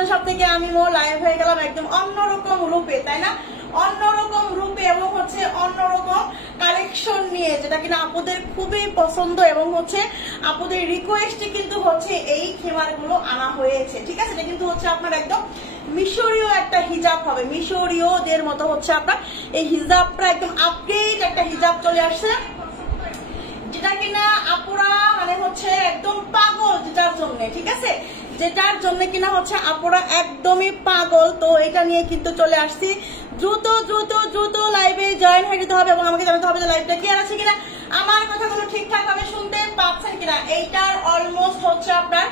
সুন্দর সব থেকে আমি লাইভ হয়ে গেলাম একদম অন্যরকম রূপে, তাই না? অন্যরকম রূপে এবং হচ্ছে অন্যরকম কালেকশন নিয়ে, যেটা কিনা আপুদের খুবই পছন্দ এবং হচ্ছে আপুদের রিকোয়েস্টে কিন্তু হচ্ছে এই খিমার গুলো আনা হয়েছে। ঠিক আছে, এটা কিন্তু হচ্ছে আপনার একদম মিশরীয় একটা হিজাব হবে, মিশরীয়দের মতো হচ্ছে আপনার এই হিজাবটা একদম আপডেট একটা হিজাব চলে আসছে, যেটা কিনা আপুরা মানে হচ্ছে একদম পাগল যেটার জন্য। ঠিক আছে, যেটার জন্য কিনা হচ্ছে আপুরা একদমই পাগল। তো এটা নিয়ে কিন্তু চলে আসছি। দ্রুত দ্রুত দ্রুত লাইভে জয়েন হয়ে যেতে হবে এবং আমাকে জানাতে হবে যে লাইভটা ক্লিয়ার আছে কিনা, আমার কথাগুলো ঠিকঠাক ভাবে শুনতে পাচ্ছেন কিনা। এইটার অলমোস্ট হচ্ছে আপনার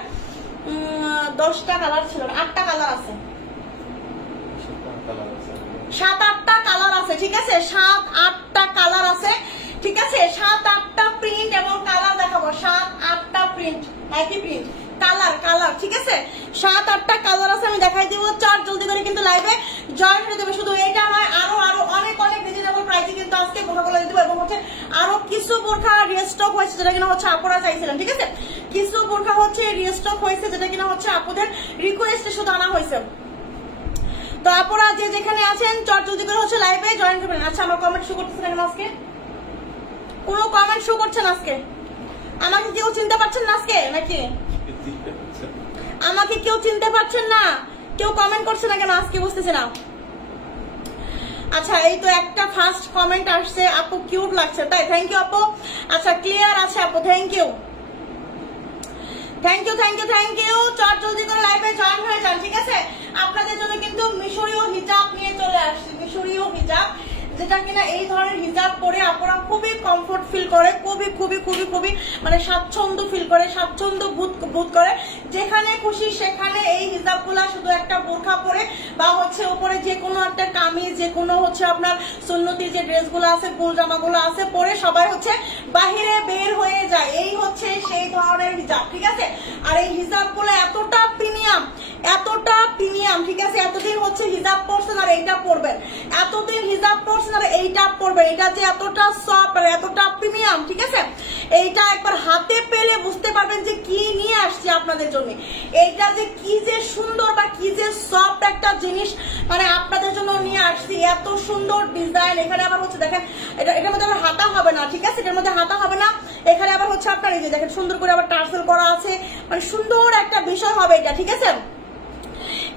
10টা কালার ছিল, 8টা কালার আছে, 7-8টা কালার আছে। ঠিক আছে, 7-8টা কালার আছে। ঠিক আছে, 7-8টা প্রিন্ট এবং কালার দেখাবো, 7-8টা প্রিন্ট, একই প্রিন্ট, কালার কালার। ঠিক আছে, 7-8টা কালার আছে, আমি দেখাই দিব। চট জলদি করে কিন্তু লাইভে জয়েন হয়ে যাবে। শুধু এইটা নয়, আরো আরো অনেক অনেক রিজনেবল প্রাইসে কিন্তু আজকে বোরখাগুলো দিয়ে দেবো এবং হচ্ছে আরো কিছু বোরখা রিস্টক হয়েছে, যেটা কিনা হচ্ছে আপুরা চাইছিলেন। ঠিক আছে, কিছু বোরখা হচ্ছে রিস্টক হয়েছে, যেটা কিনা হচ্ছে আপুদের রিকোয়েস্টে শুধু আনা হয়েছে। তো আপুরা যে যেখানে আছেন চট জলদি করে হচ্ছে লাইভে জয়েন করবেন। আচ্ছা, আমার কমেন্ট শো করতেছে না কেন আজকে? কোনো কমেন্ট শো করছেন আজকে? আমাকে কেউ চিনতে পারছেন না আজকে নাকি? আমাকে কেউ চিনতে পারছেন না? কেউ কমেন্ট করছে না কেন আজকে? বুঝতেছি না। আচ্ছা, এই তো একটা ফার্স্ট কমেন্ট আসছে, আপু কিউট লাগছে, তাই? থ্যাংক ইউ আপু। আচ্ছা, ক্লিয়ার আছে আপু, thank you thank you thank you thank you. চট জলদি করে লাইভে জয়েন হয়ে যান। ঠিক আছে, আপনাদের জন্য কিন্তু মিশরীয় হিজাব নিয়ে চলে আসছি, মিশরীয় হিজাব, যেটা কিনা এই ধরনের হিজাব পরে আপনারা খুবই কমফোর্ট ফিল করে, খুবই খুবই খুবই খুবই মানে স্বাচ্ছন্দ্য ফিল করে, স্বাচ্ছন্দ্য বোধ করে। যেখানে খুশি সেখানে এই হিজাবগুলা শুধু একটা বোরখা পরে বা হচ্ছে উপরে যে কোনো একটা কামিজ, যে কোনো হচ্ছে আপনার সুন্নতি যে ড্রেসগুলো আছে, ফুল জামাগুলো আছে, পরে সবাই হচ্ছে বাহিরে বের হয়ে যায়। এই হচ্ছে সেই ধরনের হিজাব। ঠিক আছে, আর এই হিজাবগুলো এতটা প্রিমিয়াম, এতটা প্রিমিয়াম। ঠিক আছে, এতদিন হচ্ছে হিজাব পরছেন আর এইটা পরবেন, এতদিন হিজাব পরছেন আর এইটা পরবেন, এটা যে এতটা সফট আর এতটা প্রিমিয়াম। ঠিক আছে, এইটা একবার হাতে পেলে বুঝতে পারবেন যে কি নিয়ে আসছি আপনাদের জন্য। এইটা যে কি যে সুন্দর বা কি যে সফট একটা জিনিস মানে আপনাদের জন্য নিয়ে আসছি। এত সুন্দর ডিজাইন, এখানে আবার হচ্ছে দেখেন এটার মধ্যে আবার হাতা হবে না। ঠিক আছে, এটার মধ্যে হাতা হবে না, এখানে আবার হচ্ছে আপনার এই যে দেখেন সুন্দর করে আবার টার্সেল করা আছে, মানে সুন্দর একটা বিষয় হবে এটা। ঠিক আছে,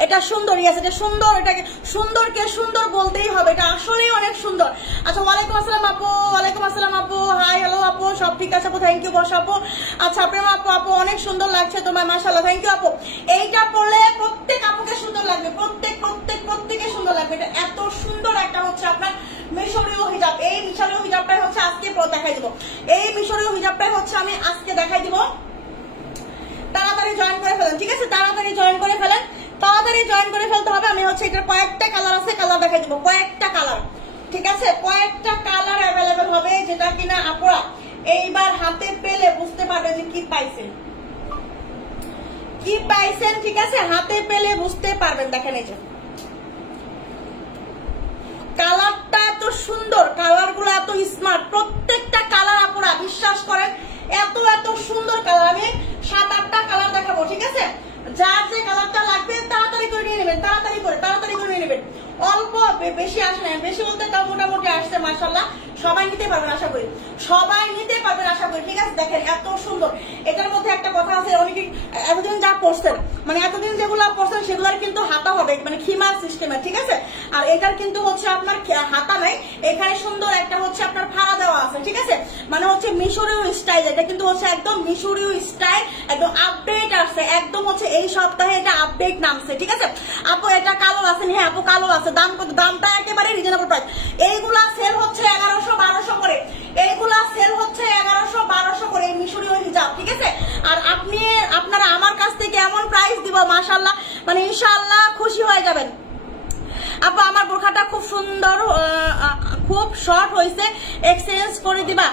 এটা সুন্দরই আছে, এটা সুন্দর, এটাকে সুন্দরকে সুন্দর বলতেই হবে, এটা আসলেই অনেক সুন্দর। আচ্ছা, ওয়ালাইকুম আসসালাম আপু, ওয়ালাইকুম আসসালাম আপু, হাই হ্যালো আপু, সব ঠিক আছে আপু, থ্যাংক ইউ বস আপু। আচ্ছা, প্রেম আপু, আপু অনেক সুন্দর লাগছে তোমার, মাশাআল্লাহ, থ্যাংক ইউ আপু। এইটা পরলে প্রত্যেক আপুকে সুন্দর লাগবে, প্রত্যেকে সুন্দর লাগবে। এটা এত সুন্দর একটা হচ্ছে আপনার মিশরীয় হিজাব। এই মিশরীয় হিজাবটাই হচ্ছে আজকে দেখাই দিব, এই মিশরীয় হিজাবটাই হচ্ছে আমি আজকে দেখাই দিব। তাড়াতাড়ি জয়েন করে ফেলেন। ঠিক আছে, তাড়াতাড়ি জয়েন করে ফেলেন, তাড়াতাড়ি জয়েন করে ফেলতে হবে। আমি হচ্ছে এটার কয়েকটা কালার আছে, কালার দেখাই দিব, কয়েকটা কালার। ঠিক আছে, কয়েকটা কালার অ্যাভেলেবেল হবে, যেটা কিনা আপুরা এইবার হাতে পেলে বুঝতে পারবে যে কি পাইছেন, কি পাইছেন। ঠিক আছে, হাতে পেলে বুঝতে পারবেন। দেখেন এই যে কালারটা এত সুন্দর, কালার গুলো এত স্মার্ট, প্রত্যেকটা কালার আপুরা বিশ্বাস করেন এত এত সুন্দর কালার। আমি 7-8টা কালার দেখাবো। ঠিক আছে, যার যে কালারটা লাগবে তাড়াতাড়ি করে নিয়ে নেবেন, তাড়াতাড়ি করে নিয়ে নেবেন। অল্প বেশি আসে না, বেশি বলতে তাও মোটামুটি আসছে, মাশাআল্লাহ। সবাই নিতে পারবেন আশা করি, সবাই নিতে পারবেন আশা করি। ঠিক আছে, দেখেন এত সুন্দর। এটার মধ্যে একটা কথা আছে, অনেকে এতদিন যা পড়ছেন মানে এতদিন যেগুলো পড়ছেন সেগুলোর কিন্তু হাতা হবে, মানে খিমার সিস্টেমের। ঠিক আছে, আর এটার কিন্তু হচ্ছে আপনার হাতা নাই, এখানে সুন্দর একটা হচ্ছে আপনার ফাড়া দেওয়া আছে। ঠিক আছে, মানে হচ্ছে মিশরীয় স্টাইল, এটা কিন্তু হচ্ছে একদম মিশরীয় স্টাইল, একদম আপডেট আসছে, একদম হচ্ছে এই সপ্তাহে এটা আপডেট নামছে। ঠিক আছে আপু, এটা কালো আছে, হ্যাঁ আপু কালো আছে। দাম কত? দামটা একেবারে রিজনেবল প্রাইস। এইগুলা সেল হচ্ছে 1100-1200 করে, এইগুলা সেল হচ্ছে 1100-1200 করে এই মিশরীয় হিজাব। ঠিক আছে, আর আপনারা আমার কাছ থেকে এমন প্রাইস দিব মাশাআল্লাহ, মানে ইনশাআল্লাহ খুশি হয়ে যাবেন। আপু আমার বোরখাটা খুব সুন্দর, খুব শর্ট হয়েছে, এক্সচেঞ্জ করে দিবা?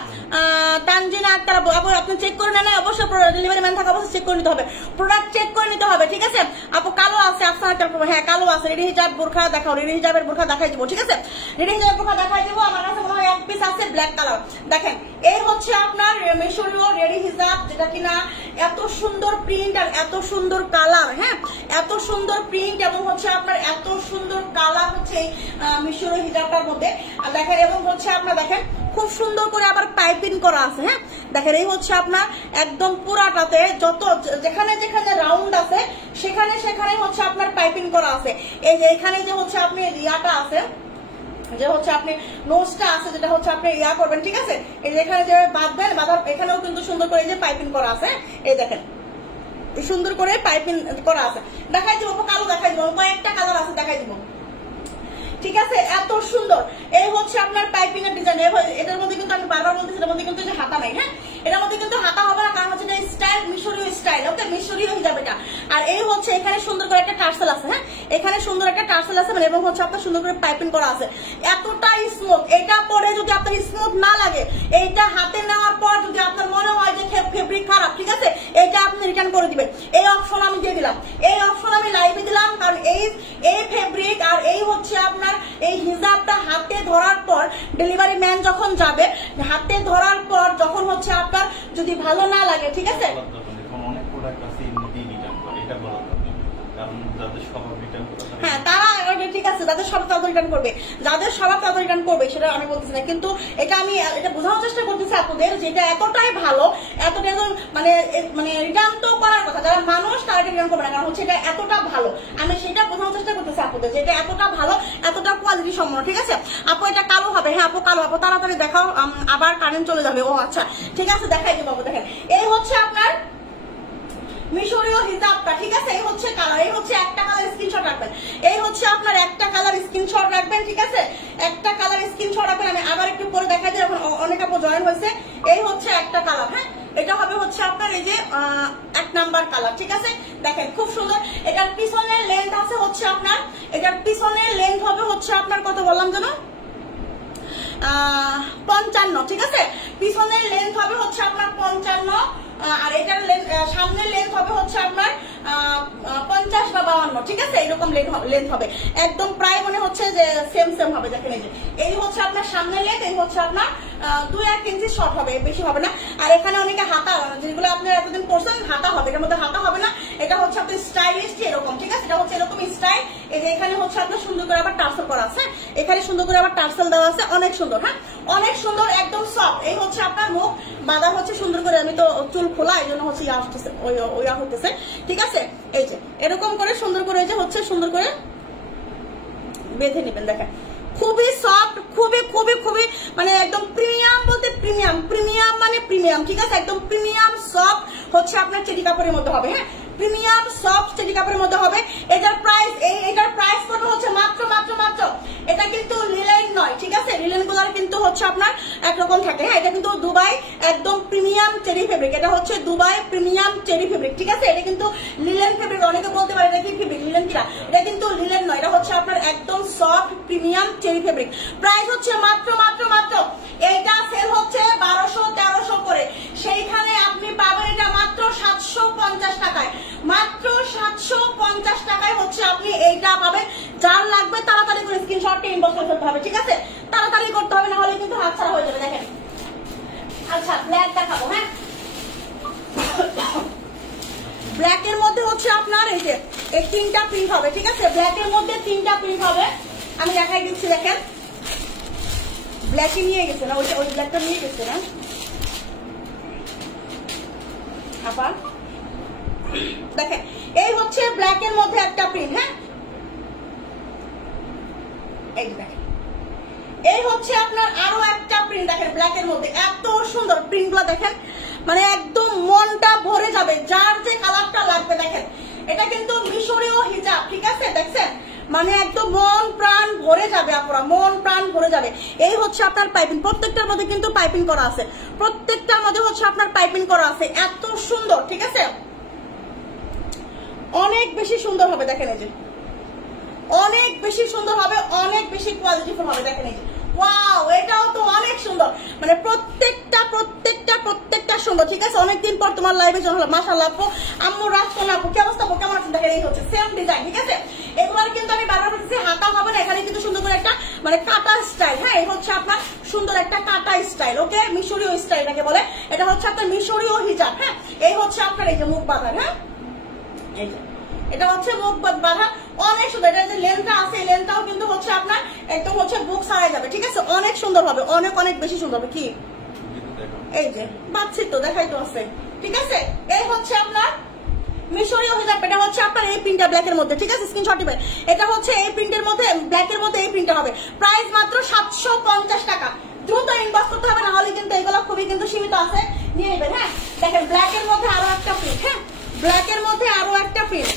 তানজিনা আক্তার আপু আপনি চেক করে নেন, অবশ্যই ডেলিভারি ম্যান থাকা অবশ্যই চেক করে নিতে হবে, প্রোডাক্ট চেক করে নিতে হবে, ঠিক আছে আপু। কালো আছে আফসানা আক্তার, হ্যাঁ কালো আছে। রেডি হিজাব বোরখা দেখাও, রেডি হিজাবের বোরখা দেখাই দিব, ঠিক আছে রেডি হিজাবের বোরখা দেখাই দিব। আমার কাছে মনে হয় এক পিস আছে ব্ল্যাক কালার। দেখেন এই হচ্ছে আপনার মিশরীয় রেডি হিজাব, যেটা কিনা এত সুন্দর প্রিন্ট আর এত সুন্দর কালার, হ্যাঁ এত সুন্দর প্রিন্ট এবং হচ্ছে আপনার এত সুন্দর কালার হচ্ছে মিশরীয় হিজাবটার মধ্যে। দেখেন এবং হচ্ছে আপনার দেখেন খুব সুন্দর করে আবার পাইপিং করা আছে, হ্যাঁ দেখেন এই হচ্ছে আপনার একদম পুরাটাতে যত যেখানে যেখানে রাউন্ড আছে সেখানে সেখানে হচ্ছে আপনার পাইপিং করা আছে। এই যে এখানে যে হচ্ছে আপনি রিয়াটা আছে, যে হচ্ছে আপনি নোজটা আছে, যেটা হচ্ছে আপনি ইয়া করবেন, ঠিক আছে এই যে এখানে যে বাঁধবেন, বাঁধার এখানেও কিন্তু সুন্দর করে এই যে পাইপিং করা আছে, এই দেখেন সুন্দর করে পাইপিং করা আছে। দেখাই দিব কালো, দেখাই দিব কয়েকটা কালার আছে, দেখাই দিব, ঠিক আছে এত সুন্দর। এই হচ্ছে আপনার পাইপিং এর ডিজাইন। এটার মধ্যে কিন্তু আমি বারবার বলতেছি এটার মধ্যে কিন্তু হাতা নাই, হ্যাঁ এটার মধ্যে কিন্তু হাতা হবে না, কারণ হচ্ছে এটা স্টাইল মিশরীয় স্টাইল, ওকে মিশরীয় হিজাব এটা। আর এই হচ্ছে এখানে সুন্দর করে একটা টার্সেল আছে, হ্যাঁ এখানে সুন্দর একটা টার্সেল আছে এবং হচ্ছে আপনার সুন্দর করে পাইপিং করা আছে, এতটা স্মুথ। এটা পরে যদি আপনার স্মুথ না লাগে, এইটা হাতে নেওয়ার পর যদি আপনার মনে হয় যে ফেব্রিক খারাপ, ঠিক আছে এটা আপনি রিটার্ন করে দিবেন। এই অপশন আমি দিয়ে দিলাম, এই অপশন আমি লাইভে দিলাম, কারণ এই ফেব্রিক আর এই হচ্ছে আপনার এই হিজাবটা হাতে ধরার পর ডেলিভারি ম্যান যখন যাবে, হাতে ধরার পর যখন হচ্ছে আপনার যদি ভালো না লাগে, ঠিক আছে অনেক প্রোডাক্ট আছে এমনিতেই রিটার্ন করে, এটা বলা যাবে কারণ যাদের স্বভাব রিটার্ন করে, হ্যাঁ তারা ঠিক আছে যাদের স্বভাব তাদের রিটার্ন করবে, যাদের স্বভাব তাদের রিটার্ন করবে, সেটা আমি বলতেছি না, কিন্তু এটা আমি এটা বোঝানোর চেষ্টা করতেছি আপনাদের যে এটা এতটাই ভালো, এতটাই মানে মানে রিটার্ন তো করার কথা, যারা মানুষ তারা রিটার্ন করবে না, কারণ হচ্ছে এটা এতটা ভালো। আমি সেটা বোঝানোর চেষ্টা করতেছি আপনাদের যে এটা এতটা ভালো, এতটা কোয়ালিটি সম্পন্ন, ঠিক আছে আপু এটা কালো হবে, হ্যাঁ আপু কালো, আপু তাড়াতাড়ি দেখাও আবার কারেন্ট চলে যাবে। ও আচ্ছা ঠিক আছে দেখাই দিব আপু। দেখেন এই হচ্ছে আপনার মিশরীয় হিজাবটা, ঠিক আছে এই হচ্ছে কালার, এই হচ্ছে একটা কালার স্ক্রিনশট রাখবেন, এই হচ্ছে আপনার একটা কালার স্ক্রিনশট রাখবেন, ঠিক আছে একটা কালার স্ক্রিনশট রাখবেন। আমি আবার একটু পরে দেখা যায়, এখন অনেক আপু জয়েন হয়েছে। এই হচ্ছে একটা কালার, হ্যাঁ এটা হবে হচ্ছে আপনার এই যে 1 নাম্বার কালার, ঠিক আছে দেখেন খুব সুন্দর। এটার পিছনের লেন্থ আছে হচ্ছে আপনার, এটার পিছনের লেন্থ হবে হচ্ছে আপনার কত বললাম যেন 55, ঠিক আছে পিছনের লেন্থ হবে হচ্ছে আপনার 55, আর এটার সামনের লেন্থ হবে হচ্ছে আপনার 50 বা 52, ঠিক আছে এরকম লেন্থ হবে, একদম প্রায় মনে হচ্ছে যে সেম সেম হবে। দেখেন এই যে এই হচ্ছে আপনার সামনের লেন্থ, এই হচ্ছে আপনার 2-1 ইঞ্চি শর্ট হবে, বেশি হবে না। আর এখানে অনেকে হাতা, যেগুলো আপনারা এতদিন করছেন হাতা হবে, এটার মধ্যে হাতা হবে না, এটা হচ্ছে আপনার স্টাইলিশ এরকম, ঠিক আছে এটা হচ্ছে এরকম স্টাইল। এই যে এখানে হচ্ছে আপনার সুন্দর করে আবার টার্সেল করা আছে, এখানে সুন্দর করে আবার টার্সেল দেওয়া আছে, অনেক সুন্দর, হ্যাঁ অনেক সুন্দর একদম সফট। এই হচ্ছে আপনার মুখ বাঁধা হচ্ছে সুন্দর করে, আমি তো চুল খোলা এই জন্য হচ্ছে ইয়া হচ্ছে ওইয়া হতেছে, ঠিক আছে এই যে এরকম করে সুন্দর করে যে হচ্ছে সুন্দর করে বেঁধে নেবেন। দেখেন খুবই সফট, খুবই খুবই খুবই মানে একদম প্রিমিয়াম বলতে প্রিমিয়াম, প্রিমিয়াম মানে প্রিমিয়াম, ঠিক আছে একদম প্রিমিয়াম সফট হচ্ছে আপনার চেরি কাপড়ের মধ্যে হবে, হ্যাঁ প্রিমিয়াম সফট চেরি কাপড়ের মধ্যে হবে। এটার প্রাইস পড়বে হচ্ছে মাত্র মাত্র মাত্র, এটা কিন্তু লিলেন নয়, ঠিক আছে লিলেন গুলার কিন্তু হচ্ছে আপনার একরকম থাকে, হ্যাঁ এটা কিন্তু দুবাই একদম প্রিমিয়াম চেরি ফেব্রিক, এটা হচ্ছে দুবাই প্রিমিয়াম চেরি ফেব্রিক, ঠিক আছে এটা কিন্তু লিলেন ফেব্রিক। অনেকে বলতে পারে এটা কি ফেব্রিক, লিলেন কিনা, এটা কিন্তু লিলেন নয়, এটা হচ্ছে আপনার একদম soft premium cherry fabric. Price হচ্ছে মাত্র মাত্র মাত্র, এটা সেল হচ্ছে 1200-1300 করে, সেইখানে আপনি পাবেন এটা মাত্র 750 টাকায়, মাত্র 750 টাকায় হচ্ছে আপনি এইটা পাবেন। যার লাগবে তাড়াতাড়ি করে স্ক্রিনশটটা ইনবক্স করে ফেলতে হবে, ঠিক আছে তাড়াতাড়ি করতে হবে, না হলে কিন্তু হাতছাড়া হয়ে যাবে। দেখেন আচ্ছা ব্ল্যাক দেখাবো, হ্যাঁ ব্ল্যাকের মধ্যে হচ্ছে আপনার এই যে এই 3টা প্রিন্ট হবে, ঠিক আছে ব্ল্যাকের মধ্যে 3টা প্রিন্ট হবে, আমি দেখাই দিচ্ছি। দেখেন ব্ল্যাকই নিয়ে গেছে না, ওই ব্ল্যাকটা নিয়ে গেছে না আপা। দেখেন এই হচ্ছে ব্ল্যাকের মধ্যে একটা প্রিন্ট, হ্যাঁ এই দেখেন এই হচ্ছে আপনার আরো একটা প্রিন্ট, দেখেন ব্ল্যাকের মধ্যে এত সুন্দর প্রিন্টগুলো দেখেন, মানে একদম মনটা ভরে যাবে যার যে কালারটা লাগবে। দেখেন এটা কিন্তু মিশরীয় হিজাব, ঠিক আছে দেখছেন মানে একদম মন প্রাণ ভরে যাবে, আপনারা মন প্রাণ ভরে যাবে। এই হচ্ছে আপনার পাইপিং, প্রত্যেকটার মধ্যে কিন্তু পাইপিং করা আছে, প্রত্যেকটার মধ্যে হচ্ছে আপনার পাইপিং করা আছে, এত সুন্দর, ঠিক আছে অনেক বেশি সুন্দর হবে। দেখেন এই যে অনেক বেশি সুন্দর হবে, অনেক বেশি কোয়ালিটিফুল হবে। দেখেন এই যে ওয়াও, এটাও তো অনেক সুন্দর, মানে প্রত্যেকটা সুন্দর, ঠিক আছে। অনেকদিন পর তোমার লাইভে জন্য মাশাআল্লাহ আপু, আম্মু রাজকন্যা আপু, কি অবস্থা আপু, কেমন আছেন? দেখেন এই হচ্ছে সেম ডিজাইন, ঠিক আছে। এগুলোর কিন্তু আমি বারবার বলতেছি হাতা হবে না, এখানে কিন্তু সুন্দর করে একটা মানে কাটা স্টাইল, হ্যাঁ, এই হচ্ছে আপনার সুন্দর একটা কাটা স্টাইল, ওকে, মিশরীয় স্টাইল এটাকে বলে। এটা হচ্ছে আপনার মিশরীয় হিজাব, হ্যাঁ। এই হচ্ছে আপনার এই যে মুখ বাঁধা, হ্যাঁ, এই যে এটা হচ্ছে মুখ বাঁধা, অনেক সুন্দর। এটা যে লেন্থটা আছে, এই লেন্থটাও কিন্তু হচ্ছে আপনার একদম হচ্ছে বুক ছাড়াই যাবে, ঠিক আছে। অনেক সুন্দর হবে, অনেক বেশি সুন্দর হবে। কি এই যে বাচ্চি তো দেখাই তো আছে, ঠিক আছে। এই হচ্ছে আপনার মিশরীয় হিজাব, এটা হচ্ছে আপনার এই প্রিন্টটা ব্ল্যাকের মধ্যে, ঠিক আছে, স্ক্রিনশট দিবেন। এটা হচ্ছে এই প্রিন্টের মধ্যে, ব্ল্যাকের মধ্যে এই প্রিন্টটা হবে। প্রাইস মাত্র 750 টাকা। দ্রুত ইনবক্স করতে হবে, না হলে কিন্তু এগুলো খুবই কিন্তু সীমিত আছে, নিয়ে নেবেন, হ্যাঁ। দেখেন ব্ল্যাকের মধ্যে আরো একটা প্রিন্ট, হ্যাঁ, ব্ল্যাকের মধ্যে আরো একটা প্রিন্ট,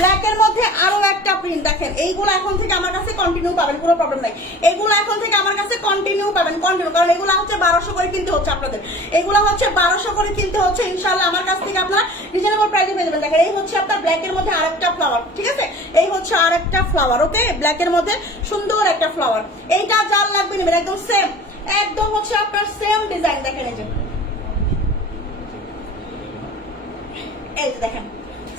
ব্ল্যাকের মধ্যে আরো একটা প্রিন্ট। দেখেন এইগুলো এখন থেকে আমার কাছে কন্টিনিউ পাবেন, কোনো প্রবলেম নাই। এগুলো এখন থেকে আমার কাছে কন্টিনিউ পাবেন, কন্টিনিউ, কারণ এগুলো হচ্ছে 1200 করে কিনতে হচ্ছে আপনাদের, এগুলো হচ্ছে 1200 করে কিনতে হচ্ছে। ইনশাআল্লাহ আমার কাছ থেকে আপনারা রিজনেবল প্রাইসে পেয়ে যাবেন। দেখেন এই হচ্ছে আপনার ব্ল্যাকের মধ্যে আরেকটা ফ্লাওয়ার, ঠিক আছে, এই হচ্ছে আরেকটা ফ্লাওয়ার, ওকে, ব্ল্যাকের মধ্যে সুন্দর একটা ফ্লাওয়ার। এইটা যার লাগবে নেবেন, একদম সেম, একদম হচ্ছে আপনার সেম ডিজাইন। দেখেন এই যে, এই যে দেখেন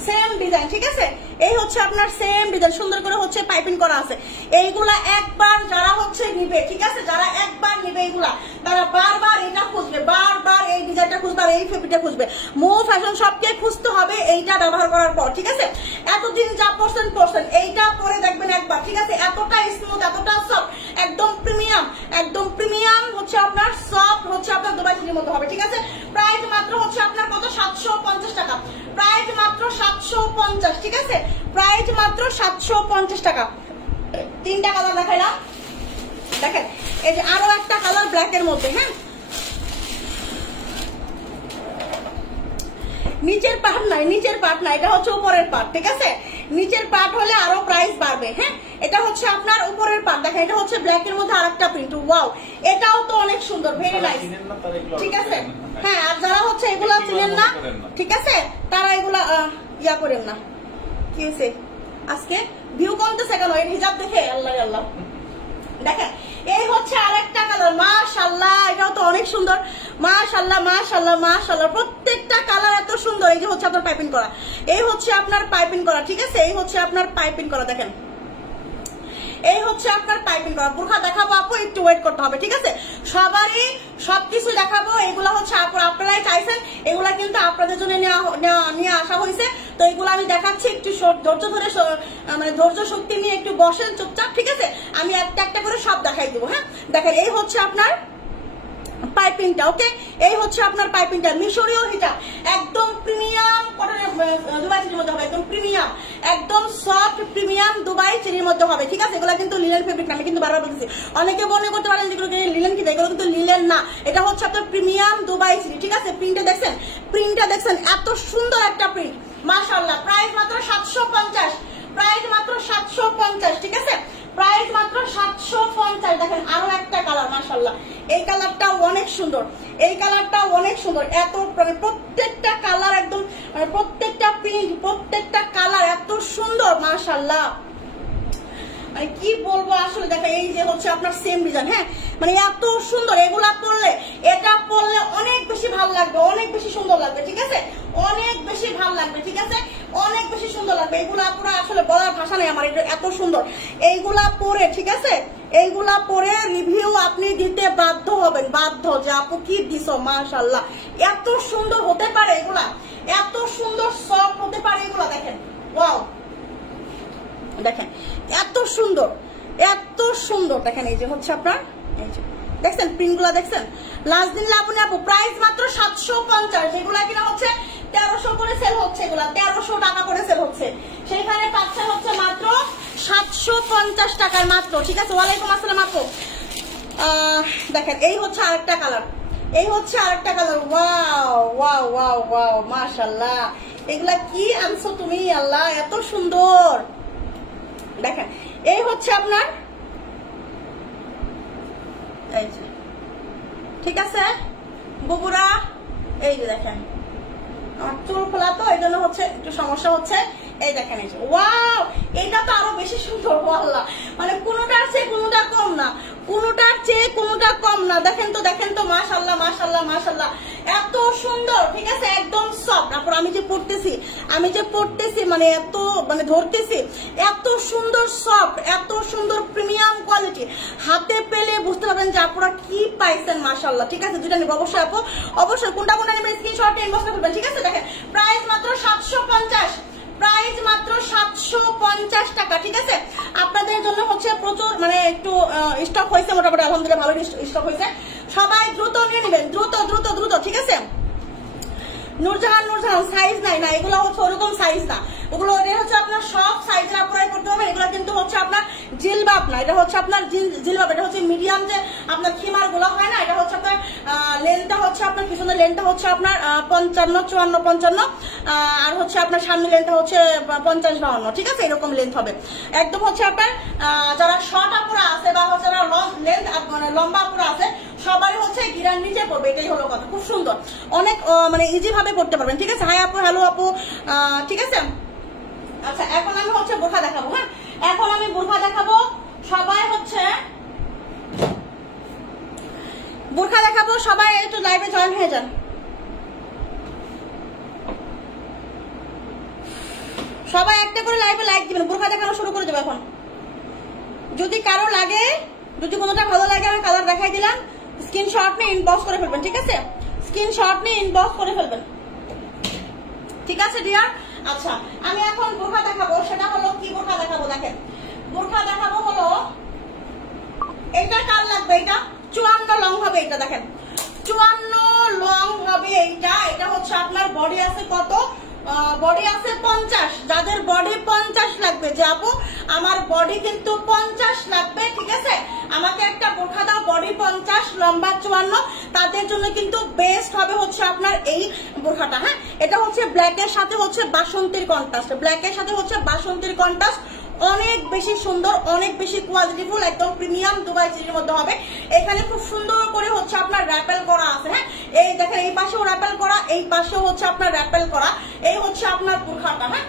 সেম ডিজাইন, ঠিক আছে। এই হচ্ছে আপনার সেম ডিজাইন, সুন্দর করে হচ্ছে পাইপিং করা আছে। এইগুলা একবার যারা হচ্ছে নিবে, ঠিক আছে, যারা একবার নিবে এইগুলা, তারা বারবার এটা খুঁজবে, বারবার এই ডিজাইনটা খুঁজবে, আর এই ফেব্রিকটা খুঁজবে। মো ফ্যাশন শপকে খুঁজতে হবে এইটা ব্যবহার করার পর, ঠিক আছে। এতদিন যা পড়ছেন এইটা পরে দেখবেন একবার, ঠিক আছে। এতটা স্মুথ, এতটা সফট, একদম প্রিমিয়াম হচ্ছে আপনার সফট, হচ্ছে আপনার দুবাই সিটির মতো হবে, ঠিক আছে। প্রাইস মাত্র হচ্ছে আপনার কত, 750 টাকা। প্রাইস মাত্র 750, ঠিক আছে, প্রাইস মাত্র 750 টাকা। 3টা কালার দেখাইলাম, দেখেন এই যে আরো একটা কালার ব্ল্যাকের মধ্যে, হ্যাঁ। নিচের পার্ট না, এটা হচ্ছে উপরের পার্ট, ঠিক আছে। নিচের পার্ট হলে আরো প্রাইস বাড়বে, হ্যাঁ। এটা হচ্ছে আপনার উপরের পার্ট, দেখেন এটা হচ্ছে ব্ল্যাকের মধ্যে আরেকটা প্রিন্ট, ওয়াও, এটাও তো অনেক সুন্দর, ভেরি নাইস, ঠিক আছে, হ্যাঁ। আর যারা হচ্ছে এগুলা চিনেন না, ঠিক আছে, তারা এগুলা ইয়া করেন না। কি হয়েছে আজকে ভিউ কমতেছে কেন? এই হিজাব দেখে, আল্লাহ আল্লাহ। দেখেন এই হচ্ছে আরেকটা কালার, মাশাআল্লাহ, এটাও তো অনেক সুন্দর, মাশাআল্লাহ মাশাআল্লাহ মাশাআল্লাহ, প্রত্যেকটা কালার এত সুন্দর। এই যে হচ্ছে আপনার পাইপিং করা, এই হচ্ছে আপনার পাইপিং করা, ঠিক আছে, এই হচ্ছে আপনার পাইপিং করা। দেখেন এই হচ্ছে আপনার পাইপিং করা। বোরখা দেখাবো আপু, একটু ওয়েট করতে হবে, ঠিক আছে। সবারই সবকিছু দেখাবো, এগুলা হচ্ছে আপনারাই চাইছেন, এগুলা কিন্তু আপনাদের জন্য নিয়ে আসা হয়েছে। তো এগুলো আমি দেখাচ্ছি, একটু ধৈর্য ধরে, মানে ধৈর্য শক্তি নিয়ে একটু বসেন চুপচাপ, ঠিক আছে। আমি একটা একটা করে সব দেখাই দেবো, হ্যাঁ। দেখেন এই হচ্ছে আপনার পাইপিংটা, ওকে, এই হচ্ছে আপনার পাইপিংটা, মিশরীয় হিজাব, একদম প্রিমিয়াম কটনের দুবাই চিরির মধ্যে হবে, একদম প্রিমিয়াম, একদম সফট প্রিমিয়াম দুবাই চিরির মধ্যে হবে, ঠিক আছে। এগুলো কিন্তু লিলেন ফেব্রিক না, আমি কিন্তু বারবার বলতেছি, অনেকে মনে করতে পারেন যেগুলো লিলেন কি, এগুলো কিন্তু লিলেন না, এটা হচ্ছে আপনার প্রিমিয়াম দুবাই চিরি, ঠিক আছে। প্রিন্টটা দেখছেন এত সুন্দর একটা প্রিন্ট, মাশাআল্লাহ। প্রাইস মাত্র 750, প্রাইস মাত্র 750, ঠিক আছে, প্রাইস মাত্র 750। দেখেন আরো একটা কালার, মাশাআল্লাহ, এই কালারটাও অনেক সুন্দর, এই কালারটাও অনেক সুন্দর। এত প্রত্যেকটা কালার একদম, মানে প্রত্যেকটা প্রিন্ট, প্রত্যেকটা কালার এত সুন্দর, মাশাআল্লাহ, মানে কি বলবো আসলে। দেখেন এই যে হচ্ছে আপনার সেম ডিজাইন, হ্যাঁ, মানে এত সুন্দর। এগুলা পরলে, এটা পরলে অনেক বেশি ভালো লাগবে, অনেক বেশি সুন্দর লাগবে, ঠিক আছে, অনেক বেশি ভালো লাগবে, ঠিক আছে, অনেক বেশি সুন্দর লাগবে। এগুলা পুরো আসলে বলার ভাষা নেই আমার, এটা এত সুন্দর। এইগুলা পরে, ঠিক আছে, এইগুলা পরে রিভিউ আপনি দিতে বাধ্য হবেন, বাধ্য, যে আপু কি দিছো, মাশাআল্লাহ, এত সুন্দর হতে পারে এগুলা, এত সুন্দর সফট হতে পারে এগুলা। দেখেন ওয়াও, দেখেন এত সুন্দর, এত সুন্দর। দেখেন এই যে হচ্ছে আপনার, এই যে দেখছেন প্রিন্ট গুলা, দেখছেন। লাস্ট দিন লাবণী আপু, প্রাইস মাত্র 750, যেগুলা কিনা হচ্ছে 1300 করে সেল হচ্ছে, এগুলা 1300 টাকা করে সেল হচ্ছে, সেইখানে পাচ্ছেন হচ্ছে মাত্র 750 টাকার মাত্র, ঠিক আছে। ওয়ালাইকুম আসসালাম আপু। দেখেন এই হচ্ছে আরেকটা কালার, এই হচ্ছে আরেকটা colour, wow wow wow wow, মাশাআল্লাহ, এগুলা কি আনছো তুমি, আল্লাহ, এত সুন্দর। দেখেন এই হচ্ছে আপনার, এই যে, ঠিক আছে বুবুরা, এই যে দেখেন আমার চুল খোলা তো এই জন্য হচ্ছে একটু সমস্যা হচ্ছে। এই দেখেন, এই যে ওয়াও, এটা তো আরো বেশি সুন্দর আল্লাহ, মানে কোনোটার চেয়ে কোনোটা কম না, কোনোটার চেয়ে কোনোটা কম না। দেখেন তো মাশাআল্লাহ মাশাআল্লাহ মাশাআল্লাহ, এত সুন্দর, ঠিক আছে, একদম সফট। তারপর আমি যে পড়তেছি মানে এত মানে ধরতেছি, এত সুন্দর সফট, এত সুন্দর প্রিমিয়াম কোয়ালিটি, হাতে পেলে বুঝতে পারবেন যে আপনারা কি পাইছেন মাশাআল্লাহ। ঠিক আছে, দুইটা নিব অবশ্যই আপু, অবশ্যই কোনটা নেবেন স্ক্রিনশট ইনবক্স করবেন। ঠিক আছে, দেখেন প্রাইস মাত্র 750, প্রাইস মাত্র 750 টাকা। ঠিক আছে, আপনাদের জন্য হচ্ছে প্রচুর মানে একটু স্টক হয়েছে, মোটামুটি আলহামদুলিল্লাহ ভালো স্টক হয়েছে। সবাই দ্রুত নিয়ে নেবেন, দ্রুত দ্রুত দ্রুত। ঠিক আছে, নূরজাহান সাইজ নাই না, এগুলো হচ্ছে ওরকম সাইজ না, ওগুলো হচ্ছে আপনার সব সাইজের আপনারাই করতে হবে। এগুলো কিন্তু হচ্ছে আপনার জিলবাব না, এটা হচ্ছে আপনার জিলবাব, এটা হচ্ছে মিডিয়াম যে আপনার খিমার গুলো হয় না, এটা হচ্ছে আপনার লেনটা হচ্ছে আপনার পিছনের লেনটা হচ্ছে আপনার 55, 54, 55, আর হচ্ছে আপনার সামনে লেনটা হচ্ছে 50, 52। ঠিক আছে, এরকম লেন্থ হবে একদম। হচ্ছে আপনার যারা শর্ট আপুরা আছে বা হচ্ছে যারা লেন্থ মানে লম্বা আপুরা আছে সবারই হচ্ছে গিরার নিচে পড়বে, এটাই হলো কথা। খুব সুন্দর, অনেক মানে ইজি ভাবে পড়তে পারবেন। ঠিক আছে, হাই আপু, হ্যালো আপু। ঠিক আছে, আচ্ছা এখন আমি হচ্ছে বোরখা দেখাবো। হ্যাঁ, এখন আমি বোরখা দেখাবো, সবাই হচ্ছে বোরখা দেখাবো, সবাই একটু লাইভে জয়েন হয়ে যান। সবাই একটা করে লাইভে লাইক দিবেন, বোরখা দেখানো শুরু করে দেবো এখন। যদি কারো লাগে, যদি কোনোটা ভালো লাগে আমি কালার দেখাই দিলাম, স্ক্রিনশট নিয়ে ইনবক্স করে ফেলবেন। ঠিক আছে, স্ক্রিনশট নিয়ে ইনবক্স করে ফেলবেন। ঠিক আছে ডিয়ার, আচ্ছা আমি এখন বোরখা দেখাবো, সেটা হলো কি বোরখা দেখাবো, দেখেন বোরখা দেখাবো হলো এইটা। কার লাগবে? এটা 54 লং হবে, এটা দেখেন 54 লং হবে এইটা। এটা হচ্ছে আপনার বডি আছে কত? বডি আছে 50। যাদের বডি 50 লাগবে, যে আপু আমার বডি কিন্তু 50 লাগবে, ঠিক আছে, আমাকে একটা বোরখা দাও বডি 50 লম্বা 54, তাদের জন্য কিন্তু বেস্ট হবে হচ্ছে আপনার এই বোরখাটা। হ্যাঁ, এটা হচ্ছে ব্ল্যাকের সাথে হচ্ছে বাসন্তীর কন্ট্রাস্ট, ব্ল্যাকের সাথে হচ্ছে বাসন্তীর কন্ট্রাস্ট, অনেক বেশি সুন্দর, অনেক বেশি কোয়ালিটিফুল, একদম প্রিমিয়াম দুবাই চেরির মধ্যে হবে। এখানে খুব সুন্দর করে হচ্ছে আপনার র্যাপেল করা আছে। হ্যাঁ, এই দেখেন এই পাশেও র্যাপেল করা, এই পাশেও হচ্ছে আপনার র্যাপেল করা। এই হচ্ছে আপনার বোরখাটা। হ্যাঁ,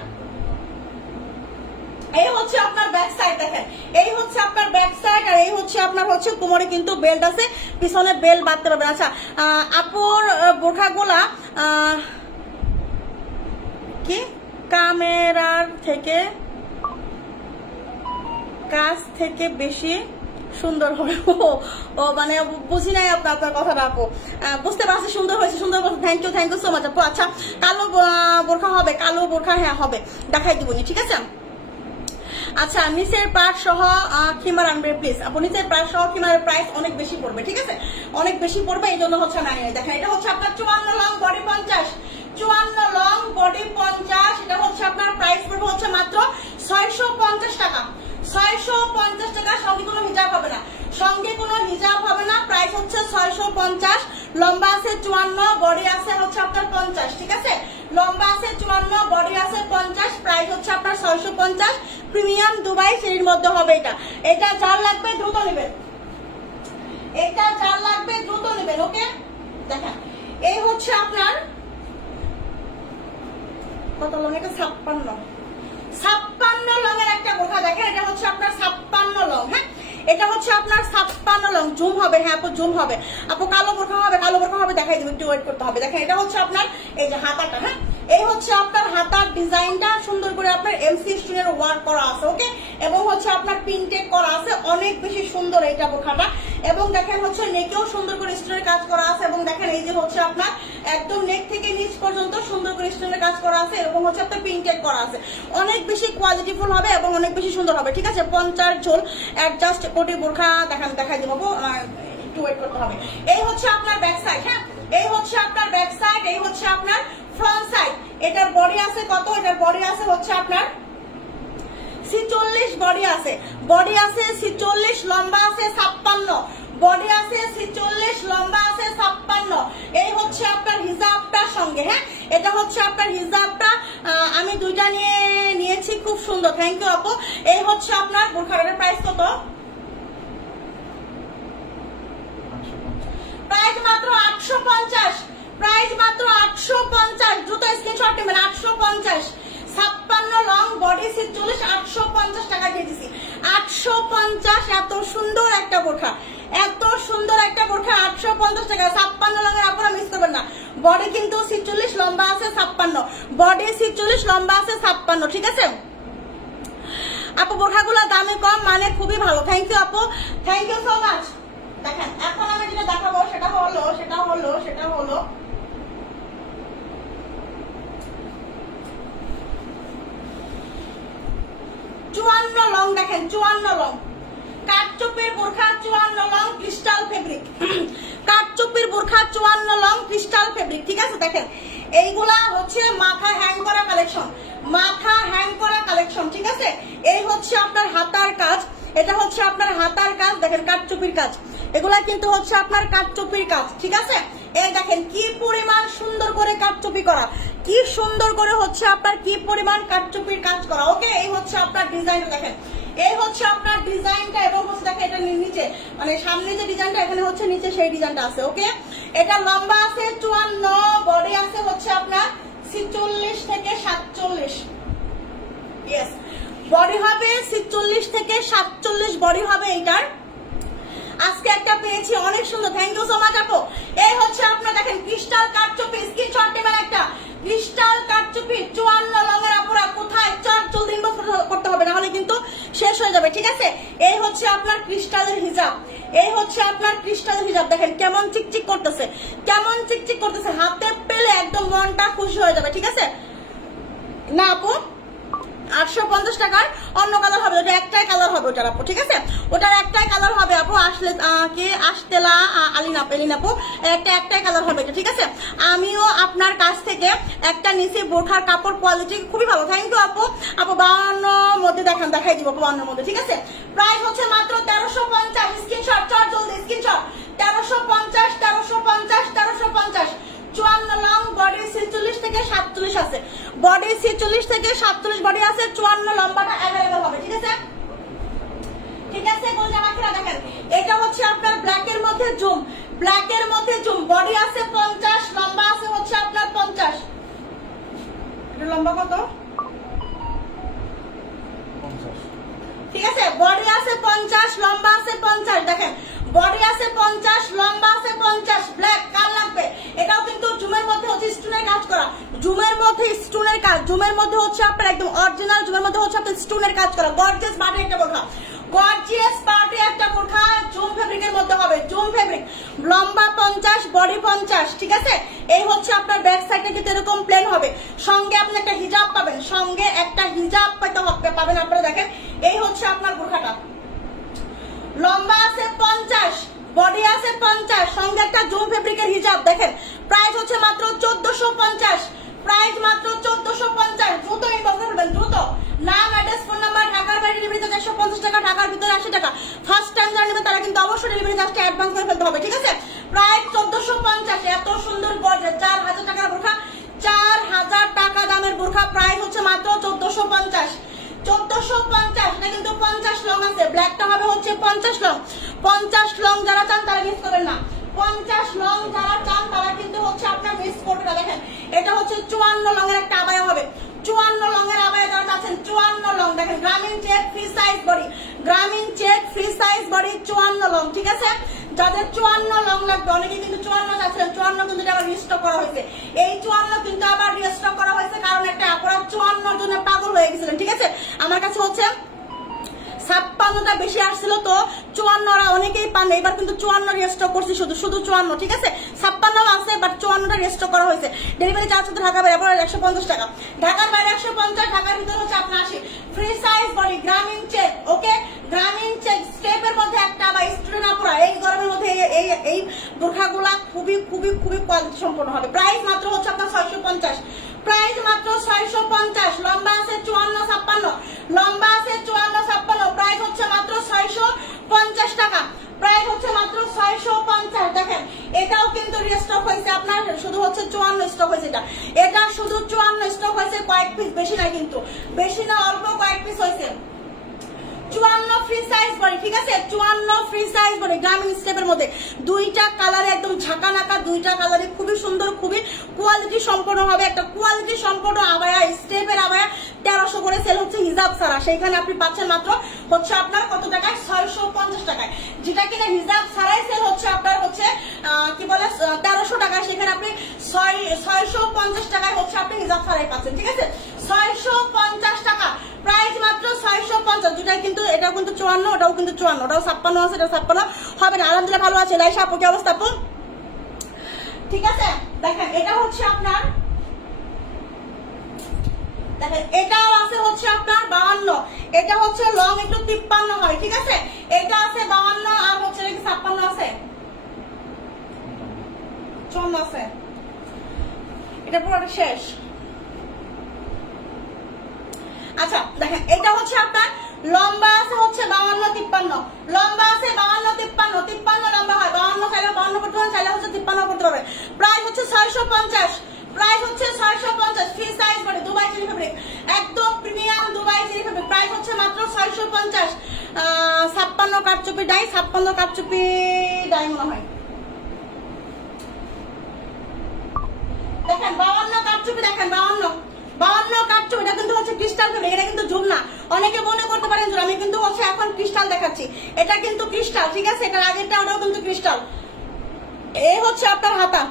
এই হচ্ছে আপনার ব্যাক সাইড, দেখেন এই হচ্ছে আপনার ব্যাক সাইড, আর এই হচ্ছে আপনার হচ্ছে কোমরে কিন্তু বেল্ট আছে, পিছনে বেল্ট বাঁধতে পারবেন। আচ্ছা আপুর বোরখাগুলা কি ক্যামেরার থেকে কাছ থেকে বেশি সুন্দর হবে? ও মানে বুঝি নাই আপনার কথাটা আপু, বুঝতে পারছি, সুন্দর হয়েছে, সুন্দর বলছে, থ্যাংক ইউ সো মাচ আপু। আচ্ছা কালো বোরখা হবে, কালো বোরখা হ্যাঁ হবে, দেখাই দিব, ঠিক আছে। আচ্ছা নিচের পার্ট সহ খিমার আনবে প্লিজ আপু, নিচের পার্ট সহ খিমারের প্রাইস অনেক বেশি পড়বে, ঠিক আছে, অনেক বেশি পড়বে, এই জন্য হচ্ছে আমি দেখেন এটা হচ্ছে আপনার 54 লং বডি 50, 54 লং বডি 50, এটা হচ্ছে আপনার প্রাইস পড়বে হচ্ছে মাত্র 650 টাকা, 650 টাকা। সঙ্গে কোনো হিজাব হবে না, সঙ্গে কোনো হিজাব হবে না, প্রাইস হচ্ছে 650। লম্বা আছে 54, বডি আছে হচ্ছে আপনার 50, ঠিক আছে, লম্বা আছে 54, বডি আছে 50, প্রাইস হচ্ছে আপনার 650। প্রিমিয়াম দুবাই সিরির মধ্যে হবে এটা। এটা যার লাগবে দ্রুত নেবেন, এটা যার লাগবে দ্রুত নেবেন, ওকে। দেখেন এই হচ্ছে আপনার কত লং, এটা 56 লঙের একটা বোরখা। দেখেন এটা হচ্ছে আপনার 56 লং। হ্যাঁ, এটা হচ্ছে আপনার 56 লং। জুম হবে, হ্যাঁ আপু জুম হবে, আপু কালো বোরখা হবে, কালো বোরখা হবে, দেখাই দেবো, একটু ওয়েট করতে হবে। দেখেন এটা হচ্ছে আপনার এই যে হাতাটা, হ্যাঁ এই হচ্ছে আপনার হাতার ডিজাইনটা, সুন্দর করে আপনার এমসি স্টোনের ওয়ার্ক করা আছে, ওকে, এবং হচ্ছে আপনার প্রিন্টেড করা আছে, অনেক বেশি সুন্দর এইটা বোরখাটা। এবং দেখেন হচ্ছে নেকেও সুন্দর করে স্টোনের কাজ করা আছে, এবং দেখেন এই যে হচ্ছে আপনার একদম নেক থেকে নিচ পর্যন্ত সুন্দর করে স্টোনের কাজ করা আছে, এবং হচ্ছে আপনার প্রিন্টেড করা আছে, অনেক বেশি কোয়ালিটিফুল হবে এবং অনেক বেশি সুন্দর হবে, ঠিক আছে। 50 ঝোল অ্যাডজাস্ট কোটি বোরখা দেখাই দেবো, একটু ওয়েট করতে হবে। এই হচ্ছে আপনার ব্যাক সাইড, হ্যাঁ এই হচ্ছে আপনার ব্যাক সাইড, এই হচ্ছে আপনার ফ্রন্ট সাইড। এটার বডি আছে কত? এটার বডি আছে হচ্ছে আপনার 46, বডি আছে 46, লম্বা আছে 56, বডি আছে 46, লম্বা আছে 56। এই হচ্ছে আপনার হিজাবটার সঙ্গে, হ্যাঁ এটা হচ্ছে আপনার হিজাবটা, আমি দুইটা নিয়েছি, খুব সুন্দর, থ্যাংক ইউ আপু। এই হচ্ছে আপনার বোরখাটার প্রাইস কত? প্রাইস মাত্র 850, প্রাইস মাত্র 850, দ্রুত স্ক্রিনশট নেবেন। 850, 56 লং, বডি 46, 850 টাকা দিয়ে দিছি। 850, এত সুন্দর একটা বোরখা, এত সুন্দর একটা বোরখা 850 টাকা। 56 লংয়ের আপনারা মিস করবেন না। বডি কিন্তু 46, লম্বা আছে 56, বডি 46, লম্বা আছে 56, ঠিক আছে আপু? বোরখাগুলো দামে কম মানে খুবই ভালো। থ্যাংক ইউ আপু, থ্যাংক ইউ সো মাচ। দেখেন এখন আমি যেটা দেখাবো সেটা হলো 54 লং। দেখেন 54 লং কাঠচুপির বোরখা, 54 লং ক্রিস্টাল ফেব্রিক। কাঠচুপির বোরখা 54 লং ক্রিস্টাল ফেব্রিক, ঠিক আছে? দেখেন এইগুলা হচ্ছে মাথা হ্যাং করা কালেকশন, মাথা হ্যাং করা কালেকশন, ঠিক আছে? এই হচ্ছে আপনার হাতার কাজ, এটা হচ্ছে আপনার হাতার কাজ। দেখেন কাঠচুপির কাজ, এগুলা কিন্তু হচ্ছে আপনার কাঠচুপির কাজ, ঠিক আছে? এই দেখেন কি পরিমাণ সুন্দর করে কাঠচুপি করা, কি সুন্দর করে হচ্ছে আপনার কি পরিমাণ কাঠচুপির কাজ করা। ওকে, এই হচ্ছে আপনার ডিজাইনটা। দেখেন এই হচ্ছে আপনার ডিজাইনটা এবং হচ্ছে দেখেন এটা নিচে মানে সামনে যে ডিজাইনটা এখানে হচ্ছে নিচে সেই ডিজাইনটা আছে। ওকে, এটা লম্বা আছে 54, বডি আছে হচ্ছে আপনার 46 থেকে 47। ইয়েস, বডি হবে 46 থেকে 47, বডি হবে এইটার। আজকে একটা পেয়েছি অনেক সুন্দর, থ্যাংক ইউ সো মাচ আপু। এই হচ্ছে আপনার দেখেন ক্রিস্টাল কাঠচুপি, স্ক্রিনশট নেবেন একটা। ক্রিস্টাল কাঠচুপি 54 লংয়ের আপুরা কোথায় চট জলদি ইনবক্স করতে হবে, না হলে কিন্তু শেষ হয়ে যাবে, ঠিক আছে? এই হচ্ছে আপনার ক্রিস্টালের হিজাব, এই হচ্ছে আপনার ক্রিস্টালের হিজাব। দেখেন কেমন চিকচিক করতেছে, কেমন চিকচিক করতেছে, হাতে পেলে একদম মনটা খুশি হয়ে যাবে, ঠিক আছে না আপু? 850 টাকার অন্য কালার হবে, ওটা একটাই কালার হবে ওটার আপু, ঠিক আছে? ওটার একটাই কালার হবে আপু। আসলে কে আসতেলা এলিন আপু, একটাই কালার হবে এটা, ঠিক আছে? আমিও আপনার কাছ থেকে একটা নিচে বোরখার কাপড় কোয়ালিটি খুবই ভালো, থ্যাংক ইউ আপু। আপু 52 মধ্যে দেখাই দিব, 52 মধ্যে, ঠিক আছে? প্রাইস হচ্ছে মাত্র 1350, স্ক্রিনশট চট জলদি স্ক্রিনশট। 1350, 1350, 1350, 54 লং, বডি 46 থেকে 47 আছে, বডি 46 থেকে 47 বডি আছে, 54 লম্বাটা अवेलेबल হবে, ঠিক আছে? ঠিক আছে গোলজা মাখিরা। দেখেন এটা হচ্ছে আপনার ব্ল্যাকের মধ্যে জুম, ব্ল্যাকের মধ্যে জুম, বডি আছে 50, লম্বা আছে হচ্ছে আপনার 50। এটা লম্বা কত? 50, ঠিক আছে? বডি আছে 50, লম্বা আছে 50। দেখেন বডি আছে 50, লম্বা আছে 50। ব্ল্যাক কার লাগবে? এটাও কিন্তু জুমের মধ্যে হচ্ছে স্টোনের কাজ করা, জুমের মধ্যে স্টোনের কাজ, জুমের মধ্যে হচ্ছে আপনার একদম অরিজিনাল, জুমের মধ্যে হচ্ছে আপনার স্টোনের কাজ করা। গর্জিয়াস পার্টি একটা বোরখা, গর্জিয়াস পার্টি একটা বোরখা, জুম ফেব্রিকের মধ্যে হবে, জুম ফেব্রিক, লম্বা 50, বডি 50, ঠিক আছে? এই হচ্ছে আপনার ব্যাক সাইডে কিন্তু এরকম প্লেন হবে, সঙ্গে আপনি একটা হিজাব পাবেন, সঙ্গে একটা হিজাব পাবেন আপনারা। দেখেন এই হচ্ছে আপনার বোরখাটা, লম্বা আছে 50, বডি আছে 50, সঙ্গে একটা জুম ফেব্রিকের হিজাব। দেখেন প্রাইস হচ্ছে মাত্র 1450, প্রাইস মাত্র 1450। দ্রুত ইনবক্স করবেন, দ্রুত। নাম, অ্যাড্রেস, ফোন নাম্বার, ঢাকার বাইরে ডেলিভারি চার্জ 150 টাকা, ঢাকার ভিতরে 80 টাকা। ফার্স্ট টাইম যারা নেবে তারা কিন্তু অবশ্যই ডেলিভারি চার্জটা অ্যাডভান্স করে ফেলতে হবে, ঠিক আছে? প্রাইস 1450, এত সুন্দর গর্জিয়াস 4000 টাকার বোরখা, 4000 টাকা দামের বোরখা, প্রাইস হচ্ছে মাত্র 1450। 1450, এটা কিন্তু 50 লং আছে, ব্ল্যাকটা হবে হচ্ছে 50 লং। 50 লং যারা চান তারা মিস করবেন না, 50 লং যারা চান তারা কিন্তু হচ্ছে আপনার মিস করবেন না। দেখেন এটা হচ্ছে 54 লং এর একটা আবায়া হবে, 54 লং এর আবায়া যারা চাচ্ছেন 54 লং। দেখেন Grameen check free size body, Grameen check free size body 54 long, ঠিক আছে? যাদের 54 লং লাগবে, অনেকে কিন্তু 54 চাচ্ছিলেন, 54 কিন্তু আবার রিস্টক করা হয়েছে। এই 54 কিন্তু আবার রিস্টক করা হয়েছে, কারণ একটা আপনারা 54 জন্য পাগল হয়ে গেছিলেন, ঠিক আছে? আমার কাছে হচ্ছে 56টা বেশি আসছিল, তো 54 অনেকেই পান, এবার কিন্তু 54 রেস্টক করছি, শুধু 54, ঠিক আছে? 56 আছে বাট 54টা রেস্টক করা হয়েছে। ডেলিভারি চার্জ হচ্ছে ঢাকার বাইরে আপনার 150 টাকা, ঢাকার বাইরে 150, ঢাকার ভিতরে হচ্ছে আপনার 80। Free size body, Grameen check, ওকে? গ্রামীণ চেক স্টেপের মধ্যে একটা বা স্টুডেন্ট আপুরা এই গরমের মধ্যে এই বোরখাগুলা খুবই খুবই খুবই কোয়ালিটি সম্পন্ন হবে। প্রাইস মাত্র হচ্ছে আপনার 650, প্রাইস মাত্র 650। লম্বা আছে 54, 56, লম্বা আছে 54, 56, প্রাইস হচ্ছে মাত্র 650 টাকা, প্রাইস হচ্ছে মাত্র 650। দেখেন এটাও কিন্তু রিস্টক হয়েছে আপনার, শুধু হচ্ছে 54 স্টক হয়েছে, এটা শুধু 54 স্টক হয়েছে, কয়েক পিস, বেশি না কিন্তু, বেশি না, অল্প কয়েক পিস হয়েছে। 54 ফ্রি সাইজ বডি, ঠিক আছে 54 ফ্রি সাইজ বডি গ্রামীণ স্টেপের মধ্যে। দুইটা কালারে একদম ঝাঁকা নাকা, দুইটা কালারে খুবই সুন্দর, খুবই কোয়ালিটি সম্পন্ন হবে। একটা কোয়ালিটি সম্পন্ন আবায়া, স্টেপের আবায়া 1300 করে সেল হচ্ছে হিজাব ছাড়া। সেইখানে আপনি পাচ্ছেন মাত্র হচ্ছে আপনার কত টাকায়, 650 টাকায়। যেটা কিনা হিজাব ছাড়াই সেল হচ্ছে আপনার হচ্ছে কি বলে 1300 টাকা, সেখানে আপনি 650 টাকায় হচ্ছে আপনি হিজাব ছাড়াই পাচ্ছেন, ঠিক আছে 650 টাকা প্রাইস মাত্র 650। যেটা কিন্তু এটা কিন্তু 54, ওটাও কিন্তু 54, ওটাও 56 আছে, এটাও 56 হবে না। আলহামদুলিল্লাহ ভালো আছে। লাইসা আপু কি অবস্থা আপু? ঠিক আছে দেখেন এটা হচ্ছে আপনার, দেখেন এটাও আছে হচ্ছে আপনার 52, এটা হচ্ছে লং একটু 53 হয়, ঠিক আছে এটা আছে 52 আর হচ্ছে 56 আছে, 54 আছে, এটা পুরোটা শেষ। আচ্ছা দেখেন এটা হচ্ছে আপনার লম্বা আছে হচ্ছে 52 53, লম্বা আছে 52 53, 53 লম্বা হয়, 52 চাইলে 52 করতে পারেন, চাইলে হচ্ছে 53 করতে পারবে। প্রাইস হচ্ছে 650, প্রাইস হচ্ছে 650 free size body Dubai cherry fabric, একদম premium Dubai cherry fabric. Price হচ্ছে মাত্র 650। 56 কাটচুপি ডাই, 56 কাটচুপি ডাই মনে হয়। দেখেন 52 কাটচুপি, দেখেন 52 কাটচুপি, এটা কিন্তু হচ্ছে ক্রিস্টাল ফেব্রিক, এটা কিন্তু ঝুল না। অনেকে মনে করতে পারেন যে আমি কিন্তু হচ্ছে এখন ক্রিস্টাল দেখাচ্ছি, এটা কিন্তু ক্রিস্টাল, ঠিক আছে এটার আগেরটা ওটাও কিন্তু ক্রিস্টাল। এই হচ্ছে আপনার হাতা,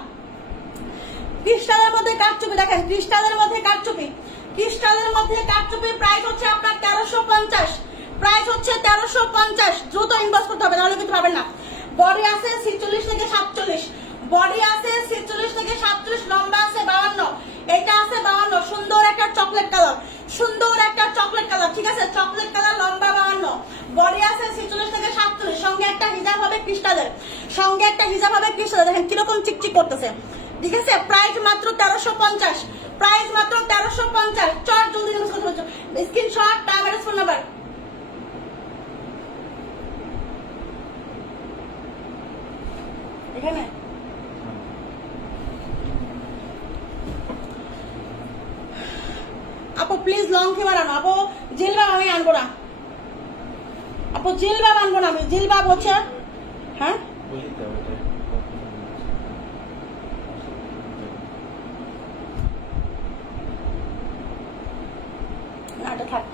ক্রিস্টালের মধ্যে কাটচুপি, দেখেন ক্রিস্টালের মধ্যে কাটচুপি, ক্রিস্টালের মধ্যে কাটচুপি। প্রাইস হচ্ছে আপনার 1350, প্রাইস হচ্ছে 1350। দ্রুত ইনবক্স করতে হবে, নাহলে কিন্তু পাবেন না। বডি আছে 46 থেকে 47, বডি আছে 46 থেকে 47, লম্বা আছে 52, এটা আছে 52। সুন্দর একটা চকলেট কালার, সুন্দর একটা চকলেট কালার, ঠিক আছে চকলেট কালার, লম্বা 52, বডি আছে 46 থেকে 47, সঙ্গে একটা হিজাব হবে ক্রিস্টালের, সঙ্গে একটা হিজাব হবে ক্রিস্টালের। দেখেন কিরকম চিকচিক করতেছে, ঠিক আছে প্রাইস মাত্র 1350, প্রাইস মাত্র 1350। চট জলদি স্ক্রিনশট, টাইম আর ফোন নাম্বার। এখানে আপু প্লিজ লং ফিমার আনো, আপু জিলবাব আমি আনবো না, আপু জিলবাব আনবো না আমি, জিলবাব হচ্ছে হ্যাঁ থাক।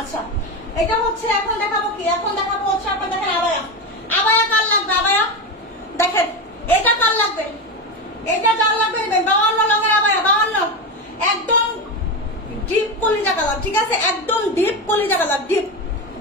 আচ্ছা এটা হচ্ছে এখন দেখাবো কি, এখন দেখাবো হচ্ছে আপনার দেখেন আবায়া, আবায়া কার লাগবে, আবায়া দেখেন এটা কার লাগবে, এটা কার লাগবে 52 লঙের আবায়া, 52 একদম ডিপ কলিজা কালার, ঠিক আছে একদম ডিপ কলিজা কালার,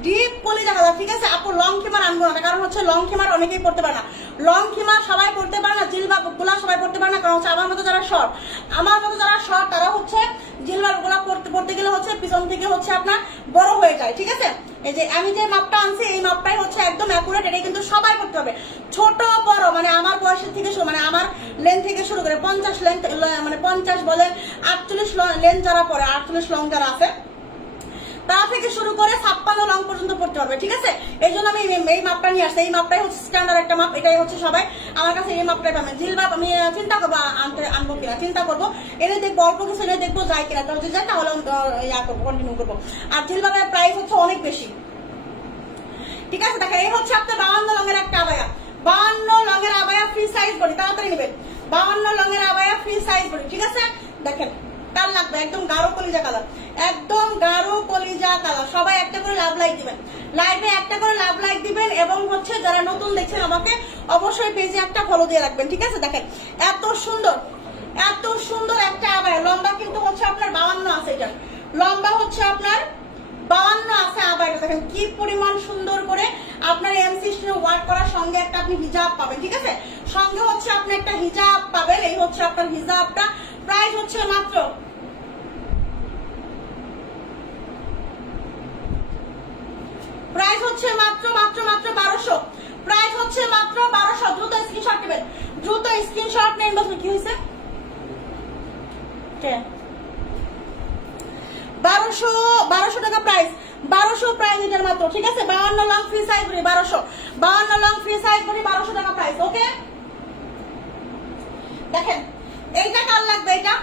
ডিপ কলিজা কালার, ঠিক আছে আপু লং খিমার আনবো না, কারণ হচ্ছে লং খিমার অনেকেই পড়তে পারে না, লং খিমার সবাই পড়তে পারে না, জিলবাব গুলা সবাই পড়তে পারে না, কারণ হচ্ছে আমার মতো যারা শর্ট, আমার মতো যারা শর্ট তারা হচ্ছে জিলবাব গুলা পড়তে গেলে হচ্ছে পিছন থেকে হচ্ছে আপনার বড় হয়ে যায়, ঠিক আছে। এই যে আমি যে মাপটা আনছি এই মাপটাই হচ্ছে একদম অ্যাকুরেট, এটাই কিন্তু সবাই করতে হবে, ছোট বড় মানে আমার বয়সের থেকে শুরু, মানে আমার লেন থেকে শুরু করে 50 লেন, মানে 50 বলেন 48 লেন যারা পড়ে, 48 লং যারা আছে তা থেকে শুরু করে 56 লং পর্যন্ত পড়তে পারবে, ঠিক আছে। এই জন্য আমি এই মাপটা নিয়ে আসছি, এই মাপটাই হচ্ছে স্ট্যান্ডার্ড একটা মাপ, এটাই হচ্ছে সবাই আমার কাছে এই মাপটাই পাবেন। জিলবাব আমি চিন্তা করবো আনবো কিনা, চিন্তা করবো, এনে দেখবো অল্প কিছু এনে দেখবো যায় কিনা, যদি যায় তাহলে ইয়া করবো, কন্টিনিউ করবো। আর জিলবাবের প্রাইস হচ্ছে অনেক বেশি, ঠিক আছে। দেখেন এই হচ্ছে আপনার 52 লঙের একটা আবায়া, 52 লঙের আবায়া ফ্রি সাইজ বডি, তাড়াতাড়ি নেবেন 52 লঙের আবায়া ফ্রি সাইজ বডি, ঠিক আছে। দেখেন কার লাগবে, একদম গাঢ় কলিজা কালার, একদম গাঢ় কলিজা কালার। সবাই একটা করে লাভ লাইক দিবেন, লাইভে একটা করে লাভ লাইক দিবেন, এবং হচ্ছে যারা নতুন দেখছেন আমাকে অবশ্যই পেজে একটা ফলো দিয়ে রাখবেন, ঠিক আছে। দেখেন এত সুন্দর একটা আবায়া, লম্বা কিন্তু হচ্ছে আপনার 52 আছে, এটা লম্বা হচ্ছে আপনার 52 আছে আবায়াটা। দেখেন কি পরিমাণ সুন্দর করে আপনার এমসি ওয়ার্ক করার সঙ্গে একটা আপনি হিজাব পাবেন, ঠিক আছে, সঙ্গে হচ্ছে আপনি একটা হিজাব পাবেন। এই হচ্ছে আপনার হিজাবটা, প্রাইস হচ্ছে মাত্র মাত্র 1200, প্রাইস হচ্ছে মাত্র 1200। দ্রুত স্ক্রিনশট নেবেন, দ্রুত স্ক্রিনশট নেন। বলুন কি হয়েছে, 1200 টাকা প্রাইস, 1200 প্রাইস এটার মাত্র, ঠিক আছে। 52 long free size body 1200, 52 long free size body 1200 টাকা প্রাইস, ওকে। দেখেন এইটা কার লাগবে, এটা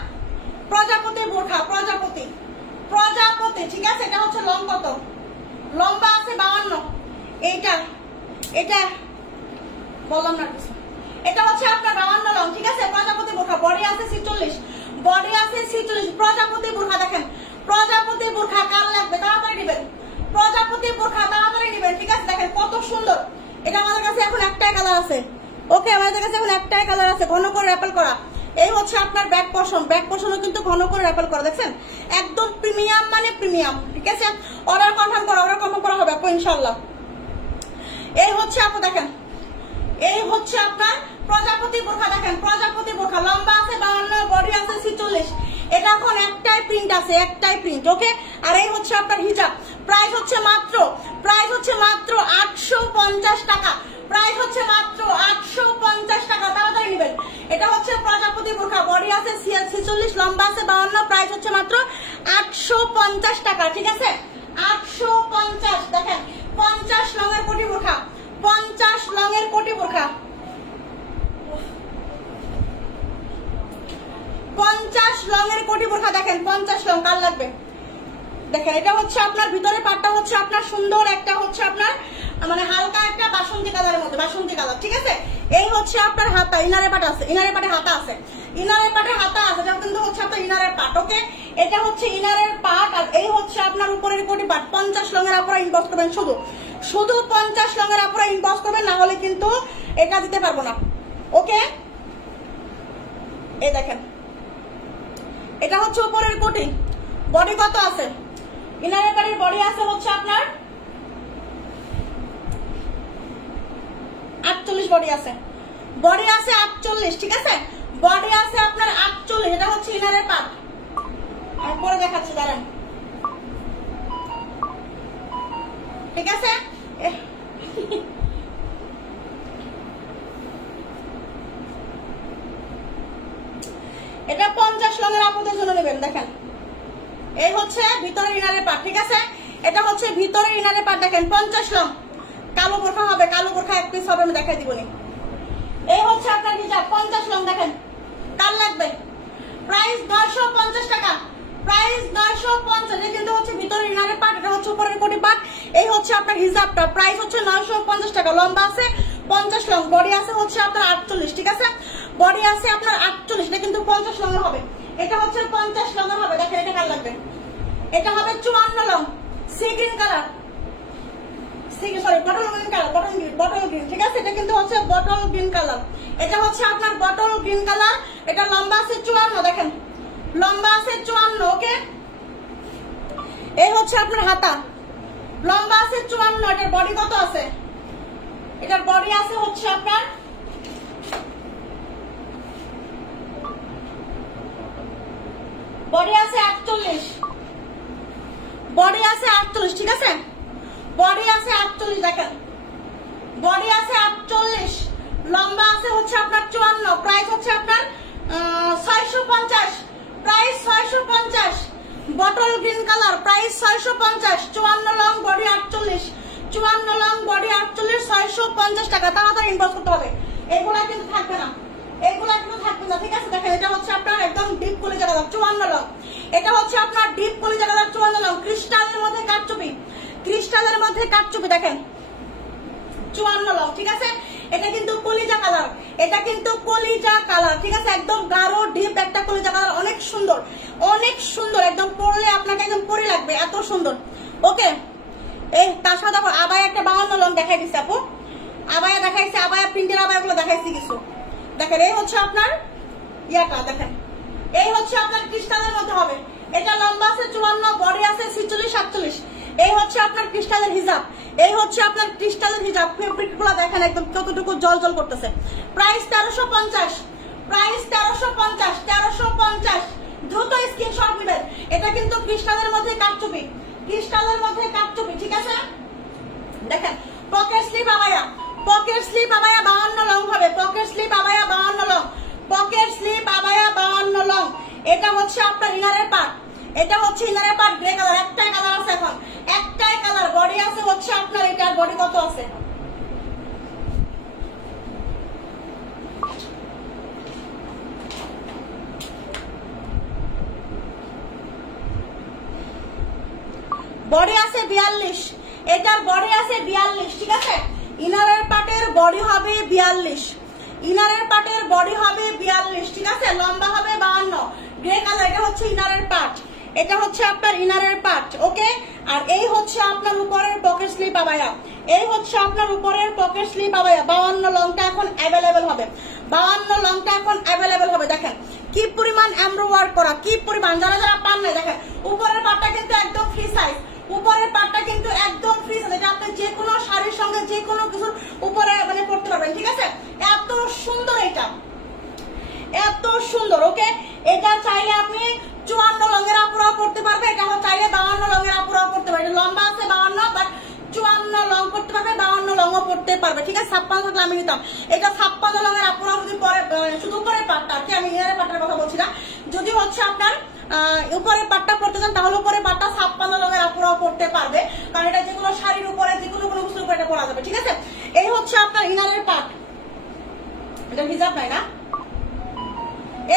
প্রজাপতি, ঠিক আছে? এটা হচ্ছে লং কত? লম্বা আছে 52। এইটা এটা বললাম না কিছু, এটা হচ্ছে আপনার 52 লং, ঠিক আছে? প্রজাপতি বোরখা, বডি আছে 46, বডি আছে 46। প্রজাপতি বোরখা দেখেন, প্রজাপতি বোরখা কার লাগবে তাড়াতাড়ি নেবেন, প্রজাপতি বোরখা তাড়াতাড়ি নেবেন, ঠিক আছে? দেখেন কত সুন্দর। এটা আমাদের কাছে এখন একটাই কালার আছে, ওকে? আমাদের কাছে এখন একটাই কালার আছে, ঘন করে র্যাপেল করা। এই হচ্ছে আপনার ব্যাক পোর্শন, ব্যাক পোর্শনও কিন্তু ঘন করে র্যাপেল করা, দেখছেন? একদম প্রিমিয়াম মানে প্রিমিয়াম, ঠিক আছে? অর্ডার কনফার্ম করা হবে আপু ইনশাআল্লাহ। এই হচ্ছে আপু দেখেন, এই হচ্ছে আপনার প্রজাপতি বোরখা, দেখেন প্রজাপতি বোরখা, লম্বা আছে 52, বডি আছে 46। এটা এখন একটাই প্রিন্ট আছে, একটাই প্রিন্ট, ওকে? আর এই হচ্ছে আপনার হিজাব, প্রাইস হচ্ছে মাত্র 850 টাকা, প্রাইস হচ্ছে মাত্র 850 টাকা, তাড়াতাড়ি নেবেন। এটা হচ্ছে প্রজাপতি বোরখা, বডি আছে 46, লম্বা আছে 52, প্রাইস হচ্ছে মাত্র 850 টাকা, ঠিক আছে? 850। দেখেন 50 লঙের কোটি বোরখা, 50 লঙের কোটি বোরখা, 50 লঙের কোটি বোরখা, দেখেন 50 লং কার লাগবে দেখেন। এটা হচ্ছে আপনার ভিতরে পাটটা হচ্ছে আপনার সুন্দর, একটা হচ্ছে আপনার মানে হালকা একটা বাসন্তী কালারের মধ্যে, বাসন্তী কালার, ঠিক আছে? এই হচ্ছে আপনার হাতা, ইনারে পাট আছে, ইনারে পাটে হাতা আছে, ইনারে পাটে হাতা আছে, যেটা কিন্তু হচ্ছে আপনার ইনারের পাট, ওকে? এটা হচ্ছে ইনারের পাট, আর এই হচ্ছে আপনার উপরের কোটি পাট। 50 লঙের আপনারা ইনবক্স করবেন, শুধু 50 লঙের আপনারা ইনবক্স করবেন, না হলে কিন্তু এটা দিতে পারবো না, ওকে? এই দেখেন এটা হচ্ছে উপরের কোটি, বডি কত আছে? ইনারের পাটের বডি আছে হচ্ছে আপনার 48, বডি আছে 48, ঠিক আছে? বডি আছে আপনার 48, এটা হচ্ছে ইনারের পাট। আমি পরে দেখাচ্ছি দাঁড়ান, ঠিক আছে? এটা 50 লঙের আপনাদের জন্য নেবেন, দেখেন এই হচ্ছে ভিতরের ইনারের পাট, ঠিক আছে? এটা হচ্ছে ভিতরের ইনারের পাট, দেখেন 50 লং, কালো বোরখা হবে, কালো বোরখা এক পিস হবে, আমি দেখাই দিবনি। এই হচ্ছে আপনার হিজাব 50 লং, দেখেন কার লাগবে? প্রাইস 950 টাকা, প্রাইস 950। এটা কিন্তু হচ্ছে ভিতরের ইনারের পাট, এটা হচ্ছে উপরের কোটি পাট। এই হচ্ছে আপনার হিজাবটা, প্রাইস হচ্ছে 950 টাকা, লম্বা আছে 50 লং, বডি আছে হচ্ছে আপনার 48, ঠিক আছে? বডি আছে আপনার 48, এটা কিন্তু 50 লঙের হবে, এটা হচ্ছে 50 লঙের হবে। দেখেন এটা কার লাগবে? এটা হবে 54 long, sea green colour, bottle green colour, bottle green, ঠিক আছে? এটা কিন্তু হচ্ছে বটল গ্রিন কালার, এটা হচ্ছে আপনার বটল গ্রিন কালার। এটা লম্বা আছে 54, দেখেন লম্বা আছে 54, ওকে? এই হচ্ছে আপনার হাতা, লম্বা আছে 54, এটার বডি কত আছে? এটার বডি আছে হচ্ছে আপনার বডি আছে 48, বডি আছে 48, ঠিক আছে? বডি আছে 48, দেখেন বডি আছে 48, লম্বা আছে হচ্ছে আপনার 54, প্রাইস হচ্ছে আপনার 650, price 650, bottle green colour, price 650, 54 long, body 48, 54 long, body 48, 650 টাকা, তাড়াতাড়ি ইনবক্স করতে হবে। এগুলা কিন্তু থাকবে না, এগুলা কিন্তু থাকবে না, ঠিক আছে? দেখেন এটা হচ্ছে আপনার একদম ডিপ কলিজা কালার 54 লং, এটা হচ্ছে আপনার ডিপ কলিজা কালার 54 লং, ক্রিস্টালের মধ্যে কাটচুপি, ক্রিস্টালের মধ্যে কাটচুপি, দেখেন 54 লং, ঠিক আছে? এটা কিন্তু কলিজা কালার, এটা কিন্তু কলিজা কালার, ঠিক আছে? একদম গাঢ় ডিপ একটা কলিজা কালার, অনেক সুন্দর, অনেক সুন্দর, একদম পরলে আপনাকে একদম পরি লাগবে, এত সুন্দর, ওকে? এই তার সাথে আবায়া একটা 52 লং দেখাই দিচ্ছে আপু, আবায়া দেখাইছে, আবায়া প্রিন্টের আবায়াগুলো দেখাইছি কিছু, দেখেন এই হচ্ছে আপনার ইয়াটা, দেখেন এই হচ্ছে আপনার ক্রিস্টালের মধ্যে হবে, এটা লম্বা আছে 54, বডি আছে 46, 47। এই হচ্ছে আপনার ক্রিস্টালের হিজাব, এই হচ্ছে আপনার ক্রিস্টালের হিজাব, ফেব্রিক গুলো দেখেন একদম কতটুকু জল জল করতেছে। প্রাইস 1350, প্রাইস 1350, 1350, দ্রুত স্ক্রিনশট নেবেন। এটা কিন্তু ক্রিস্টালের মধ্যে কাটচুপি, ক্রিস্টালের মধ্যে কাটচুপি, ঠিক আছে? দেখেন পকেট স্লিপ আবায়া, পকেট স্লিপ আবায়া 52 লং হবে, পকেট স্লিপ আবায়া 52 লং, পকেট স্লিপ আবায়া 52 লং। এটা হচ্ছে আপনার ইনারের পার্ট, এটা হচ্ছে ইনারের পার্ট, গ্রে কালার, একটাই কালার আছে এখন, একটাই কালার, বডি আছে হচ্ছে আপনার, এটার বডি কত আছে? বডি আছে 42, এটার বডি আছে 42, ঠিক আছে। ইনারের পার্টের বডি হবে 42, ইনারের পার্টের বডি হবে 42, ঠিক আছে। লম্বা হবে 52, গ্রে কালার। এটা হচ্ছে ইনারের পার্ট, এটা হচ্ছে আপনার ইনারের পার্ট, ওকে। আর এই হচ্ছে আপনার উপরের পকেট স্লিপ আবায়া, এই হচ্ছে আপনার উপরের পকেট স্লিপ আবায়া। 52 লংটা এখন অ্যাভেলেবেল হবে, 52 লংটা এখন অ্যাভেলেবেল হবে। দেখেন কি পরিমাণ এমব্রো ওয়ার্ক করা, কি পরিমাণ, যারা যারা পান না দেখেন উপরের পার্টটা কিন্তু একদম ফ্রি সাইজ, উপরের পার্টটা কিন্তু একদম ফ্রি সাইজ। এটা আপনি যে কোনো শাড়ির সঙ্গে যে কোনো কিছুর উপরে মানে পড়তে পারবেন, ঠিক আছে। এত সুন্দর, এটা এত সুন্দর, ওকে। এটা চাইলে আপনি 54 লংয়ের আপুরাও পড়তে পারবে, এটা চাইলে 52 লংয়ের আপুরাও পড়তে পারবে। লম্বা আছে 52, বাট 54 লং পড়তে পারবে, 52 লংও পড়তে পারবে, ঠিক আছে। 56 থাকলে আমি নিতাম। এটা 56 লংয়ের আপুরাও যদি পরে শুধু উপরের পাটটা, আমি ইনারের পাটটার কথা বলছি না, যদি হচ্ছে আপনার উপরের পাটটা পড়তে চান তাহলে উপরের পাটটা 56 লংয়ের আপুরাও পড়তে পারবে, কারণ এটা যেগুলো শাড়ির উপরে যেগুলো কোনো কিছুর উপরে এটা পরা যাবে, ঠিক আছে। এই হচ্ছে আপনার ইনারের পাট, এটা হিজাব নাই না,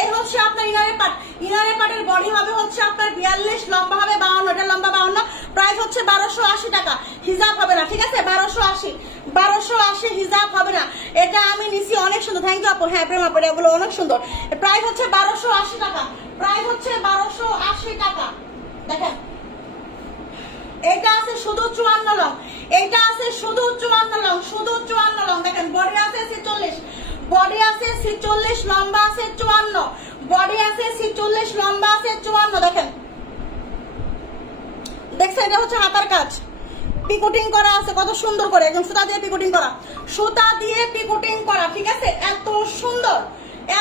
এই হচ্ছে আপনার ইনারের পার্ট। ইনারের পার্টের বডি হবে হচ্ছে আপনার 42, লম্বা হবে 52, এটা লম্বা 52, প্রাইস হচ্ছে 1280 টাকা। হিজাব হবে না, ঠিক আছে। 1280 হিজাব হবে না। এটা আমি নিছি, অনেক সুন্দর, থ্যাংক ইউ আপু। হ্যাঁ প্রেম আপু, এগুলো অনেক সুন্দর। প্রাইস হচ্ছে 1280 টাকা, প্রাইস হচ্ছে 1280 টাকা। দেখেন এটা আছে শুধু 54 লং, এটা আছে শুধু 54 লং, শুধু 54 লং। দেখেন বডি আছে 46, বডি আছে 46, লম্বা আছে 54, বডি আছে 46, লম্বা আছে 54। দেখেন দেখছেন, এটা হচ্ছে হাতার কাজ, পিকোটিং করা আছে কত সুন্দর করে, একদম সুতা দিয়ে পিকোটিং করা, সুতা দিয়ে পিকোটিং করা, ঠিক আছে। এত সুন্দর,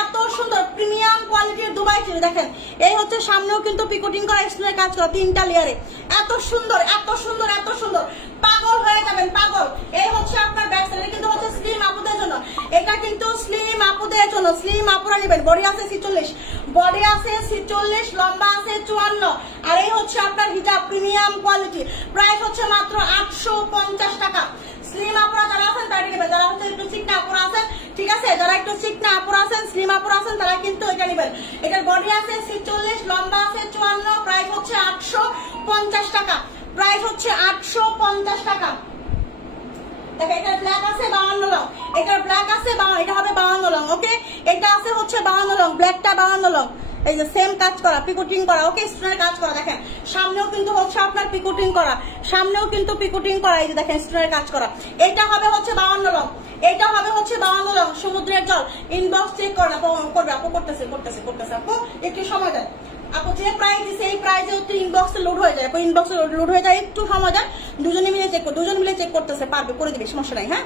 এত সুন্দর প্রিমিয়াম কোয়ালিটির দুবাই চিনি। দেখেন এই হচ্ছে সামনেও কিন্তু পিকোটিং করা, স্টোনের কাজ করা, 3টা লেয়ারে। এত সুন্দর, এত সুন্দর, এত সুন্দর, পাগল হয়ে যাবেন, পাগল। এই হচ্ছে আপনার ব্যাক সাইড, কিন্তু হচ্ছে স্লিম আপুদের জন্য, এটা কিন্তু স্লিম আপুদের জন্য, স্লিম আপুরা নেবেন। বডি আছে 46, বডি আছে 46, লম্বা আছে 54, আর এই হচ্ছে আপনার হিজাব প্রিমিয়াম কোয়ালিটি। প্রাইস হচ্ছে মাত্র 850 টাকা। স্লিম আপুরা যারা আছেন তারা নেবেন, যারা হচ্ছে একটু চিকনা আপুরা আছেন, ঠিক আছে, যারা একটু চিকনা আপুরা আছেন, স্লিম আপুরা আছেন, তারা কিন্তু এটা নেবেন। এটার বডি আছে 46, লম্বা আছে 54, প্রাইস হচ্ছে 850 টাকা, প্রাইস হচ্ছে 850 টাকা। দেখো এটার ব্ল্যাক আছে 52 লং, এটার ব্ল্যাক আছে 52, এটা হবে 52 লং, ওকে। এটা আছে হচ্ছে 52 লং, ব্ল্যাকটা 52 লং। এই যে সেম কাজ করা, পিকোটিং করা, ওকে, স্টোনের কাজ করা। দেখেন সামনেও কিন্তু হচ্ছে আপনার পিকোটিং করা, সামনেও কিন্তু পিকোটিং করা, এই যে দেখেন স্টোনের কাজ করা। এটা হবে হচ্ছে 52 লং, এটা হবে হচ্ছে 52 লং। সমুদ্রের জল, ইনবক্স চেক করবে আপু, করতেছে আপু, একটু সময় দেয় আপু। যে প্রাইস দিচ্ছে এই প্রাইসে হচ্ছে ইনবক্সে লোড হয়ে যায়, ইনবক্সে লোড হয়ে যায়, একটু সময় দেয়, দুজনে মিলে চেক করে, দুজন মিলে চেক করতেছে, পারবে, করে দিবে, সমস্যা নাই। হ্যাঁ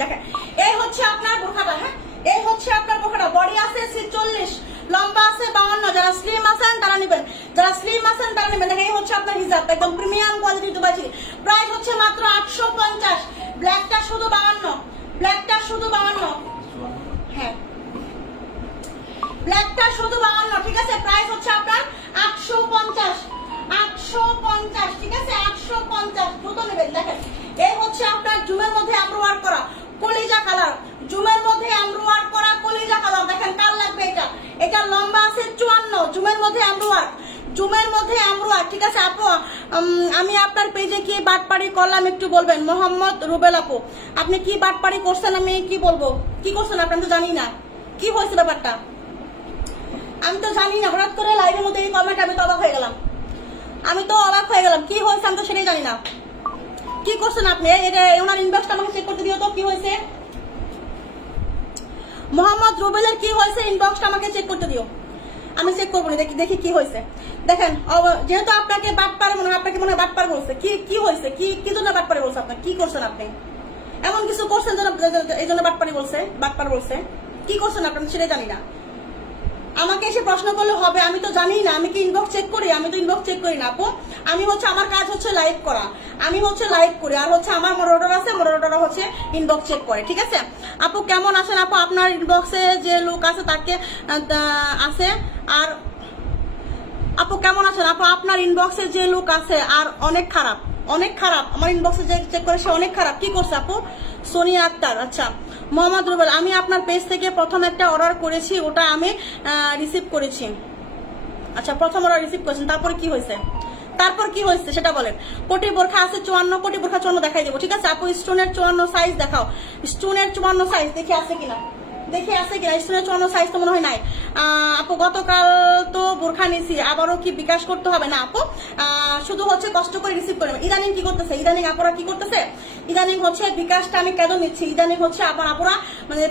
দেখেন এই হচ্ছে আপনার বোরখাটা, হ্যাঁ এই হচ্ছে আপনার বোরখাটা। বডি আছে 46, লম্বা আছে 52, যারা স্লিম আছেন তারা নেবেন, যারা স্লিম আছেন তারা নেবেন। দেখেন এই হচ্ছে আপনার হিজাব, একদম প্রিমিয়াম কোয়ালিটি দুবাই চিনি। প্রাইস হচ্ছে মাত্র 850। ব্ল্যাকটা শুধু 52, ব্ল্যাকটা শুধু 52, হ্যাঁ ব্ল্যাকটা শুধু 52, ঠিক আছে। প্রাইস হচ্ছে আপনার 850, 850, ঠিক আছে, 850, দ্রুত নেবেন। দেখেন এই হচ্ছে আপনার জুমের মধ্যে এমব্রো ওয়ার্ক করা কলিজা কালার, জুমের মধ্যে এমব্রো ওয়ার্ক করা কলিজা কালার। দেখেন কার লাগবে এটা, এটা লম্বা আছে 54, জুমের মধ্যে এমব্রো ওয়ার্ক, জুমের মধ্যে এমব্রো ওয়ার্ক, ঠিক আছে। আপু আমি আপনার পেজে কি বাটপাড়ি করলাম একটু বলবেন? মোহাম্মদ রুবেল আপু, আপনি কি বাটপাড়ি করছেন আমি কি বলবো? কি করছেন আপনি? তো জানি না কি হয়েছে ব্যাপারটা, আমি তো জানি না। হঠাৎ করে লাইভের মধ্যে এই কমেন্ট, আমি তো অবাক হয়ে গেলাম, আমি তো অবাক হয়ে গেলাম। কি হয়েছে আমি তো সেটাই জানি না। কি করছেন আপনি? এটা ওনার ইনবক্সটা আমাকে চেক করতে দিও তো, কি হয়েছে? মোহাম্মদ রুবেলের কি হয়েছে ইনবক্সটা আমাকে চেক করতে দিও, আমি চেক করবো, দেখি দেখি কি হয়েছে। দেখেন যেহেতু আপনাকে বাটপার মনে হয়, আপনাকে মনে হয় বাটপার বলছে, কি হয়েছে, কি জন্য বাটপারে বলছে? আপনার কি করছেন? আপনি এমন কিছু করছেন এই জন্য বাটপারি বলছে, বাটপার বলছে? কি করছেন আপনি সেটাই জানি না। আমাকে এসে প্রশ্ন করলে হবে? আমি তো জানি না, আমি কি ইনবক্স চেক করি? আমি তো ইনবক্স চেক করি না আপু। আমি হচ্ছে আমার কাজ হচ্ছে লাইভ করা, আমি হচ্ছে লাইভ করি, আর হচ্ছে আমার মডারেটর আছে, মডারেটররা হচ্ছে ইনবক্স চেক করে, ঠিক আছে। আপু কেমন আছেন আপু? আপনার ইনবক্সে যে লোক আছে তাকে আছে, আর আপু কেমন আছেন আপু? আপনার ইনবক্সে যে লোক আছে আর অনেক খারাপ, অনেক খারাপ, আমার ইনবক্সে যে চেক করে সে অনেক খারাপ। কি করছে আপু? সোনিয়া আক্তার, আচ্ছা। মোহাম্মদ রুবেল, আমি আপনার পেজ থেকে প্রথম একটা অর্ডার করেছি, ওটা আমি রিসিভ করেছি। আচ্ছা প্রথম অর্ডার রিসিভ করেছেন, তারপরে কি হয়েছে? তারপর কি হয়েছে সেটা বলেন। কোটি বোরখা আছে 54, কোটি বোরখা 54 দেখাই দেবো, ঠিক আছে আপু। স্টোনের 54 সাইজ দেখাও, স্টোনের 54 সাইজ দেখি আছে কিনা, দেখে আছে কিনা। স্টোনের 54 সাইজ তো মনে হয় নাই আপু। গতকাল তো বোরখা নিছি, আবারও কি বিকাশ করতে হবে? না আপু, শুধু হচ্ছে কষ্ট করে রিসিভ করে। ইদানিং কি করতেছে, ইদানিং আপুরা কি করতেছে, ইদানিং হচ্ছে বিকাশটা আমি কেন নিচ্ছি, ইদানিং হচ্ছে আপুরা মানে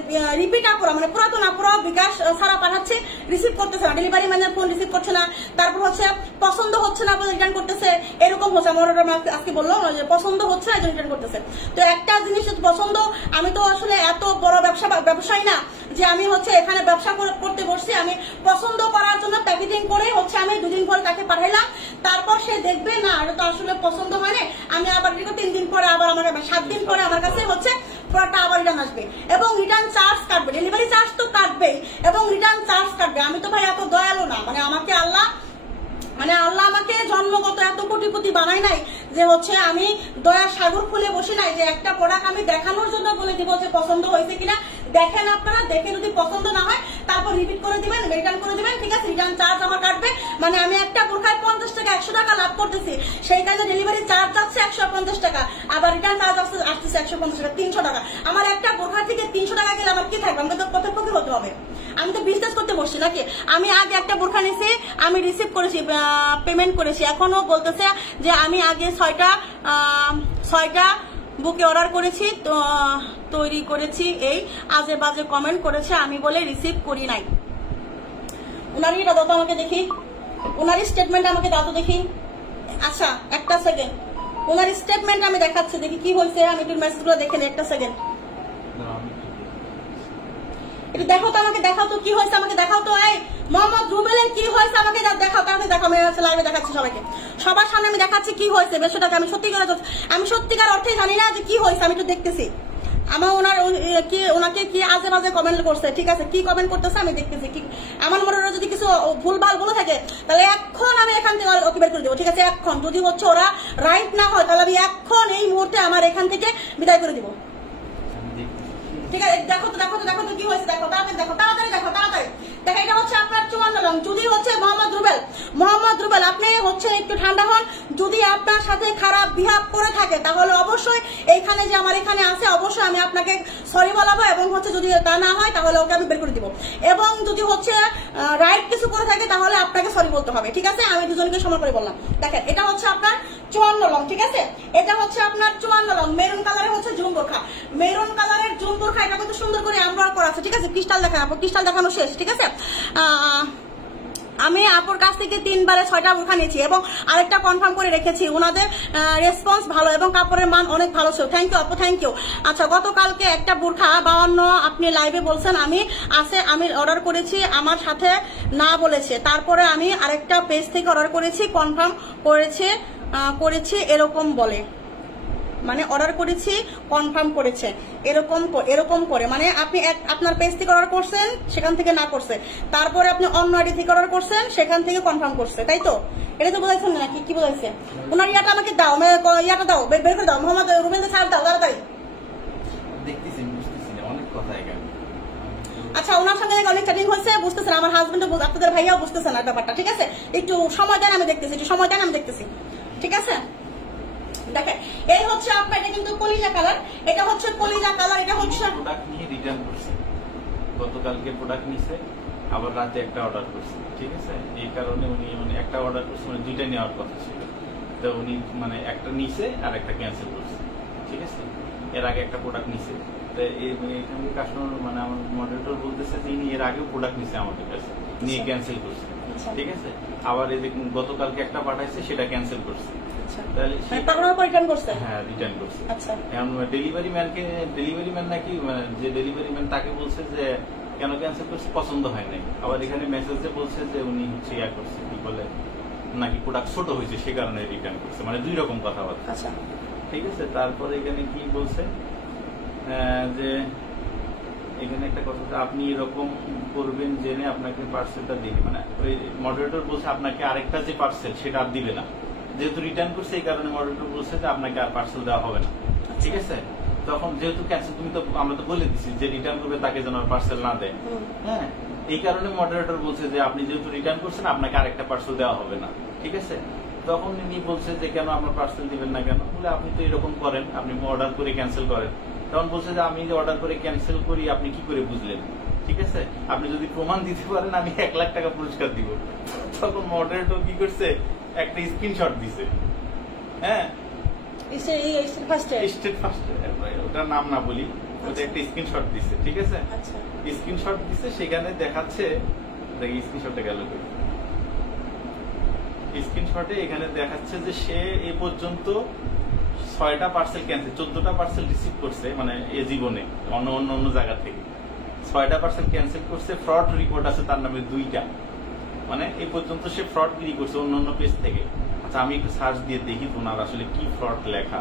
রিপিট আপুরা মানে পুরাতন আপুরা বিকাশ সারা পাঠাচ্ছে, রিসিভ করতেছে না, ডেলিভারি ম্যানের ফোন রিসিভ করছে না, তারপর হচ্ছে পছন্দ হচ্ছে না বলে রিটার্ন করতেছে, এরকম হচ্ছে। আমার আজকে বললাম যে পছন্দ হচ্ছে না রিটার্ন করতেছে। তো একটা জিনিস পছন্দ, আমি তো আসলে এত বড় ব্যবসায়ী না যে আমি হচ্ছে এখানে ব্যবসা করতে বসছি। আমি পছন্দ করার জন্য প্যাকেজিং করে হচ্ছে আমি 2 দিন পরে তাকে পাঠাইলাম, তারপর সে দেখবে না এটা তো আসলে পছন্দ হয় না, আমি আবার 3 দিন পরে আবার আমার 7 দিন পরে আমার কাছে হচ্ছে প্রোডাক্টটা আবার রিটার্ন আসবে এবং রিটার্ন চার্জ কাটবে, ডেলিভারি চার্জ তো কাটবেই এবং রিটার্ন চার্জ কাটবে। আমি তো ভাই এত দয়ালু না, মানে আমাকে আল্লাহ আমাকে জন্মগত এত কোটিপতি বানাই নাই যে হচ্ছে আমি দয়ার সাগর খুলে বসে নাই যে একটা প্রোডাক্ট আমি দেখানোর জন্য বলে দিব যে পছন্দ হয়েছে কিনা। দেখেন আপনারা, দেখে যদি পছন্দ না হয় তারপর রিপিট করে দিবেন, রিটার্ন করে দিবেন, ঠিক আছে। রিটার্ন চার্জ আমার কাটবে, মানে আমি একটা বোরখায় 50 টাকা 100 টাকা লাভ করতেছি, সেই কাজে ডেলিভারি চার্জ যাচ্ছে 150 টাকা, আবার রিটার্ন চার্জ আসতেছে 150 টাকা, 300 টাকা। আমার একটা বোরখা থেকে 300 টাকা গেলে আমার কি থাকবে? আমাকে তো প্রত্যেক হতে হবে। আমি তো বিজনেস করতে বসছি নাকি? আমি আগে একটা বোরখা নিয়েছি, আমি রিসিভ করেছি, পেমেন্ট করেছি, এখনো বলতেছে যে আমি আগে 6টা বুকে অর্ডার করেছি, তৈরি করেছি, এই আজে বাজে কমেন্ট করেছে, আমি বলে রিসিভ করি নাই। উনারই এটা দাও তো আমাকে দেখি, উনারই স্টেটমেন্ট আমাকে দাও তো দেখি। আচ্ছা একটা সেকেন্ড, উনার স্টেটমেন্ট আমি দেখাচ্ছি, দেখি কি হয়েছে। আমি একটু মেসেজগুলো দেখে নিই, একটা সেকেন্ড। একটু দেখো তো, আমাকে দেখাও তো কি হয়েছে, আমাকে দেখাও তো। এই মোহাম্মদ রুবেলের কি হয়েছে আমাকে দেখাও, তাহলে দেখো। আমি লাইভে দেখাচ্ছি সবাইকে, সবার সামনে আমি দেখাচ্ছি কি হয়েছে বিষয়টাকে। আমি সত্যিকার অর্থে জানি না যে কি হয়েছে, আমি একটু দেখতেছি। আমার ওনাকে কি আজে বাজে কমেন্ট করছে, ঠিক আছে, কি কমেন্ট করতেছে আমি দেখতেছি। কি আমার মনে হয় যদি কিছু ভুলভাল বলে থাকে তাহলে এখন আমি এখান থেকে ওকে বের করে দেবো, ঠিক আছে। এখন যদি হচ্ছে ওরা রাইট না হয় তাহলে আমি এখন এই মুহূর্তে আমার এখান থেকে বিদায় করে দিব, ঠিক আছে। দেখো তো কি হয়েছে, দেখো তাড়াতাড়ি দেখো। দেখো এটা হচ্ছে আপনার 54 রং। যদি হচ্ছে মোহাম্মদ রুবেল আপনি হচ্ছে একটু ঠান্ডা হন। যদি আপনার সাথে খারাপ বিহেভ করে থাকে তাহলে অবশ্যই এইখানে যে আমার এখানে আছে, অবশ্যই আমি আপনাকে সরি বলাবো এবং হচ্ছে যদি তা না হয় তাহলে ওকে আমি বের করে দিব। এবং যদি হচ্ছে রাইট কিছু করে থাকে তাহলে আপনাকে সরি বলতে হবে, ঠিক আছে। আমি দুজনকে সমান করে বললাম। দেখেন এটা হচ্ছে আপনার 54 রং, ঠিক আছে। এটা হচ্ছে আপনার 54 রং, মেরুন কালারের হচ্ছে জুম বোরখা, মেরুন কালারের জুম বোরখা। এটা কত সুন্দর করে এমব্রয়ডারি করা আছে, ঠিক আছে। ক্রিস্টাল দেখানো, ক্রিস্টাল দেখানো শেষ, ঠিক আছে। আমি আপুর কাছ থেকে 3বারে 6টা বোরখা নিয়েছি এবং আরেকটা কনফার্ম করে রেখেছি। ওনাদের রেসপন্স ভালো এবং কাপড়ের মান অনেক ভালো ছিল। থ্যাংক ইউ আপু, থ্যাংক ইউ। আচ্ছা গতকালকে একটা বোরখা 52 আপনি লাইভে বলছেন আমি অর্ডার করেছি, আমার সাথে না বলেছে, তারপরে আমি আরেকটা পেজ থেকে অর্ডার করেছি, কনফার্ম করেছি এরকম বলে, মানে অর্ডার করেছি কনফার্ম করেছে এরকম করে, মানে আপনি আপনার পেজ থেকে অর্ডার করছেন, সেখান থেকে না করছে, তারপরে আপনি অন্য আইডি থেকে অর্ডার করছেন, সেখান থেকে কনফার্ম করছে, তাই তো? এটা তো বোঝাইছেন নাকি? কি বোঝাইছে? ওনার ইয়াটা আমাকে দাও, ইয়াটা দাও, বের করে দাও। মোহাম্মদ রুবেলকে ছাড় দাও তাড়াতাড়ি। দেখতেছি বুঝতেছি না, অনেক কথা এখানে। আচ্ছা ওনার সঙ্গে অনেক চ্যাটিং হয়েছে, বুঝতেছেন, আমার হাজবেন্ড আপনাদের ভাইয়াও বুঝতেছেন না ব্যাপারটা, ঠিক আছে। একটু সময় দেন, আমি দেখতেছি, ঠিক আছে। দেখেন এই হচ্ছে আপনার, এটা কিন্তু কলিজা কালার, এটা হচ্ছে কলিজা কালার, এটা হচ্ছে প্রোডাক্ট নিয়ে রিটার্ন করছে, গতকালকে প্রোডাক্ট নিছে, আবার রাতে একটা অর্ডার করছে, ঠিক আছে। এই কারণে উনি মানে একটা অর্ডার করছে, মানে 2টা নেওয়ার কথা ছিল, তো উনি মানে একটা নিছে আর একটা ক্যান্সেল করছে, ঠিক আছে। এর আগে একটা প্রোডাক্ট নিছে, তো এখানে কাস্টমার মানে আমার মডারেটর বলতেছে যে ইনি এর আগেও প্রোডাক্ট নিছে আমাদের কাছে, নিয়ে ক্যান্সেল করছে, ঠিক আছে। আবার এই যে গতকালকে একটা পাঠাইছে, সেটা ক্যান্সেল করছে, ডেলিভারি ম্যান নাকি যে ডেলিভারি ম্যান তাকে বলছে যে কেন ক্যান্সেল করছে, পছন্দ হয় নাই। আবার এখানে মেসেজে বলছে যে উনি হচ্ছে ইয়া করছে, কি বলে নাকি প্রোডাক্ট ছোট হয়েছে সে কারণে রিটার্ন করছে, মানে 2 রকম কথাবার্তা, ঠিক আছে। তারপরে এখানে কি বলছে যে এখানে একটা কথা, আপনি এরকম করবেন জেনে আপনাকে পার্সেলটা দিবে, মানে ওই মডারেটর বলছে আপনাকে আরেকটা যে পার্সেল সেটা আর দিবে না, যেহেতু রিটার্ন করছে এই কারণে মডারেটর বলছে যে আপনাকে আর পার্সেল দেওয়া হবে না, ঠিক আছে। তখন যেহেতু ক্যান্সেল, আমরা তো বলে দিচ্ছি যে রিটার্ন করবে তাকে যেন পার্সেল না দেয়, হ্যাঁ। এই কারণে মডারেটর বলছে যে আপনি যেহেতু রিটার্ন করছেন আপনাকে আরেকটা পার্সেল দেওয়া হবে না, ঠিক আছে। তখন ইনি বলছে যে কেন আমার পার্সেল দিবেন না কেন, বলে আপনি তো এরকম করেন, আপনি অর্ডার করে ক্যান্সেল করেন। তখন বলছে যে আমি যে অর্ডার করে ক্যান্সেল করি আপনি কি করে বুঝলেন, ঠিক আছে আপনি যদি প্রমাণ দিতে পারেন আমি 1 লাখ টাকা পুরস্কার দিব। তখন মডারেটর কি করছে, একটা স্ক্রিনশট দিছে, হ্যাঁ ওটার নাম না বলি, ওটা একটা স্ক্রিনশট দিছে, ঠিক আছে স্ক্রিনশট দিছে, সেখানে দেখাচ্ছে, স্ক্রিনশটটা গেল, স্ক্রিনশটে এখানে দেখাচ্ছে যে সে এ পর্যন্ত 6টা পার্সেল ক্যান্সেল, 14টা পার্সেল রিসিভ করছে, মানে এ জীবনে অন্য জায়গা থেকে 6টা পার্সেল ক্যান্সেল করছে। ফ্রড রিপোর্ট আছে তার নামে 2টা, মানে এই পর্যন্ত সে ফ্রড গিরি করছে অন্য পেজ থেকে। আচ্ছা আমি একটু সার্চ দিয়ে দেখি ওনার আসলে কি ফ্রড লেখা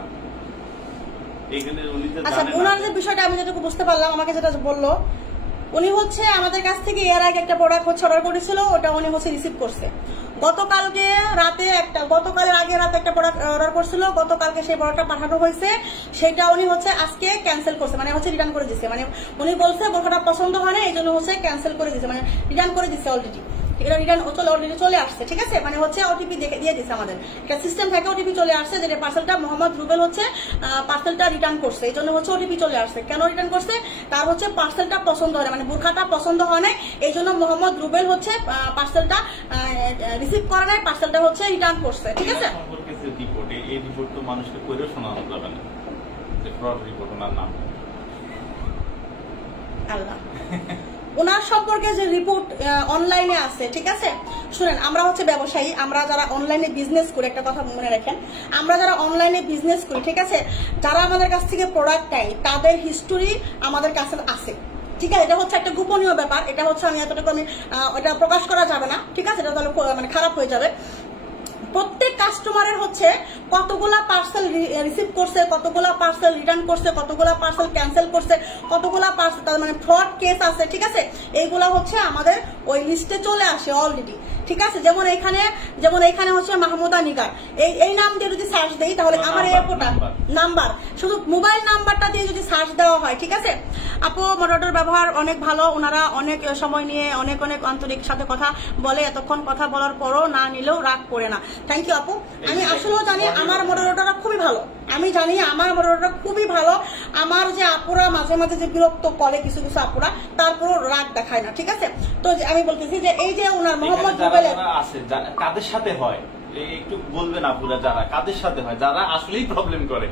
এখানে। উনি যে ওনার যে বিষয়টা আমি যেটুকু বুঝতে পারলাম, আমাকে যেটা বললো, উনি হচ্ছে আমাদের কাছ থেকে এর আগে একটা প্রোডাক্ট হচ্ছে অর্ডার করেছিল, ওটা উনি হচ্ছে রিসিভ করছে। গতকালের আগে রাতে একটা প্রোডাক্ট অর্ডার করছিল, গতকালকে সেই প্রোডাক্টটা পাঠানো হয়েছে, সেটা উনি হচ্ছে আজকে ক্যান্সেল করছে, মানে হচ্ছে রিটার্ন করে দিচ্ছে। মানে উনি বলছে বোরখাটা পছন্দ হয় না, এই জন্য হচ্ছে ক্যান্সেল করে দিচ্ছে, মানে রিটার্ন করে দিচ্ছে অলরেডি। এটা রিটার্ন অলরেডি চলে আসছে, ঠিক আছে, মানে হচ্ছে ওটিপি দিয়ে দিচ্ছে। আমাদের একটা সিস্টেম থাকে, ওটিপি চলে আসছে, যেটা পার্সেলটা মোহাম্মদ রুবেল হচ্ছে পার্সেলটা রিটার্ন করছে, এই জন্য হচ্ছে ওটিপি চলে আসছে। কেন রিটার্ন করছে, তার হচ্ছে পার্সেলটা পছন্দ হয় না, মানে বোরখাটা পছন্দ হয় না, এই জন্য মোহাম্মদ রুবেল হচ্ছে পার্সেলটা রিসিভ করে নাই, পার্সেলটা হচ্ছে রিটার্ন করছে, ঠিক আছে। এই রিপোর্ট তো মানুষকে কইরেও শোনানো যাবে না, যে ফ্রড রিপোর্ট ওনার নাম। আল্লাহ ওনার সম্পর্কে যে রিপোর্ট অনলাইনে আছে, ঠিক আছে। শুনেন, আমরা হচ্ছে ব্যবসায়ী, আমরা যারা অনলাইনে বিজনেস করি, একটা কথা মনে রাখেন, আমরা যারা অনলাইনে বিজনেস করি, ঠিক আছে, যারা আমাদের কাছ থেকে প্রোডাক্ট নেয় তাদের হিস্টোরি আমাদের কাছে আছে, ঠিক আছে। এটা হচ্ছে একটা গোপনীয় ব্যাপার, এটা হচ্ছে আমি এতটুকু এটা প্রকাশ করা যাবে না, ঠিক আছে, এটা তাহলে মানে খারাপ হয়ে যাবে। প্রত্যেক কাস্টমারের হচ্ছে কতগুলা পার্সেল রিসিভ করছে, কতগুলা পার্সেল রিটার্ন করছে, কতগুলা পার্সেল ক্যান্সেল করছে, কতগুলা পার্সেল তার মানে ফ্রড কেস আছে, ঠিক আছে। এইগুলা হচ্ছে আমাদের ওই লিস্টে চলে আসে অলরেডি, ঠিক আছে। যেমন এখানে হচ্ছে মাহমুদা নিগার, এই নাম দিয়ে যদি সার্চ দেই তাহলে আমার এই নাম্বার, শুধু মোবাইল নাম্বারটা দিয়ে যদি সার্চ দেওয়া হয়, ঠিক আছে। আপু মডারেটর ব্যবহার অনেক ভালো, ওনারা অনেক সময় নিয়ে অনেক আন্তরিক সাথে কথা বলে, এতক্ষণ কথা বলার পরও না নিলেও রাগ করে না। থ্যাংক ইউ আপু। আমি আসলেও জানি আমার মডারেটররা খুবই ভালো, আমি জানি আমার মডারেটররা খুবই ভালো। আমার যে আপুরা মাঝে মাঝে যে বিরক্ত করে কিছু আপুরা, তারপরও রাগ দেখায় না, ঠিক আছে। তো আমি বলতেছি যে এই যে ওনার মোহাম্মদ রুবেল আছে, কাদের সাথে হয় একটু বলবেন আপুরা, যারা কাদের সাথে হয়, যারা আসলেই প্রবলেম করে।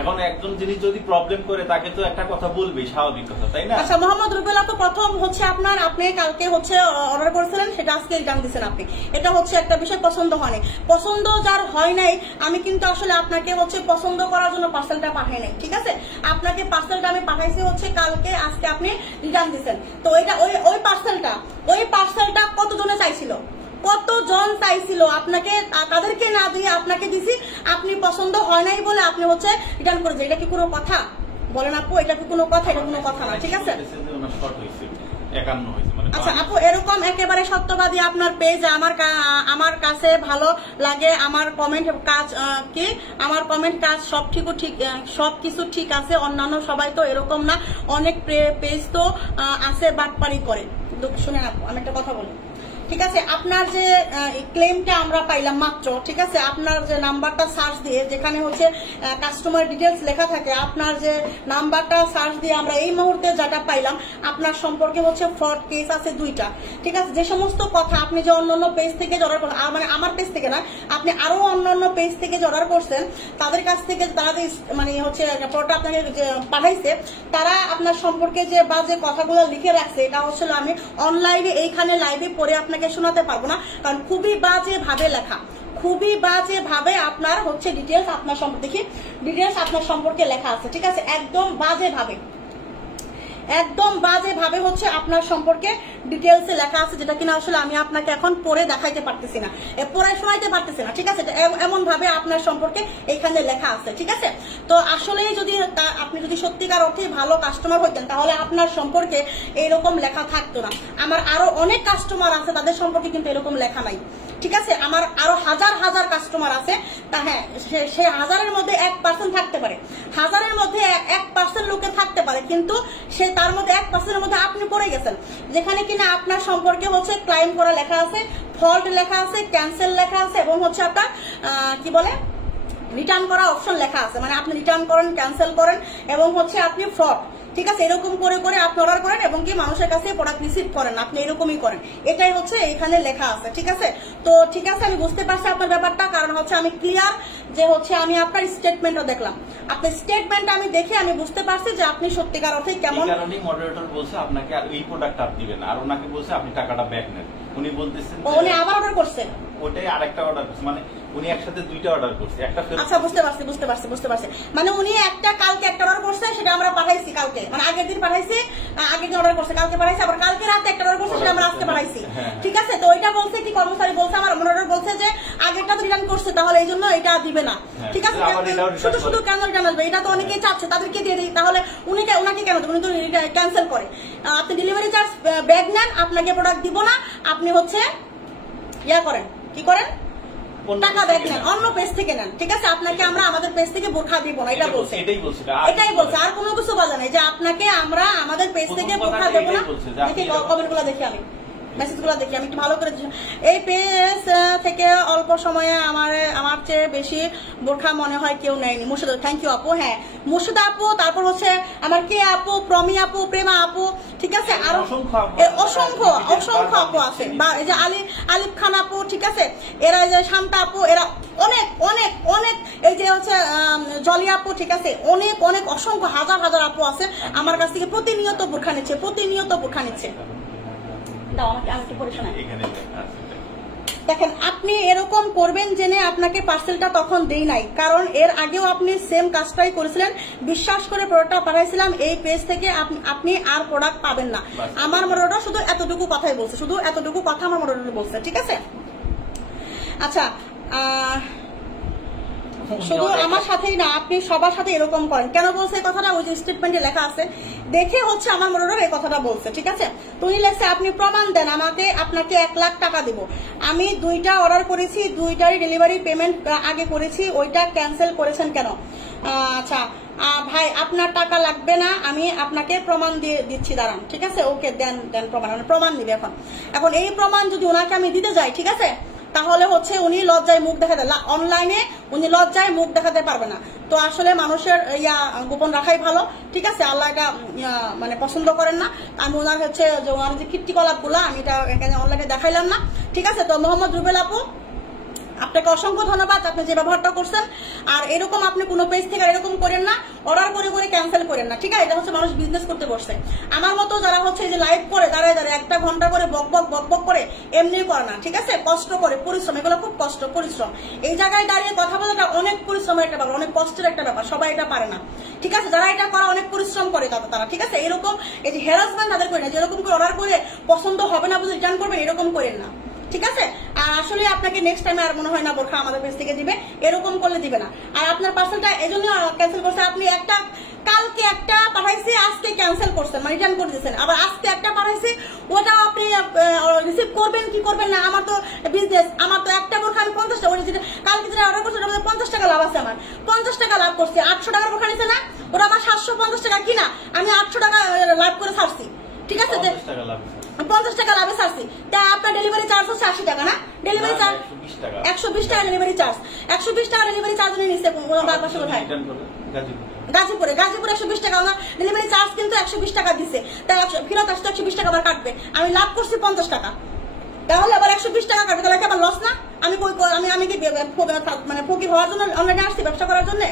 এখন একজন জিনিস যদি প্রবলেম করে তাকে তো একটা কথা বলবেই, স্বাভাবিক কথা, তাই না? আচ্ছা মোহাম্মদ রুবেল আপু, প্রথম হচ্ছে আপনি কালকে হচ্ছে অর্ডার করেছিলেন, সেটা আজকে রিটার্ন দিচ্ছেন আপনি, এটা হচ্ছে একটা বিষয়, পছন্দ হয়নি। পছন্দ যার হয় নাই, আমি কিন্তু আসলে আপনাকে হচ্ছে পছন্দ করার জন্য পার্সেলটা পাঠাই নাই, ঠিক আছে। আপনাকে পার্সেলটা আমি পাঠাইছি হচ্ছে কালকে, আজকে আপনি রিটার্ন দিচ্ছেন। তো এটা ওই পার্সেলটা কতজনে চাইছিল, কতজন চাইছিল, আপনাকে তাদেরকে না দিয়ে আপনাকে দিছি, আপনি পছন্দ হয় নাই বলে আপনি হচ্ছে রিটার্ন করে, এটা কি কোনো কথা বলেন আপু? এটা কি কোনো কথা? এটা কোনো কথা না, ঠিক আছে। আচ্ছা আপু, এরকম একেবারে সত্যবাদী আপনার পেজ আমার কাছে ভালো লাগে। আমার কমেন্ট কাজ সবকিছু ঠিক আছে, অন্যান্য সবাই তো এরকম না, অনেক পেজ তো আছে বাটপারি করে। শুনেন আপু, আমি একটা কথা বলি, ঠিক আছে। আপনার যে ক্লেমটা আমরা পাইলাম মাত্র, ঠিক আছে, আপনার যে নাম্বারটা সার্চ দিয়ে, যেখানে হচ্ছে কাস্টমার ডিটেলস লেখা থাকে, আপনার যে নাম্বারটা সার্চ দিয়ে আমরা এই মুহূর্তে যেটা পাইলাম, আপনার সম্পর্কে হচ্ছে ফ্রড কেস আছে 2টা, ঠিক আছে। যে সমস্ত কথা আপনি যে অন্যান্য পেজ থেকে অর্ডার করছেন, মানে আমার পেজ থেকে না, আপনি আরো অন্যান্য পেজ থেকে যে অর্ডার করছেন, তাদের কাছ থেকে তারা যে মানে হচ্ছে প্রোডাক্ট আপনাকে পাঠাইছে, তারা আপনার সম্পর্কে যে বাজে কথাগুলো লিখে রাখছে, এটা হচ্ছে আমি অনলাইনে এইখানে লাইভে পড়ে আপনাকে শোনাতে পারবো না, কারণ খুবই বাজে ভাবে লেখা, খুবই বাজে ভাবে আপনার হচ্ছে ডিটেলস আপনার সম্পর্কে লেখা আছে, ঠিক আছে। একদম বাজে ভাবে হচ্ছে আপনার সম্পর্কে ডিটেলসে লেখা আছে, যেটা কিনা আসলে আমি আপনাকে এখন পড়ে দেখাইতে পারতেছি না, পড়ে শোনাইতে পারতেছি না, ঠিক আছে। এমন ভাবে আপনার সম্পর্কে এখানে লেখা আছে, ঠিক আছে। তো আসলে আপনি যদি সত্যিকার অর্থে ভালো কাস্টমার হইতেন, তাহলে আপনার সম্পর্কে এইরকম লেখা থাকতো না। আমার আরো অনেক কাস্টমার আছে, তাদের সম্পর্কে কিন্তু এরকম লেখা নাই, ঠিক আছে। আমার আরো হাজার কাস্টমার আছে, তা হ্যাঁ, সে হাজারের মধ্যে 1% থাকতে পারে, হাজারের মধ্যে 1% লোকে থাকতে পারে, কিন্তু সে তার মধ্যে 1%-এর মধ্যে আপনি পড়ে গেছেন, যেখানে কিনা আপনার সম্পর্কে হচ্ছে ক্লাইম করা লেখা আছে, ফল্ট লেখা আছে, ক্যান্সেল লেখা আছে এবং হচ্ছে আপনার কি বলে রিটার্ন করা অপশন লেখা আছে। মানে আপনি রিটার্ন করেন, ক্যান্সেল করেন এবং হচ্ছে আপনি ফ্রড, ঠিক আছে, এরকম করে করে আপনি অর্ডার করেন এবং কি মানুষের কাছে প্রোডাক্ট রিসিভ করেন, আপনি এরকমই করেন, এটাই হচ্ছে এখানে লেখা আছে, ঠিক আছে। তো ঠিক আছে, আমি বুঝতে পারছি আপনার ব্যাপারটা, কারণ হচ্ছে আমি ক্লিয়ার যে হচ্ছে আমি আপনার স্টেটমেন্টও দেখলাম, আপনার স্টেটমেন্ট আমি দেখে আমি বুঝতে পারছি যে আপনি সত্যিকার অর্থে কেমন। এই কারণেই মডারেটর বলছে আপনাকে আর এই প্রোডাক্ট আর দিবেন, আর ওনাকে বলছে আপনি টাকাটা ব্যাক নেন। উনি বলতেছেন উনি আবার অর্ডার করছেন, ওটাই আরেকটা অর্ডার করছে, মানে উনি একসাথে দুইটা অর্ডার করছে, একটা ফেরত। আচ্ছা বুঝতে পারছি। মানে উনি কালকে একটা অর্ডার করছে, সেটা আমরা পাঠাইছি কালকে, মানে আগের দিন পাঠাইছি, আগের দিন অর্ডার করছে, কালকে পাঠাইছি, আবার কালকে রাতে একটা অর্ডার করছে, সেটা আমরা আজকে পাঠাইছি, ঠিক আছে। তো ওইটা বলছে কি কর্মচারী বলছে, আমার অর্ডার বলছে যে আগেরটা তো রিটার্ন করছে, তাহলে এই জন্য এটা দিবে না, ঠিক আছে। শুধু শুধু কেন রিটার্ন আসবে, এটা তো অনেকেই চাচ্ছে, তাদেরকে দিয়ে দিই, তাহলে উনাকে কেন দেবেন, উনি তো ক্যান্সেল করে। আপনি ডেলিভারি চার্জ ব্যাগ নেন, আপনাকে প্রোডাক্ট দিব না, আপনি হচ্ছে ইয়া করেন, কি করেন, টাকা ব্যাগ নেন, অন্য পেজ থেকে নেন, ঠিক আছে। আপনাকে আমরা আমাদের পেজ থেকে বোরখা দিব না, এটা বলছে, এটাই বলছে, আর কোনো কিছু বলে নাই যে আপনাকে আমরা আমাদের পেজ থেকে বোরখা দেবো না। দেখি কমেন্ট গুলো দেখি, আমি মেসেজ গুলো দেখি, আমি একটু ভালো করে। এই পেজ থেকে অল্প সময়ে আমার চেয়ে বেশি বোরখা মনে হয় কেউ নেয়নি। মুর্শিদা, থ্যাংক ইউ আপু। হ্যাঁ মুর্শিদা আপু, তারপর হচ্ছে আমার কে আপু, প্রমি আপু, প্রেমা আপু, ঠিক আছে, আরো অসংখ্য আপু আছে, বা এই যে আলিফ খান আপু, ঠিক আছে, এরা এই যে শান্তা আপু, এরা অনেক অনেক অনেক, এই যে হচ্ছে জলি আপু, ঠিক আছে, অনেক অনেক অসংখ্য হাজার হাজার আপু আছে আমার কাছ থেকে প্রতিনিয়ত বোরখা নিচ্ছে। দেখেন, আপনি এরকম করবেন জেনে আপনাকে পার্সেলটা তখন দেই নাই, কারণ এর আগেও আপনি সেম কাজটাই করেছিলেন, বিশ্বাস করে প্রোডাক্টটা পাঠাইছিলাম এই পেজ থেকে, আপনি আর প্রোডাক্ট পাবেন না। আমার মডেলটা শুধু এতটুকু কথাই বলছে, শুধু এতটুকু কথা আমার মডেলটা বলছে, ঠিক আছে। আচ্ছা, শুধু আমার সাথেই না, আপনি সবার সাথে এরকম করেন। কেন বলছে এই কথাটা, ওই যে স্টেটমেন্টে লেখা আছে, দেখে হচ্ছে আমার মডেলর এই কথাটা বলছে, ঠিক আছে। তুমি লেখছে আপনি প্রমাণ দেন আপনাকে 1 লাখ টাকা দিব। আমি 2টা অর্ডার করেছি, 2টারই ডেলিভারি পেমেন্ট আগে করেছি, ওইটা ক্যান্সেল করেছেন কেন? আচ্ছা ভাই, আপনার টাকা লাগবে না, আমি আপনাকে প্রমাণ দিয়ে দিচ্ছি, দাঁড়ান, ঠিক আছে, ওকে দেন প্রমাণ নিবে। এখন এই প্রমাণ যদি ওনাকে আমি দিতে যাই, ঠিক আছে, তাহলে হচ্ছে উনি লজ্জায় মুখ দেখাতে, অনলাইনে উনি লজ্জায় মুখ দেখাতে পারবে না। তো আসলে মানুষের গোপন রাখাই ভালো, ঠিক আছে, আল্লাহ এটা মানে পছন্দ করেন না। আমি ওনার হচ্ছে যে ওনার যে কীর্তিকলাপ গুলা আমি এটা এখানে অনলাইনে দেখাইলাম না, ঠিক আছে। তো মোহাম্মদ রুবেল আপু, আপনাকে অসংখ্য ধন্যবাদ, আপনি যে ব্যবহারটা করছেন। আর এরকম আপনি কোনো পেজ থেকে এরকম করেন না, অর্ডার করে করে ক্যান্সেল করেন না, ঠিক আছে। এটা হচ্ছে মানুষ বিজনেস করতে বসছে, আমার মতো যারা হচ্ছে যে লাইভ করে দাঁড়ায় 1 ঘন্টা করে বক করে এমনি করে না, ঠিক আছে, কষ্ট করে, পরিশ্রম, এগুলো খুব কষ্ট পরিশ্রম। এই জায়গায় দাঁড়িয়ে কথা বলাটা অনেক পরিশ্রমের একটা ব্যাপার, অনেক কষ্টের একটা ব্যাপার, সবাই এটা পারে না, ঠিক আছে। যারা এটা করা অনেক পরিশ্রম করে তারা, ঠিক আছে, এরকম এই যে হ্যারাসমেন্ট তাদের করে না, যেরকম করে অর্ডার করে পছন্দ হবে না বুঝে রিটার্ন করবেন, এরকম করেন না, ঠিক আছে। আর আসলে আপনাকে নেক্সট টাইমে আর মনে হয় না বোরখা আমাদের পেজ থেকে দিবে, এরকম করলে দিবে না। আর আপনার পার্সেলটা এই জন্য ক্যান্সেল করছে, আপনি কালকে একটা পাঠাইছি, আজকে ক্যান্সেল করছেন, মানে রিটার্ন করে দিচ্ছেন, আবার আজকে একটা পাঠাইছি, ওটাও আপনি রিসিভ করবেন কি করবেন না, আমার তো বিজনেস, আমার তো একটা বোরখা আমি 50 টাকা, কালকে যেটা অর্ডার করছি ওটা 50 টাকা লাভ আছে, আমার 50 টাকা লাভ করছি, 800 টাকার বোরখা নিছে না, ওটা আমার 750 টাকা কিনা, আমি 800 টাকা লাভ করে ছাড়ছি, ঠিক আছে, 50 টাকা লাভে ছাড়ছি। তা আপনার ডেলিভারি চার্জ হচ্ছে 80 টাকা না, ডেলিভারি চার্জ 120 টাকা ডেলিভারি চার্জ, 120 টাকা ডেলিভারি চার্জ উনি নিচ্ছে কোথায়, গাজীপুরে 120 টাকা ওনার ডেলিভারি চার্জ, কিন্তু 120 টাকা দিচ্ছে, তাই ফেরত আসতে 120 টাকা আবার কাটবে, আমি লাভ করছি 50 টাকা, তাহলে আবার 120 টাকা কাটবে, তাহলে আবার লস না? আমি কি মানে ফকির হওয়ার জন্য অনলাইনে আসছি ব্যবসা করার জন্য?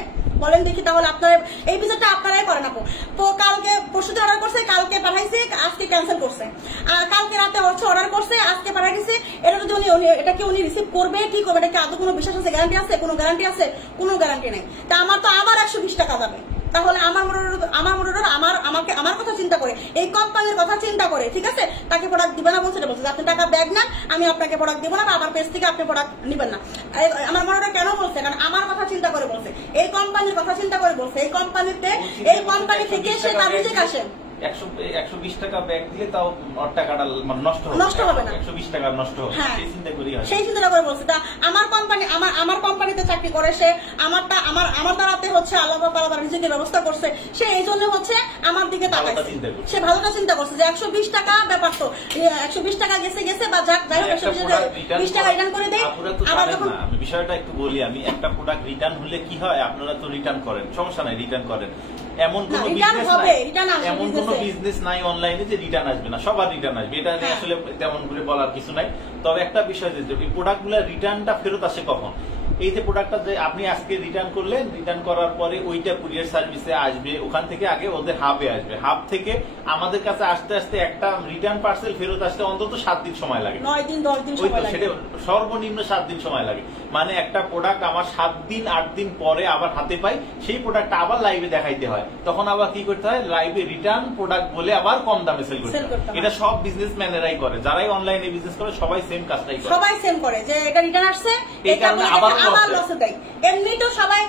বলেন দেখি। তাহলে আপনারা এই বিষয়টা আপনারাই করেন আপু। তো কালকে পরশুদিন অর্ডার করছে, কালকে পাঠাইছি, আজকে ক্যান্সেল করছে, আর কালকে রাতে হচ্ছে অর্ডার করছে, আজকে পাঠাই দিচ্ছে। এটা যদি এটাকে উনি রিসিভ করবে কি করবে, এটা কি আদৌ কোনো বিশ্বাস আছে, গ্যারান্টি আছে? কোনো গ্যারান্টি আছে? কোনো গ্যারান্টি নেই। তা আমার তো আবার 120 টাকা যাবে, তাহলে আমার আমার কথা চিন্তা করে, এই কোম্পানির কথা চিন্তা করে, ঠিক আছে, তাকে প্রোডাক্ট দিবে না বলছে, বলছে আপনি টাকা ব্যাগ না, আমি আপনাকে প্রোডাক্ট দিব না, বা আমার পেজ থেকে আপনি প্রোডাক্ট নিবেন না। আমার মনে কেন বলছে, কারণ আমার কথা চিন্তা করে বলছে, এই কোম্পানির কথা চিন্তা করে বলছে, এই কোম্পানি থেকে সে তার রিজিক আসে, 120 টাকা ব্যাগ দিলে তাও টাকাটা নষ্ট হবে না, 120 টাকা নষ্ট হবে, সেই চিন্তা করি হয়, সেই চিন্তা করে বলছে। তা আমার কোম্পানিতে চাকরি করে সে আমার দ্বারাতে হচ্ছে আল্লাহ তাআলা নিজেকে ব্যবস্থা করছে, সে এই জন্য হচ্ছে আমার দিকে তাকাইছে, সে ভালোটা চিন্তা করছে যে 120 টাকা ব্যাপার, তো 120 টাকা গেছে বা যাই হোক 120 টাকা রিটার্ন করে দেই। আবার যখন আমি বিষয়টা একটু বলি, আমি একটা প্রোডাক্ট রিটার্ন হলে কি হয়, আপনারা তো রিটার্ন করেন, সমস্যা নাই, রিটার্ন করেন, এমন কোন বিজনেস নাই অনলাইনে যে রিটার্ন আসবে না, সবার রিটার্ন আসবে, এটা নিয়ে আসলে তেমন করে বলার কিছু নাই। তবে একটা বিষয় যে প্রোডাক্ট গুলা রিটার্নটা ফেরত আসে কখন, এই যে প্রোডাক্টটা যে আপনি আজকে রিটার্ন করলেন, রিটার্ন করার পরে ওইটা কুরিয়ার সার্ভিসে আসবে, ওখান থেকে আগে ওদের হাবে আসবে, হাব থেকে আমাদের কাছে আসতে আসতে একটা রিটার্ন পার্সেল ফেরত আসতে অন্তত 7 দিন সময় লাগে, 9 দিন 10 দিন সময় লাগে, সেটা সর্বনিম্ন 7 দিন সময় লাগে। মানে একটা প্রোডাক্ট আমার 7 দিন 8 দিন পরে আবার হাতে পাই, সেই প্রোডাক্টটা আবার লাইভে দেখাইতে হয়, তখন আবার কি করতে হয়, লাইভে রিটার্ন প্রোডাক্ট বলে আবার কম দামে সেল করতে হয়। এটা সব বিজনেসম্যানেরাই করে, যারাই অনলাইনে বিজনেস করে সবাই সেম কাজটাই করে, সবাই সেম করে যে এটা রিটার্ন আসছে, এই কারণে আবার লসে দেয়। এমনি তো সবাই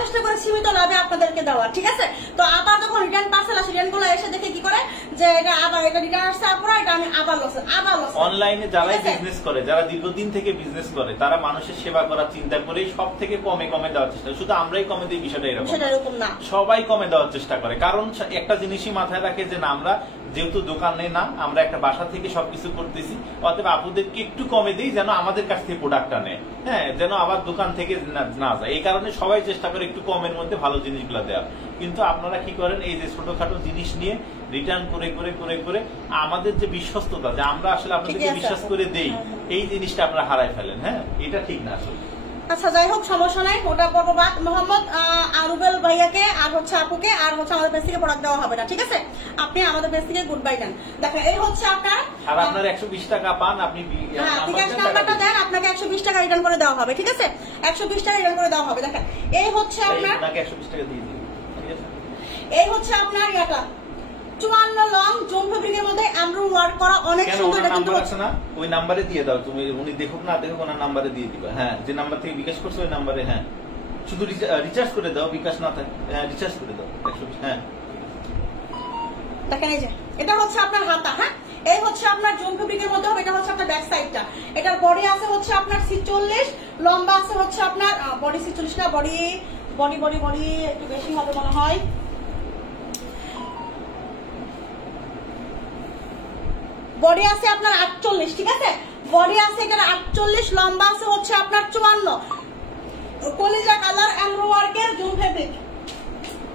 চেষ্টা করে সীমিত লাভে আপনাদেরকে দেওয়া, ঠিক আছে। তো আবার যখন রিটার্ন পার্সেল আসে, রিটার্ন গুলো এসে দেখে কি করে যে এটা আবার এটা রিটার্ন আসছে, আপনারা এটা আমি আবার লসে। অনলাইনে যারাই বিজনেস করে, যারা দীর্ঘদিন থেকে বিজনেস করে, তারা মানুষের সেবা করার চিন্তা করে সব থেকে কমে দেওয়ার চেষ্টা, শুধু আমরাই কমে দিই বিষয়টা এরকম না, সবাই কমে দেওয়ার চেষ্টা করে। কারণ একটা জিনিসই মাথায় রাখে যে না, আমরা যেহেতু দোকানে না, আমরা একটা বাসা থেকে সবকিছু করতেছি, অতএব আপুদেরকে একটু কমে দিই যেন আমাদের কাছ থেকে প্রোডাক্টটা নেয়, হ্যাঁ, যেন আবার দোকান থেকে না যায়। এই কারণে সবাই চেষ্টা করে একটু কমের মধ্যে ভালো জিনিসগুলো দেওয়ার। কিন্তু আপনারা কি করেন, এই যে ছোটখাটো জিনিস নিয়ে রিটার্ন করে আমাদের যে বিশ্বস্ততা, যে আমরা আসলে আপনাদেরকে বিশ্বাস করে দেই, এই জিনিসটা আপনারা হারাই ফেলেন। হ্যাঁ, এটা ঠিক না আসলে। আচ্ছা, যাই হোক, সমস্যা নাই, ওটা পর্ববাদ মোহাম্মদ আরুবেল ভাইয়াকে আর হচ্ছে আপুকে আর হচ্ছে আমাদের পেজ থেকে প্রোডাক্ট দেওয়া হবে না, ঠিক আছে। আপনি আমাদের পেজ থেকে গুড বাই দেন। দেখেন, এই হচ্ছে আপনার, আর আপনার 120 টাকা পান, আপনি বিকাশ নাম্বারটা দেন, আপনাকে 120 টাকা রিটার্ন করে দেওয়া হবে, ঠিক আছে। 120 টাকা রিটার্ন করে দেওয়া হবে। দেখেন, এই হচ্ছে আপনার, আপনাকে 120 টাকা দিয়ে দিই, ঠিক আছে। এই হচ্ছে আপনার ইয়াটা 54 লং জুম ফেব্রিকের মধ্যে এমব্রয়ডারি ওয়ার্ক করা, অনেক সুন্দর। এটা কিন্তু আছে না, ওই নাম্বারে দিয়ে দাও তুমি, উনি দেখুক না দেখুক, ওনার নাম্বারে দিয়ে দিবা। হ্যাঁ, যে নাম্বার থেকে বিকাশ করছো ওই নাম্বারে, হ্যাঁ, শুধু রিচার্জ করে দাও, বিকাশ না থাকে, হ্যাঁ, রিচার্জ করে দাও 120। হ্যাঁ, দেখেন, এই যে এটা হচ্ছে আপনার হাতা, হ্যাঁ, এই হচ্ছে আপনার জুম ফেব্রিকের মধ্যে হবে, এটা হচ্ছে আপনার ব্যাক সাইডটা। এটার বডি আছে হচ্ছে আপনার 46, লম্বা আছে হচ্ছে আপনার বডি 46 না, বডি একটু বেশি হবে মনে হয়, বডি আছে আপনার 48, ঠিক আছে, বডি আছে এখানে 48, লম্বা আছে হচ্ছে আপনার 54। কলিজা কালার এমব্রয়ডারি জুম ফেব্রিক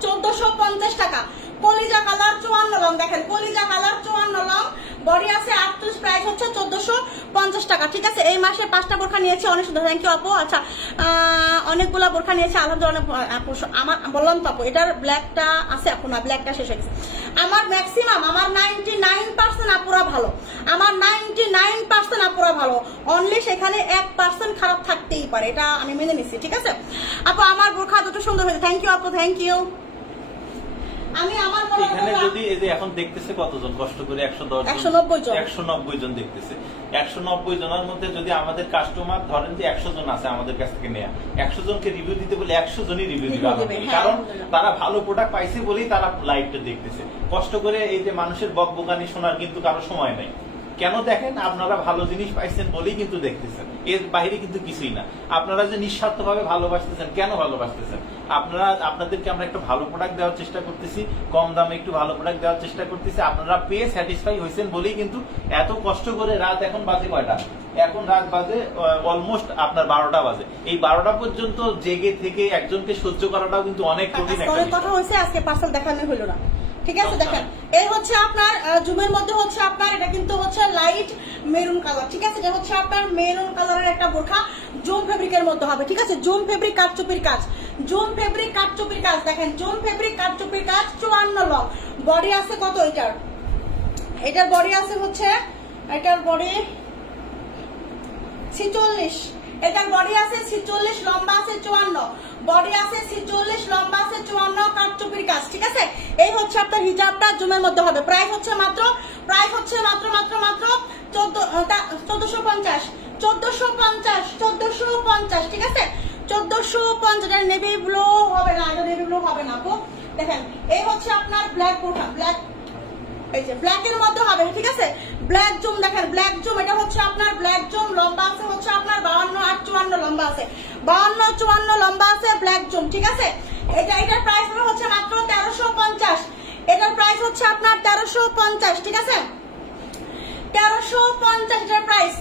1450 টাকা। কলিজা কালার 54 লং, দেখেন কলিজা কালার 54 লং, বডি আছে 38, প্রাইস হচ্ছে 1450 টাকা, ঠিক আছে। এই মাসে 5টা বোরখা নিয়েছি, অনেক সুন্দর, থ্যাংক ইউ আপু। আচ্ছা, অনেকগুলা বোরখা নিয়েছি, আলহামদুলিল্লাহ। আমার বললাম তো আপু, এটার ব্ল্যাকটা আছে আপু, না ব্ল্যাকটা শেষ হয়ে গেছে। আমার ম্যাক্সিমাম, আমার 99% আপুরা ভালো, আমার 99% আপুরা ভালো, অনলি সেখানে 1% খারাপ থাকতেই পারে, এটা আমি মেনে নিচ্ছি, ঠিক আছে আপু। আমার বোরখা দুটো সুন্দর হয়েছে, থ্যাংক ইউ আপু, থ্যাংক ইউ। আমি আমার এখানে যদি এই যে এখন দেখতেছে কতজন কষ্ট করে, 190 জন দেখতেছে, 190 জনের মধ্যে যদি আমাদের কাস্টমার ধরেন যে 100 জন আছে আমাদের কাছ থেকে নেয়া, 100 জনকে রিভিউ দিতে বলে 100 জনই রিভিউ দিবে, কারণ তারা ভালো প্রোডাক্ট পাইছে বলেই তারা লাইভটা দেখতেছে। কষ্ট করে এই যে মানুষের বকবকানি শোনার কিন্তু কারো সময় নাই। কেন দেখেন, আপনারা ভালো জিনিস পাইছেন বলেই কিন্তু দেখতেছেন, এর বাইরে কিন্তু কিছুই না। আপনারা যে নিঃস্বার্থভাবে ভালোবাসতেছেন, কেন ভালোবাসতেছেন? আপনাদেরকে আমরা একটা ভালো প্রোডাক্ট দেওয়ার চেষ্টা করতেছি, কম দামে একটু ভালো প্রোডাক্ট দেওয়ার চেষ্টা করতেছি, আপনারা পেয়ে স্যাটিসফাই হয়েছেন বলেই কিন্তু এত কষ্ট করে। রাত এখন বাজে কয়টা? এখন রাত বাজে অলমোস্ট আপনার 12টা বাজে। এই 12টা পর্যন্ত জেগে থেকে একজনকে সহ্য করাটাও কিন্তু অনেক কঠিন একটা বিষয়। কথা হয়েছে, আজকে পার্সেল দেখানো হলো না, ঠিক আছে। দেখেন, এই হচ্ছে আপনার জুমের মধ্যে হচ্ছে আপনার, এটা কিন্তু হচ্ছে লাইট মেরুন কালার, ঠিক আছে। এটা হচ্ছে আপনার মেরুন কালারের একটা বোরখা, জুম ফেব্রিকের মধ্যে হবে, ঠিক আছে। জুম ফেব্রিক কাটচুপির কাজ, জুম ফেব্রিক কাটচুপির কাজ, দেখেন জুম ফেব্রিক কাটচুপির কাজ, 54 লং, বডি আছে কত এটার বডি আছে হচ্ছে, এটার বডি 46, এটার বডি আছে 46, লম্বা আছে 54, বডি আছে 46, লম্বা আছে 54, কাটচুপির কাজ, ঠিক আছে। এই হচ্ছে আপনার হিজাবটা জুমের মধ্যে হবে, প্রাইস হচ্ছে মাত্র 1450, ঠিক আছে। 1450, নেভি ব্লু হবে না, এটা নেভি ব্লু হবে না আপু। দেখেন, এই হচ্ছে আপনার ব্ল্যাক বোরখা, ব্ল্যাক এই যে ব্ল্যাকের মধ্যে হবে, ঠিক আছে। ব্ল্যাক জুম দেখেন, ব্ল্যাক জুম, এটা হচ্ছে আপনার ব্ল্যাক জুম, লম্বা আছে হচ্ছে আপনার 52 আর 54 লম্বা আছে, 52 54 লম্বা আছে ব্ল্যাক জুম, ঠিক আছে। এটার প্রাইস হচ্ছে মাত্র 1350, এটার প্রাইস হচ্ছে আপনার 1350, ঠিক আছে, 1350 এটার প্রাইস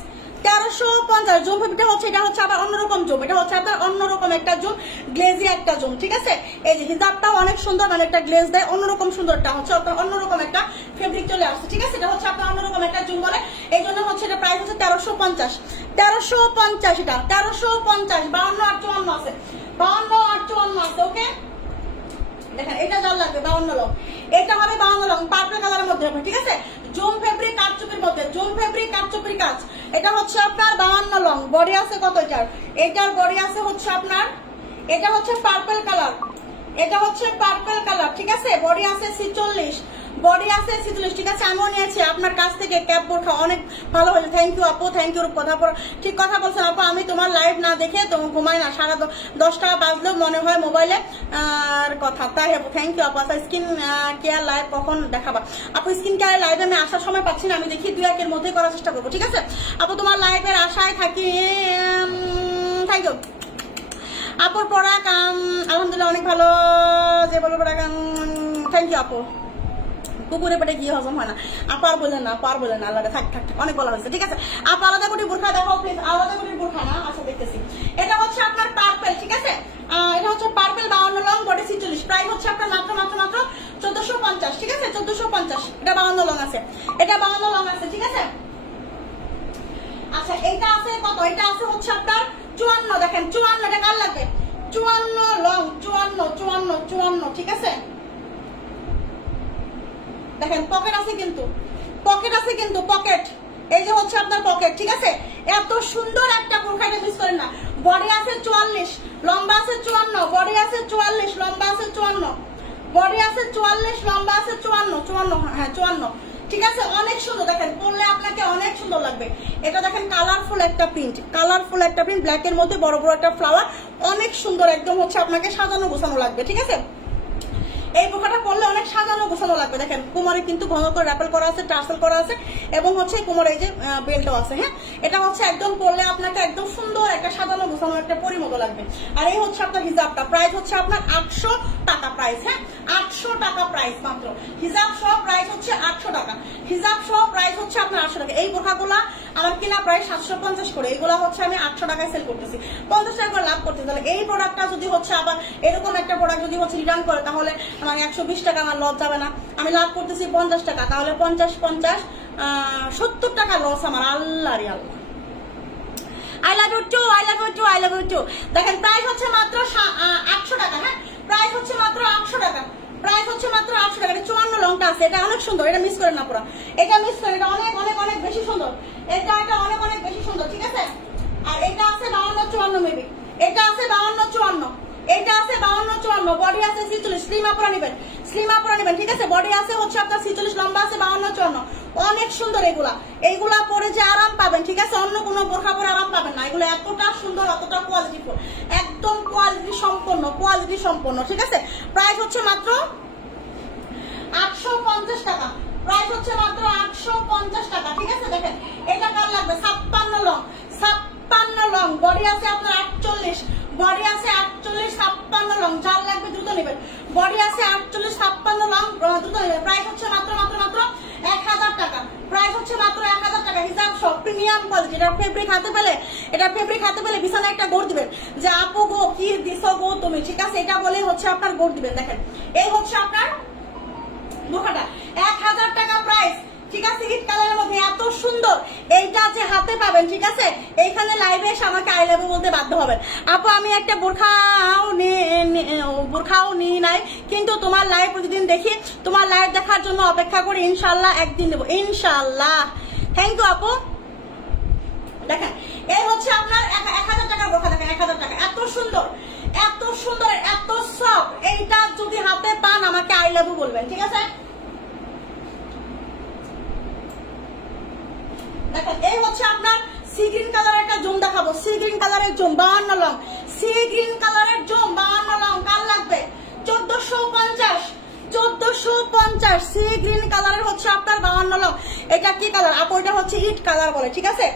1350। জুম ফেব্রিকটা হচ্ছে, এটা হচ্ছে আবার অন্যরকম জুম, এটা হচ্ছে আপনার অন্যরকম একটা জুম, গ্লেজি একটা জুম, ঠিক আছে। এই যে হিজাবটাও অনেক সুন্দর, মানে একটা গ্লেজ দেয়, অন্যরকম সুন্দরটা হচ্ছে আপনার অন্যরকম একটা ফেব্রিক চলে আসছে, ঠিক আছে। এটা হচ্ছে আপনার অন্যরকম একটা জুম বলে, এই জন্য হচ্ছে এটা প্রাইস হচ্ছে 1350, 1350, এটা 1350, 52 আর 54 আছে, 52 আর 54 আছে, ওকে। দেখেন এটা যার লাগবে 52 লং, এটা হবে 52 লং, পার্পল কালারের মধ্যে হবে, ঠিক আছে। জুম ফেব্রিক কাটচুপির মধ্যে, জুম ফেব্রিক কাটচুপির কাজ, এটা হচ্ছে আপনার 52 লং। বডি আছে কত এটার? এটার বডি আছে হচ্ছে আপনার, এটা হচ্ছে পার্পল কালার, এটা হচ্ছে পার্পল কালার, ঠিক আছে। বডি আছে 46, বডি আছে 46, ঠিক আছে। আমিও নিয়েছি আপনার কাছ থেকে ক্যাপ বোরখা, অনেক ভালো হয়েছে, থ্যাংক ইউ আপু, থ্যাংক ইউ। কথা ঠিক কথা বলছেন আপু, আমি তোমার লাইভ না দেখে তো ঘুমাই না, সারা 10টা বাজলেও মনে হয় মোবাইলে আর কথা, তাই আপু থ্যাংক ইউ আপু। আচ্ছা স্কিন কেয়ার লাইভ কখন দেখাবা আপু? স্কিন কেয়ার লাইভে আমি আসার সময় পাচ্ছি না, আমি দেখি 2-1 এর মধ্যে করার চেষ্টা করবো, ঠিক আছে আপু। তোমার লাইভের আশায় থাকি, থ্যাংক ইউ আপুর। প্রোডাক্ট আলহামদুলিল্লাহ অনেক ভালো, যে বলো প্রোডাক্ট, থ্যাংক ইউ আপু। কুকুরে পেটে গিয়ে হজম হয় না আপু, আর বললেন না, পার বললেন না, আলাদা থাক থাক অনেক বলা হয়েছে, ঠিক আছে আপু। আলাদা করে বোরখা দেখাও প্লিজ, আলাদা করে বোরখা না, আচ্ছা দেখতেছি। এটা হচ্ছে আপনার পার্পল, ঠিক আছে, এটা হচ্ছে পার্পল 52 লং, বডি 46, প্রাইস হচ্ছে আপনার মাত্র 1450, ঠিক আছে 1450, এটা 52 লং আছে, এটা 52 লং আছে, ঠিক আছে। আচ্ছা এটা আছে কত? এটা আছে হচ্ছে আপনার 54, দেখেন 54, এটা কার লাগবে? 54 লং, 54, ঠিক আছে। দেখেন পকেট আছে কিন্তু, পকেট আছে কিন্তু, পকেট, এই যে হচ্ছে আপনার পকেট, ঠিক আছে। এত সুন্দর একটা বোরখা, এটা মিস করেন না। বডি আছে 44, লম্বা আছে 54, বডি আছে 44, লম্বা আছে 54, বডি আছে 44, লম্বা আছে 54, হ্যাঁ 54, ঠিক আছে। অনেক সুন্দর, দেখেন পরলে আপনাকে অনেক সুন্দর লাগবে। এটা দেখেন কালারফুল একটা প্রিন্ট, কালারফুল একটা প্রিন্ট, ব্ল্যাকের মধ্যে বড় বড় একটা ফ্লাওয়ার, অনেক সুন্দর, একদম হচ্ছে আপনাকে সাজানো গোছানো লাগবে, ঠিক আছে। এই বোরখাটা পরলে অনেক সাজানো গোছানো লাগবে। দেখেন কোমরে কিন্তু ঘন করে র্যাপেল করা আছে, টার্সেল করা আছে, এবং হচ্ছে কোমরে এই যে বেল্টও আছে, হ্যাঁ। এটা হচ্ছে একদম পরলে আপনাকে একদম সুন্দর একটা সাজানো গোছানো একটা পরিমতো লাগবে। আর এই হচ্ছে আপনার হিজাবটা, প্রাইস হচ্ছে আপনার 800 টাকা প্রাইস, হ্যাঁ 800 টাকা প্রাইস মাত্র। হিজাব সহ প্রাইস হচ্ছে 800 টাকা, হিজাব সহ প্রাইস হচ্ছে আপনার 800 টাকা। এই বোরখাগুলা আমার কিনা প্রায় 750 করে, এগুলো হচ্ছে আমি 800 টাকায় সেল করতেছি, 50 টাকা করে লাভ করতেছি। তাহলে এই প্রোডাক্টটা যদি হচ্ছে আবার এরকম একটা প্রোডাক্ট যদি হচ্ছে রিটার্ন করে, তাহলে আমার 120 টাকা আমার লস যাবে না, আমি লাভ করতেছি 50 টাকা, তাহলে 50 70 টাকা লস আমার। আল্লাহ রে আল্লাহ, I love you too, I love you too, I love you too. দেখেন প্রাইস হচ্ছে মাত্র 800 টাকা, হ্যাঁ প্রাইস হচ্ছে মাত্র 800 টাকা, প্রাইস হচ্ছে মাত্র 800 টাকা। 54 লংটা আছে, এটা অনেক সুন্দর, এটা মিস করেন না পুরো, এটা মিস করেন, এটা অনেক অনেক অনেক বেশি সুন্দর, এটা অনেক অনেক বেশি সুন্দর, ঠিক আছে। আর এটা আছে 52 54 মেবি, এটা আছে 52 54, এটা আছে 52 54, বডি আছে 46, স্লিম আপুরা নেবেন, স্লিম আপুরা নেবেন, ঠিক আছে। বডি আছে হচ্ছে আপনার 46, লম্বা আছে 52 54, অনেক সুন্দর এগুলা, এইগুলা পরে যে আরাম পাবেন, ঠিক আছে, অন্য কোনো বোরখা পরে আরাম পাবেন না। এগুলো এতটা সুন্দর, অতটা কোয়ালিটিফুল, একদম কোয়ালিটি সম্পন্ন, ঠিক আছে। প্রাইস হচ্ছে মাত্র 850 টাকা, প্রাইস হচ্ছে মাত্র 850 টাকা, ঠিক আছে। দেখেন এটা কার লাগবে? 56 লং, 56 লং, বডি আছে আপনার 48, বডি আছে 48 56 লং, যার লাগবে দ্রুত নেবেন। বডি আছে 48 56 লং, দ্রুত নেবেন। প্রাইস হচ্ছে মাত্র 1000 টাকা, প্রাইস হচ্ছে মাত্র 1000 টাকা। হিজাব সব প্রিমিয়াম কোয়ালিটি, এটা ফেব্রিক হাতে পেলে, এটা ফেব্রিক হাতে পেলে বিছানা একটা গোড় দিবেন যে আপু গো কি দিছো গো তুমি, ঠিক আছে, এটা বলে হচ্ছে আপনার গোড় দিবেন। দেখেন এই হচ্ছে আপনার বোরখাটা, 1000 টাকা প্রাইস, ঠিক আছে। হিট কালারের মধ্যে এত সুন্দর, এইটা যে হাতে পাবেন, ঠিক আছে। এইখানে লাইভে এসে আমাকে আই লাভ ইউ বলতে বাধ্য হবেন। আপু আমি একটা বোরখাও নিই নাই, কিন্তু তোমার লাইভ প্রতিদিন দেখি, তোমার লাইভ দেখার জন্য অপেক্ষা করি, ইনশাল্লাহ একদিন দেবো, ইনশাল্লাহ। থ্যাংক ইউ আপু। দেখেন এই হচ্ছে আপনার 1000 টাকার বোরখা, দেখেন 1000 টাকা, এত সুন্দর, এত সুন্দর, এত সফট। এইটা যদি হাতে পান আমাকে আই লাভ ইউ বলবেন, ঠিক আছে। দেখেন এই হচ্ছে আপনার সি গ্রিন কালারের একটা জুম দেখাবো, সি গ্রিন কালারের জুম 52 লং, সি গ্রিন কালারের জুম 52 লং, কার লাগবে? 1450, 1450 সি গ্রিন কালারের হচ্ছে আপনার 52 লং। এটা কি কালার আপু? এটা হচ্ছে ইট কালার বলে, ঠিক আছে,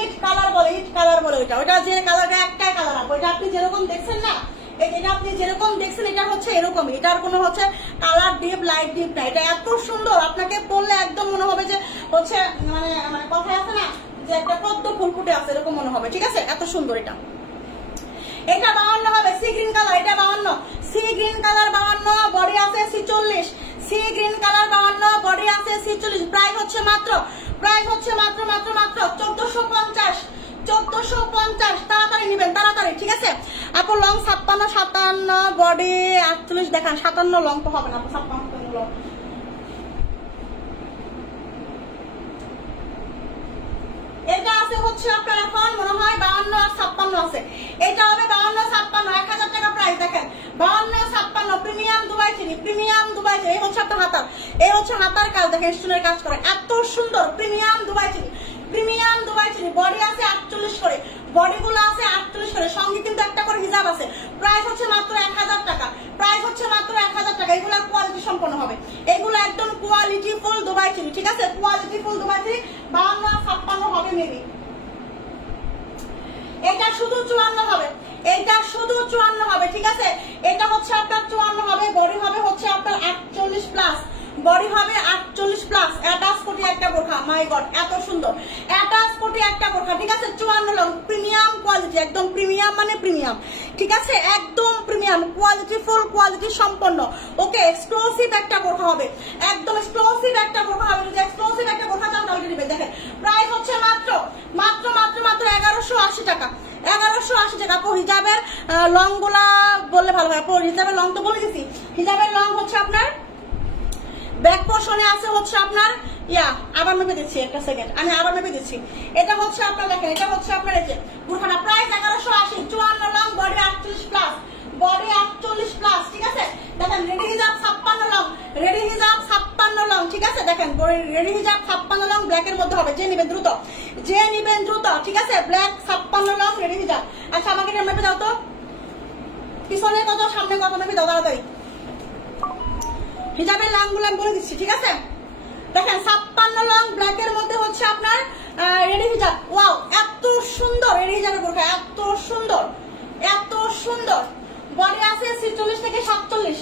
ইট কালার বলে, ইট কালার বলে। ওটা যে কালারটা একটাই কালার আপু, এটা আপনি যেরকম দেখছেন না, এটা আপনি যেরকম দেখছেন এটা হচ্ছে এরকম, এটার কোনো হচ্ছে কালার ডিপ লাইট ডিপ না। এটা এত সুন্দর, আপনাকে পরলে একদম মনে হবে যে হচ্ছে মানে মানে কথায় আছে না যে একটা পদ্ম ফুল ফুটে আছে, এরকম মনে হবে, ঠিক আছে, এত সুন্দর। এটা 52 হবে, সি গ্রিন কালার, এটা 52, সি গ্রিন কালার 52, বডি আছে 46, সি গ্রিন কালার 52, বডি আছে 46। প্রাইস হচ্ছে মাত্র 1450, 1450। তাড়াতাড়ি নেবেন, তাড়াতাড়ি, ঠিক আছে আপু। লং 56, 57, বডি 48 দেখান। 57 লং তো হবে না আপু, 57 লং। এটা আছে হচ্ছে আপনার এখন মনে হয় 52 আর 56 আছে। এটা হবে 52 56, 1000 টাকা প্রাইস। দেখেন 52 56 প্রিমিয়াম দুবাই চিনি, প্রিমিয়াম দুবাই চিনি। এই হচ্ছে আপনার হাতার, এই হচ্ছে হাতার কাজ, দেখেন স্টোনের কাজ করে, এত সুন্দর, প্রিমিয়াম দুবাই চিনি, প্রিমিয়াম দুবাই চিনি। বডি আছে 48 করে, বডিগুলো আছে 48 করে, সঙ্গে কিন্তু একটা করে হিজাব আছে। প্রাইস হচ্ছে মাত্র 1000 টাকা, প্রাইস হচ্ছে মাত্র 1000 টাকা। এগুলো কোয়ালিটি সম্পন্ন হবে, এগুলো একদম কোয়ালিটি ফুল দুবাই চিনি, ঠিক আছে, কোয়ালিটি ফুল দুবাই চিনি। 52 56 হবে মেবি। এটা শুধু 54 হবে, এটা শুধু 54 হবে, ঠিক আছে। এটা হচ্ছে আপনার 54 হবে, বডি হবে হচ্ছে আপনার 48 প্লাস, বডি হবে 48 প্লাস। অ্যাটাচ কোটি একটা বোরখা, মাই গড এত সুন্দর, অ্যাটাচ কোটি একটা বোরখা, ঠিক আছে। 54 লং, প্রিমিয়াম কোয়ালিটি, একদম প্রিমিয়াম মানে প্রিমিয়াম, ঠিক আছে, একদম প্রিমিয়াম কোয়ালিটি, ফুল কোয়ালিটি সম্পন্ন। ওকে, এক্সক্লুসিভ একটা বোরখা হবে, একদম এক্সক্লুসিভ একটা বোরখা হবে। যদি এক্সক্লুসিভ একটা বোরখা চান তাহলে নেবেন। দেখেন প্রাইস হচ্ছে মাত্র মাত্র মাত্র মাত্র 1180 টাকা, 1180 টাকা। আপু হিজাবের লং গুলা বললে ভালো হয়। আপু হিজাবের লং তো বলে দিচ্ছি, হিজাবের লং হচ্ছে আপনার ব্যাক পোর্শনে আছে হচ্ছে আপনার আবার মেপে দিচ্ছি, একটা সেকেন্ড, আমি আবার মেপে দিচ্ছি। এটা হচ্ছে আপনার দেখেন, এটা হচ্ছে আপনার এই যে বোরখাটা, price 1180, 54 long, body 48 plus, body 48 plus, ঠিক আছে। দেখেন রেডি হিজাব 56 লং, রেডি হিজাব 56 লং, ঠিক আছে। দেখেন রেডি হিজাব 56 লং, ব্ল্যাক এর মধ্যে হবে, যে নিবেন দ্রুত, যে নিবেন দ্রুত, ঠিক আছে। ব্ল্যাক 56 লং রেডি হিজাব। আচ্ছা আমাকে এটা মেপে দাও তো, পিছনে কত সামনে কত মেপে দাও তাড়াতাড়ি। হিজাবের লং গুলো আমি বলে দিচ্ছি, ঠিক আছে। দেখেন 56 লং, ব্ল্যাক এর মধ্যে হচ্ছে আপনার রেডি হিজাব। ওয়াও এত সুন্দর রেডি হিজাবের বোরখা, এত সুন্দর, এত সুন্দর। বডি আছে 46 থেকে 47,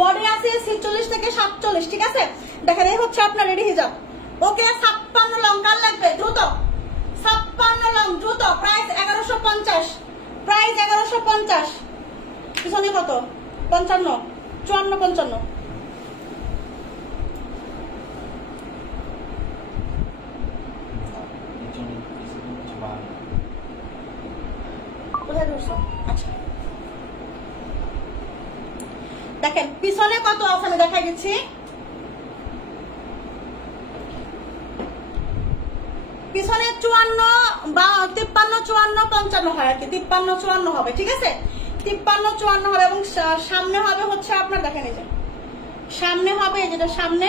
বডি আছে 46 থেকে 47, ঠিক আছে। দেখেন এই হচ্ছে আপনার রেডি হিজাব। ওকে 56 লং, কার লাগবে দ্রুত, 56 লং দ্রুত। Price 1150, price 1150। পিছনে কত 55, 54 55। আচ্ছা দেখেন পিছনে কত আছে আমি দেখাই দিচ্ছি। পিছনে 54 বা 53 54 55 হয় আর কি, 53 54 হবে, ঠিক আছে। 53 54 হবে এবং সামনে হবে হচ্ছে আপনার দেখেন এই যে সামনে হবে, যেটা সামনে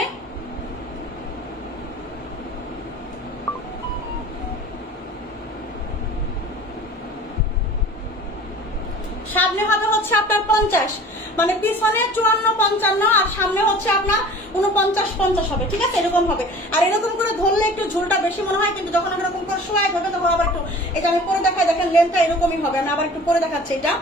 সামনে হবে হচ্ছে আপনার 50, মানে পিছনে 54 55 আর সামনে হচ্ছে আপনার 49 50 হবে, ঠিক আছে, এরকম হবে। আর এরকম করে ধরলে একটু ঝুলটা বেশি মনে হয়, কিন্তু যখন এরকম করে শোয়া হবে তখন আবার একটু, এটা আমি পরে দেখাই, দেখেন লেন্থটা এরকমই হবে। আমি আবার একটু পরে দেখাচ্ছি। এটা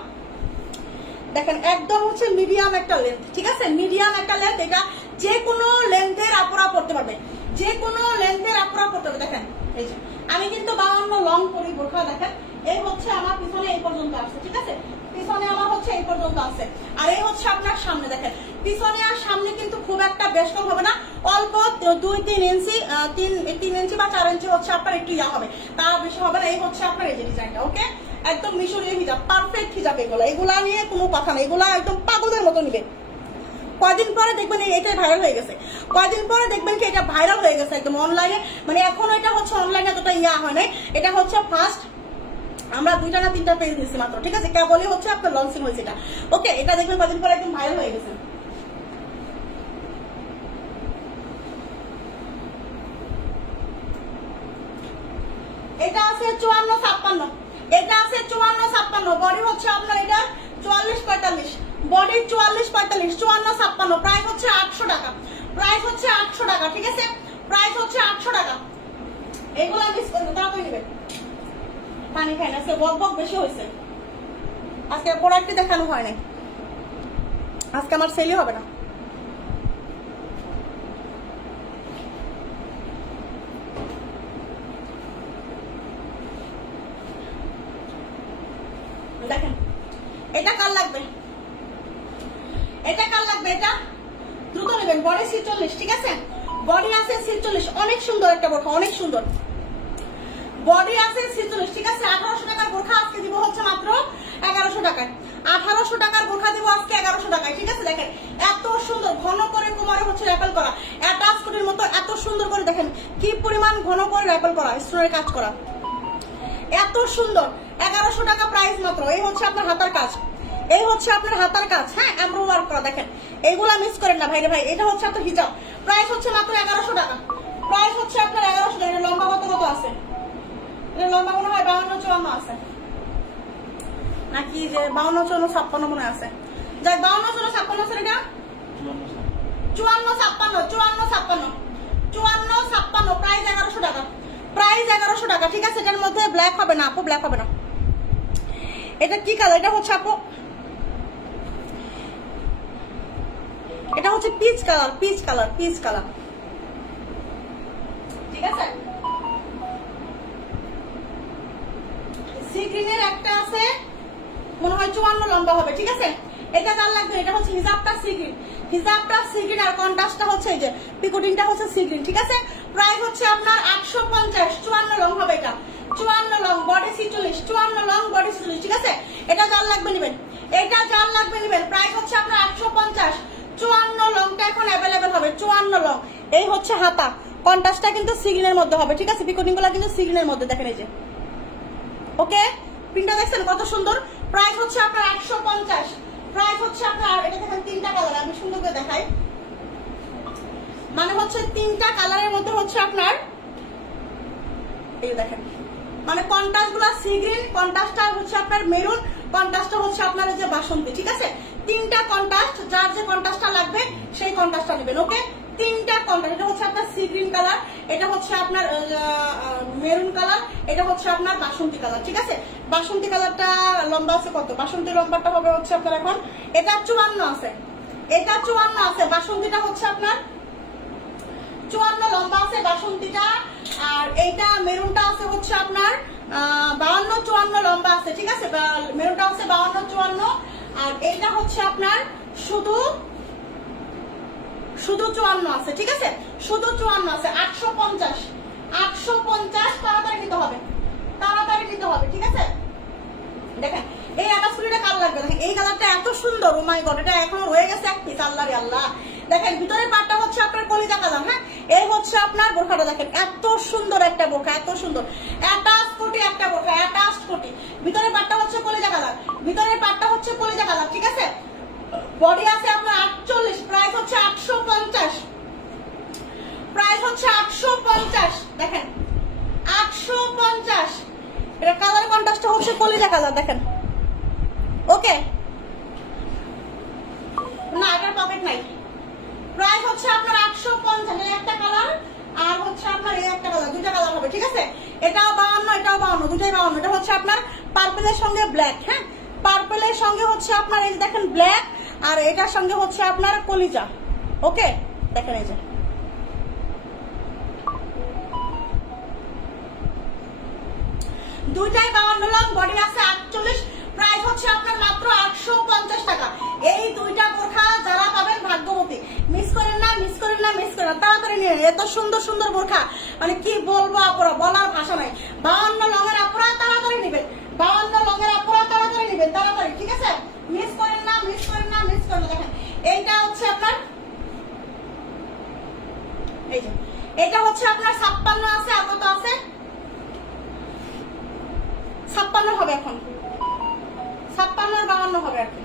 দেখেন একদম হচ্ছে মিডিয়াম একটা লেন্থ, ঠিক আছে, মিডিয়াম একটা লেন্থ। এটা যে কোনো লেন্থের আপুরা পড়তে পারবে, যে কোনো লেন্থের আপুরা পড়তে পারবে। দেখেন এই যে আমি কিন্তু 52 লং পরি বোরখা, দেখেন এই হচ্ছে আমার পিছনে এই পর্যন্ত আসছে, ঠিক আছে, পিছনে আমার হচ্ছে এই পর্যন্ত আছে। আর এই হচ্ছে আপনার সামনে, দেখেন পিছনে আর সামনে কিন্তু খুব একটা বেশ কম হবে না, অল্প 2-3 ইঞ্চি, 3 ইঞ্চি বা 4 ইঞ্চি হচ্ছে আপনার একটু ইয়া হবে, তার বেশি হবে না। এই হচ্ছে আপনার এই যে ডিজাইনটা। ওকে একদম মিশরীয় হিজাব, পারফেক্ট হিজাব। এগুলা নিয়ে কোনো কথা নেই, এগুলা একদম পাগলের মতো নিবে। কয়দিন পরে দেখবেন এটাই ভাইরাল হয়ে গেছে, কয়দিন পরে দেখবেন কি এটা ভাইরাল হয়ে গেছে একদম অনলাইনে। মানে এখন এটা হচ্ছে অনলাইনে এতটা ইয়া হয় নাই, এটা হচ্ছে ফার্স্ট আমরা 2টা না 3টা পেজ দিচ্ছি মাত্র, ঠিক আছে, কেবলই হচ্ছে আপনার লঞ্চিং হয়েছে এটা। ওকে এটা দেখবেন কদিন পরে একদম ভাইরাল হয়ে গেছে। এটা আছে 54 56, এটা আছে 54 56, বডি হচ্ছে আপনার এটা 44 45, বডি 44 45 54 56, প্রাইস হচ্ছে 800 টাকা, প্রাইস হচ্ছে 800 টাকা, ঠিক আছে, প্রাইস হচ্ছে 800 টাকা। এগুলা মিস করবেন, তাড়াতাড়ি নেবেন। পানি খাই না, আজকে বক বক বেশি হয়েছে, আজকে প্রোডাক্টই দেখানো হয় নাই, আজকে আমার সেলই হবে না। দেখেন এটা কার লাগবে, এটা কার লাগবে, এটা দ্রুত নেবেন। বডি 46, ঠিক আছে, বডি আছে 46, অনেক সুন্দর একটা বোরখা, অনেক সুন্দর বডি আছে 46, ঠিক আছে। 1800 টাকার বোরখা আজকে দিব হচ্ছে মাত্র 1100 টাকায়, 1800 টাকার বোরখা দিব আজকে 1100 টাকায়, ঠিক আছে। দেখেন এত সুন্দর ঘন করে কোমরে হচ্ছে র্যাপেল করা, অ্যাটাচ কোটির মতো এত সুন্দর করে, দেখেন কি পরিমাণ ঘন করে র্যাপেল করা, স্টোনের কাজ করা, এত সুন্দর। 1100 টাকা প্রাইস মাত্র। এই হচ্ছে আপনার হাতার কাজ, এই হচ্ছে আপনার হাতার কাজ, হ্যাঁ, এমব্রয়ডারি ওয়ার্ক করা, দেখেন এইগুলা মিস করেন না ভাই রে ভাই। এটা হচ্ছে আপনার হিজাব, প্রাইস হচ্ছে মাত্র 1100 টাকা, প্রাইস হচ্ছে আপনার 1100 টাকা। লম্বা কত কত আছে, এটা লম্বা মনে হয় 52 54 আছে নাকি, যে 52 54 56 মনে আছে, যাই 52 54 56 আছে, এটা 54 56 54 56 54 56, প্রাইস 1100 টাকা, প্রাইস 1100 টাকা, ঠিক আছে। এটার মধ্যে ব্ল্যাক হবে না আপু, ব্ল্যাক হবে না। এটা কি কালার, এটা হচ্ছে আপু, এটা হচ্ছে peach colour, peach colour, peach colour, ঠিক আছে। সি গ্রিনের একটা আছে মনে হয় 54 লম্বা হবে, ঠিক আছে। এটা কার লাগবে, এটা হচ্ছে হিজাবটা সি গ্রিন, হিজাবটা সি গ্রিন, আর কন্ট্রাস্টটা হচ্ছে এই যে পিকোটিংটা হচ্ছে সি গ্রিন, ঠিক আছে। প্রাইস হচ্ছে আপনার 850, 54 লং হবে, এটা 54 লং, বডি 46, 54 লং, বডি 46, ঠিক আছে। এটা যার লাগবে নেবেন, এটা যার লাগবে নেবেন, প্রাইস হচ্ছে আপনার 850, 54 লংটা এখন অ্যাভেলেবেল হবে, 54 লং। এই হচ্ছে হাতা, কন্ট্রাস্টটা কিন্তু সি গ্রিনের মধ্যে হবে, ঠিক আছে, পিকোটিং গুলো কিন্তু সি গ্রিনের মধ্যে, দেখেন এই যে, ওকে, প্রিন্টটা দেখছেন কত সুন্দর। প্রাইস হচ্ছে আপনার 850, প্রাইস হচ্ছে আপনার, এটা দেখেন তিনটা কালার, আমি সুন্দর করে দেখাই, মানে হচ্ছে তিনটা কালারের মধ্যে হচ্ছে আপনার, এই দেখেন, মানে কন্ট্রাস্ট গুলা সি গ্রিন, কন্ট্রাস্টটা হচ্ছে আপনার মেরুন, কন্ট্রাস্টটা হচ্ছে আপনার এই যে বাসন্তী, ঠিক আছে। তিনটা কন্ট্রাস্ট, যার যে কন্ট্রাস্টটা লাগবে সেই কন্ট্রাস্টটা নেবেন, ওকে। তিনটা কন্ট্রাস্ট, এটা হচ্ছে আপনার সি গ্রিন কালার, এটা হচ্ছে আপনার মেরুন কালার, এটা হচ্ছে আপনার বাসন্তী কালার, ঠিক আছে। বাসন্তী কালারটা লম্বা আছে কত, বাসন্তী লম্বাটা হবে হচ্ছে আপনার এখন, এটা 54 আছে, এটা 54 আছে, বাসন্তীটা হচ্ছে আপনার 54 লম্বা আছে বাসন্তীটা, আর এইটা মেরুনটা আছে হচ্ছে আপনার 52 54 লম্বা আছে, ঠিক আছে। মেরুনটা হচ্ছে 52 54, আর এইটা হচ্ছে আপনার শুধু 54 আছে, ঠিক আছে, শুধু 54 আছে। 850, 850, তাড়াতাড়ি নিতে হবে, তাড়াতাড়ি নিতে হবে, ঠিক আছে। দেখেন এই আকাশপুরিটা কালো লাগবে, দেখেন এই কালারটা এত সুন্দর, ও মাই গড, এটা এখনো রয়ে গেছে এক পিস, আল্লাহ রে আল্লাহ। দেখেন ভিতরের পাটটা হচ্ছে আপনার কলিজা কালার, হ্যাঁ, এই হচ্ছে আপনার বোরখাটা, দেখেন এত সুন্দর একটা বোরখা, এত সুন্দর, অ্যাটাচ কোটি একটা বোরখা, অ্যাটাচ কোটি। ভিতরের পাটটা হচ্ছে কলিজা কালার, ভিতরের পাটটা হচ্ছে কলিজা কালার, ঠিক আছে। বডি আছে আপনার 48, প্রাইস হচ্ছে 850, প্রাইস হচ্ছে 850, দেখেন 850। এটা কালার কন্ট্রাস্টটা হচ্ছে কলিজা কালার, দেখেন, ওকে। না এটার পকেট নাই, প্রাইস হচ্ছে আপনার 850, এই একটা কালার আর হচ্ছে আপনার এই একটা কালার, দুইটা কালার হবে, ঠিক আছে। এটাও 52, এটাও 52, দুটাই 52। এটা হচ্ছে আপনার পার্পলের সঙ্গে ব্ল্যাক, হ্যাঁ, পার্পলের সঙ্গে হচ্ছে আপনার এই যে দেখেন ব্ল্যাক, আর এটার সঙ্গে হচ্ছে আপনার কলিজা, ওকে। দেখেন এই যে দুইটাই 52 লং, বডি আছে 48, প্রাইস হচ্ছে আপনার মাত্র 850 টাকা। এই দুইটা বোরখা যারা পাবেন ভাগ্যবতী, মিস করেন না, মিস করেন না, মিস করেন না, তাড়াতাড়ি নিয়ে। এত সুন্দর সুন্দর বোরখা, মানে কি বলবো আপুরা, বলার ভাষা নাই। 52 লঙের আপুরা তাড়াতাড়ি নেবেন, 52 লঙের আপুরা তাড়াতাড়ি নেবেন, তাড়াতাড়ি, ঠিক আছে, মিস করেন না, মিস করেন না, মিস করেন না। দেখেন এইটা হচ্ছে আপনার, এই যে এটা হচ্ছে আপনার 56 আছে, আর কত আছে, 56 হবে এখন, 56 আর 52 হবে আর কি,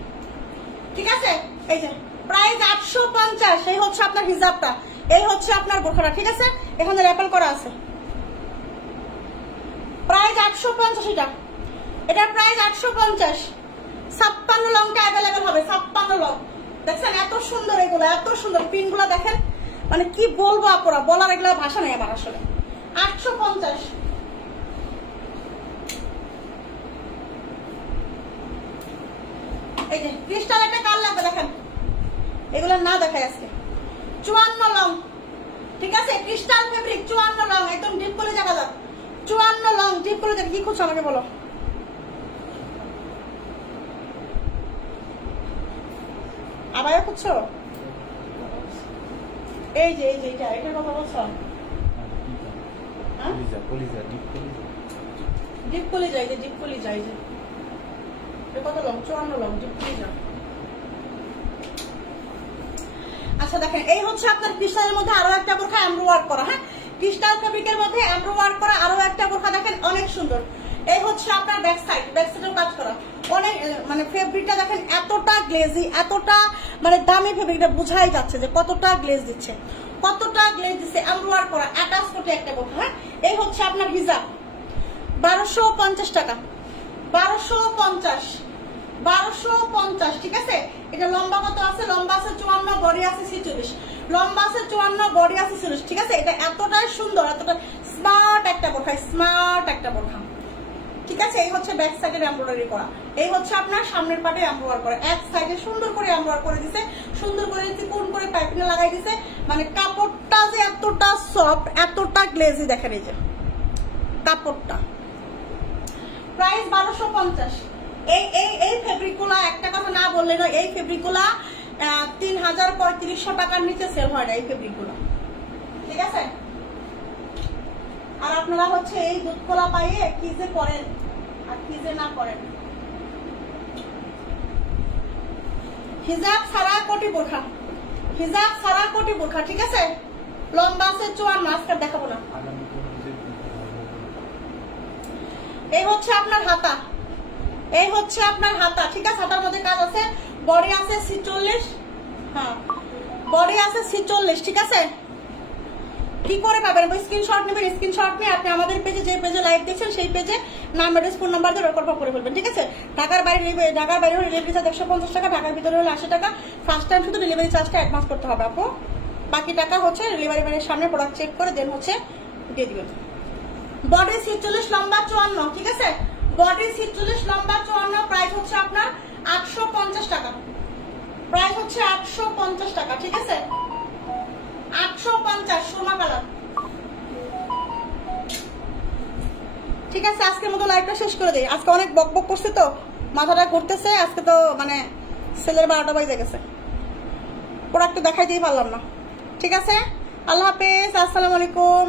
ঠিক আছে। এই যে প্রাইস 850, এই হচ্ছে আপনার হিজাবটা, এই হচ্ছে আপনার বোরখাটা, ঠিক আছে। এখানে র্যাপেল করা আছে, প্রাইস 850, এটার প্রাইস 850। 56 লংটা অ্যাভেলেবেল হবে, 56 লং। দেখছেন এত সুন্দর এগুলো, এত সুন্দর পিনগুলো দেখেন, মানে কি বলবো আপুরা, বলার এগুলো ভাষা নেই আমার আসলে। 850। এই যে ক্রিস্টাল একটা কাল লাগবে দেখেন, এগুলো না দেখাই আজকে। 54 লং, ঠিক আছে, ক্রিস্টাল ফেব্রিক 54 লং, একদম ডিপ করে দেখা যাক। 54 লং ডিপ করে দেখ। কি খুঁজছো আমাকে বলো? আবায়া খুঁজছো? এই যে এটার কথা বলছো? ডিপ কলি যায়, যে ডিপ কলি যায়, যে কত লং? 54 লং ডিপ কলি যায়। আচ্ছা দেখেন, এই হচ্ছে আপনার ক্রিস্টালের মধ্যে আরো একটা বোরখা এমব্রো ওয়ার্ক করা। হ্যাঁ, ক্রিস্টাল ফেব্রিকের মধ্যে এমব্রো ওয়ার্ক করা আরো একটা বোরখা দেখেন, অনেক সুন্দর। এই হচ্ছে আপনার ব্যাক সাইডেও কাজ করা, অনেক মানে ফেব্রিকটা দেখেন এতটা গ্লেজি, এতটা মানে দামি ফেব্রিকটা বোঝাই যাচ্ছে যে কতটা গ্লেজ দিচ্ছে, কতটা গ্লেজ দিচ্ছে। এমব্রো ওয়ার্ক করা অ্যাটাচ করতে একটা বোরখা। হ্যাঁ, এই হচ্ছে আপনার হিজাব 1250 টাকা, 1250, ঠিক আছে। এটা লম্বা কত আছে? লম্বা আছে 54, বডি আছে 46, লম্বা আছে 54, বডি আছে 46, ঠিক আছে। এটা এতটাই সুন্দর, এতটা স্মার্ট একটা বোরখা, স্মার্ট একটা বোরখা, ঠিক আছে। এই হচ্ছে ব্যাক সাইডের এমব্রয়ডারি করা, এই হচ্ছে আপনার সামনের পাটে এমব্রয়ডারি করা, এক সাইডে সুন্দর করে এমব্রয়ডারি করে দিছে, সুন্দর করে চিকন করে পাইপিং লাগাই দিছে। মানে কাপড়টা যে এতটা সফট, এতটা গ্লেজি দেখেন, এই যে কাপড়টা। প্রাইস 1250। এই ফেব্রিকগুলা একটা কথা না বললে না, এই ফেব্রিকগুলা 3000-3500 টাকার নিচে সেল হয় না এই ফেব্রিকগুলা, ঠিক আছে। আর আপনারা হচ্ছে এই দুধ কলা পাইয়ে কি যে করেন আর কি যে না করেন। হিজাব ছাড়া কোটি বোরখা, হিজাব ছাড়া কোটি বোরখা, ঠিক আছে। লম্বা আছে 54, আজকে দেখাবো না। এই হচ্ছে আপনার হাতা, এই হচ্ছে আপনার হাতা, ঠিক আছে। হাতার মধ্যে কাজ আছে, বডি আছে 46, হ্যাঁ বডি আছে 46, ঠিক আছে। কি করে পাবেন? স্ক্রিনশট নেবেন, স্ক্রিনশট নিয়ে আপনি আমাদের পেজে, যে পেজে লাইভ দেখছেন সেই পেজে নাম, অ্যাড্রেস, ফোন নাম্বার দিয়ে রেকর্ড করে ফেলবেন, ঠিক আছে। ঢাকার বাইরে হলে ডেলিভারি চার্জ 150 টাকা, ঢাকার ভিতরে হলে 80 টাকা। ফার্স্ট টাইম শুধু ডেলিভারি চার্জটা অ্যাডভান্স করতে হবে আপু, বাকি টাকা হচ্ছে ডেলিভারি ম্যানের সামনে প্রোডাক্ট চেক করে দেন হচ্ছে দিয়ে দিবেন। বডি 46, লম্বা 54, ঠিক আছে। বডি 46, লম্বা 54, প্রাইস হচ্ছে আপনার 850 টাকা, প্রাইস হচ্ছে 850 টাকা, ঠিক আছে। 850 সোনা কালার, ঠিক আছে। আজকের মতো লাইভটা শেষ করে দিই, আজকে অনেক বক বক করছে তো মাথাটা ঘুরতেছে, আজকে তো মানে সেলের 12টা বাজে গেছে, প্রোডাক্ট দেখাই দিয়ে পারলাম না, ঠিক আছে। আল্লাহ হাফেজ, আসসালামু আলাইকুম।